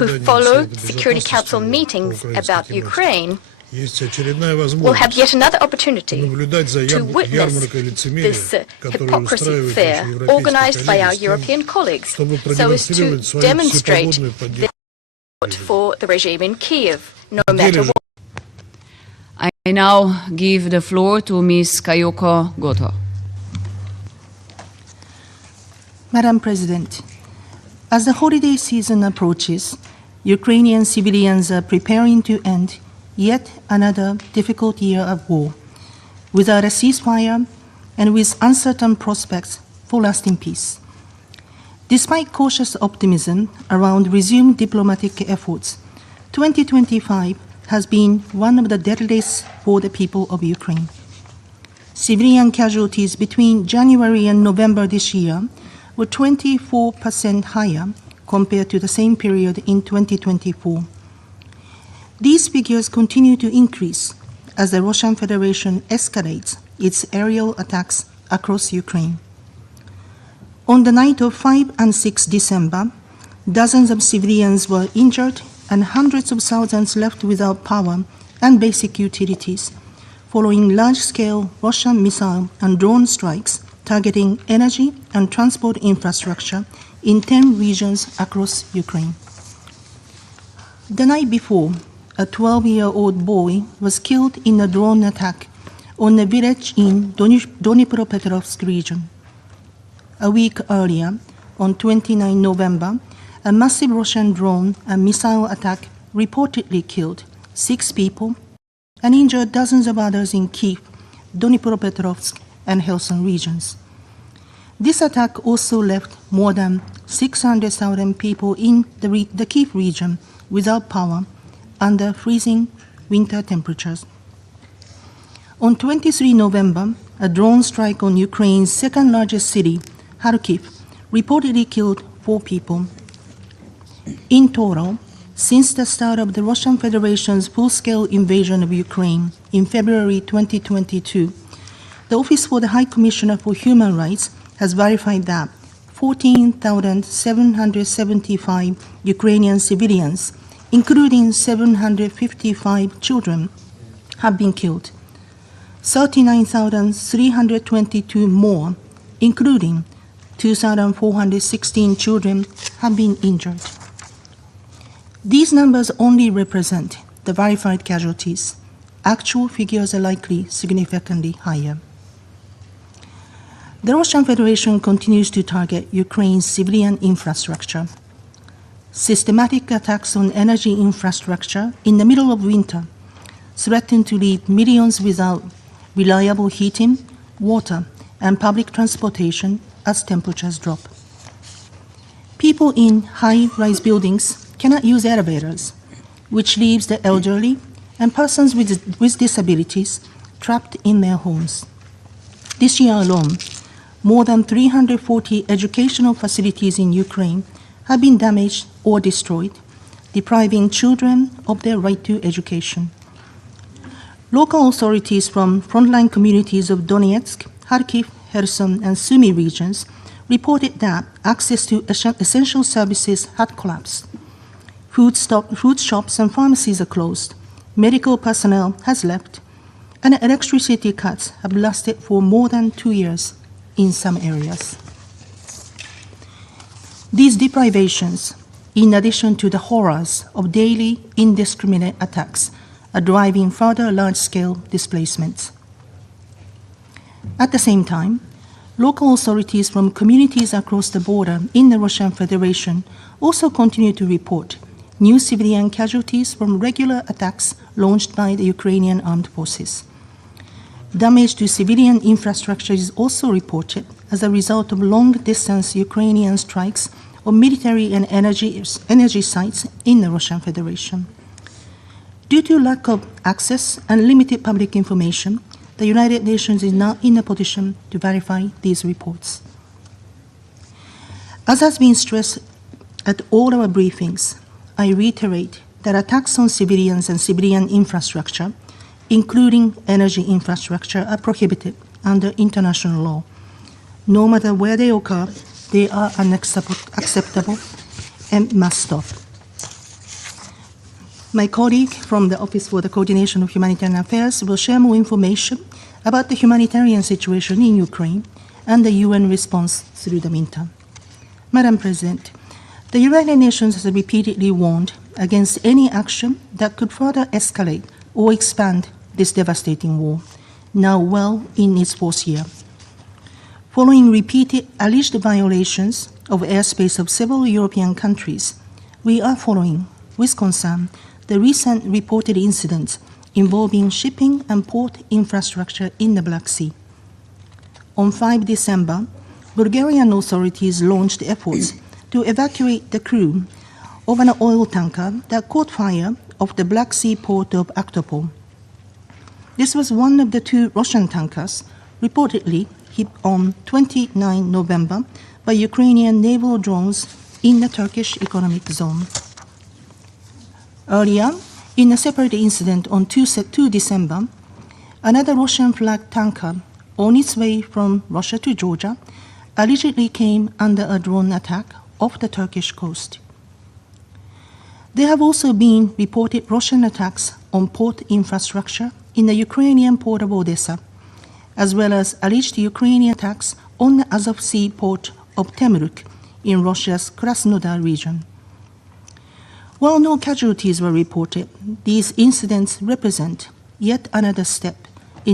who follow Security Council meetings about Ukraine will have yet another opportunity to witness this hypocrisy fair organized by our European colleagues so as to demonstrate their support for the regime in Kiev, no matter what. I now give the floor to Ms. Kayoko Goto. Madam President, as the holiday season approaches, Ukrainian civilians are preparing to end yet another difficult year of war, without a ceasefire and with uncertain prospects for lasting peace. Despite cautious optimism around resumed diplomatic efforts, 2025 has been one of the deadliest for the people of Ukraine. Civilian casualties between January and November this year were 24% higher compared to the same period in 2024. These figures continue to increase as the Russian Federation escalates its aerial attacks across Ukraine. On the night of 5 and 6 December, dozens of civilians were injured and hundreds of thousands left without power and basic utilities, following large-scale Russian missile and drone strikes targeting energy and transport infrastructure in 10 regions across Ukraine. The night before, a 12-year-old boy was killed in a drone attack on a village in Dnipropetrovsk region. A week earlier, on 29 November, a massive Russian drone and missile attack reportedly killed 6 people and injured dozens of others in Kiev, Dnipropetrovsk, and Kherson regions. This attack also left more than 600,000 people in the Kiev region without power under freezing winter temperatures. On 23 November, a drone strike on Ukraine's second largest city, Kharkiv, reportedly killed 4 people. In total, since the start of the Russian Federation's full-scale invasion of Ukraine in February 2022, the Office for the High Commissioner for Human Rights has verified that 14,775 Ukrainian civilians, including 755 children, have been killed. 39,322 more, including 2,416 children, have been injured. These numbers only represent the verified casualties. Actual figures are likely significantly higher. The Russian Federation continues to target Ukraine's civilian infrastructure. Systematic attacks on energy infrastructure in the middle of winter threaten to leave millions without reliable heating, water, and public transportation as temperatures drop. People in high-rise buildings cannot use elevators, which leaves the elderly and persons with disabilities trapped in their homes. This year alone, more than 340 educational facilities in Ukraine have been damaged or destroyed, depriving children of their right to education. Local authorities from frontline communities of Donetsk, Kharkiv, Kherson, and Sumy regions reported that access to essential services had collapsed. Food shops and pharmacies are closed, medical personnel has left, and electricity cuts have lasted for more than 2 years in some areas. These deprivations, in addition to the horrors of daily indiscriminate attacks, are driving further large-scale displacements. At the same time, local authorities from communities across the border in the Russian Federation also continue to report new civilian casualties from regular attacks launched by the Ukrainian armed forces. Damage to civilian infrastructure is also reported as a result of long-distance Ukrainian strikes on military and energy sites in the Russian Federation. Due to lack of access and limited public information, the United Nations is not in a position to verify these reports. As has been stressed at all our briefings, I reiterate that attacks on civilians and civilian infrastructure, including energy infrastructure, are prohibited under international law. No matter where they occur, they are unacceptable and must stop. My colleague from the Office for the Coordination of Humanitarian Affairs will share more information about the humanitarian situation in Ukraine and the UN response through the meantime. Madam President, the United Nations has repeatedly warned against any action that could further escalate or expand this devastating war, now well in its fourth year. Following repeated alleged violations of airspace of several European countries, we are following with concern the recent reported incidents involving shipping and port infrastructure in the Black Sea. On 5 December, Bulgarian authorities launched efforts to evacuate the crew of an oil tanker that caught fire off the Black Sea port of Aktopol. This was one of the two Russian tankers reportedly hit on 29 November by Ukrainian naval drones in the Turkish economic zone. Earlier, in a separate incident on 2 December, another Russian-flagged tanker on its way from Russia to Georgia allegedly came under a drone attack off the Turkish coast. There have also been reported Russian attacks on port infrastructure in the Ukrainian port of Odessa, as well as alleged Ukrainian attacks on the Azov Sea port of Temryuk in Russia's Krasnodar region. While no casualties were reported, these incidents represent yet another step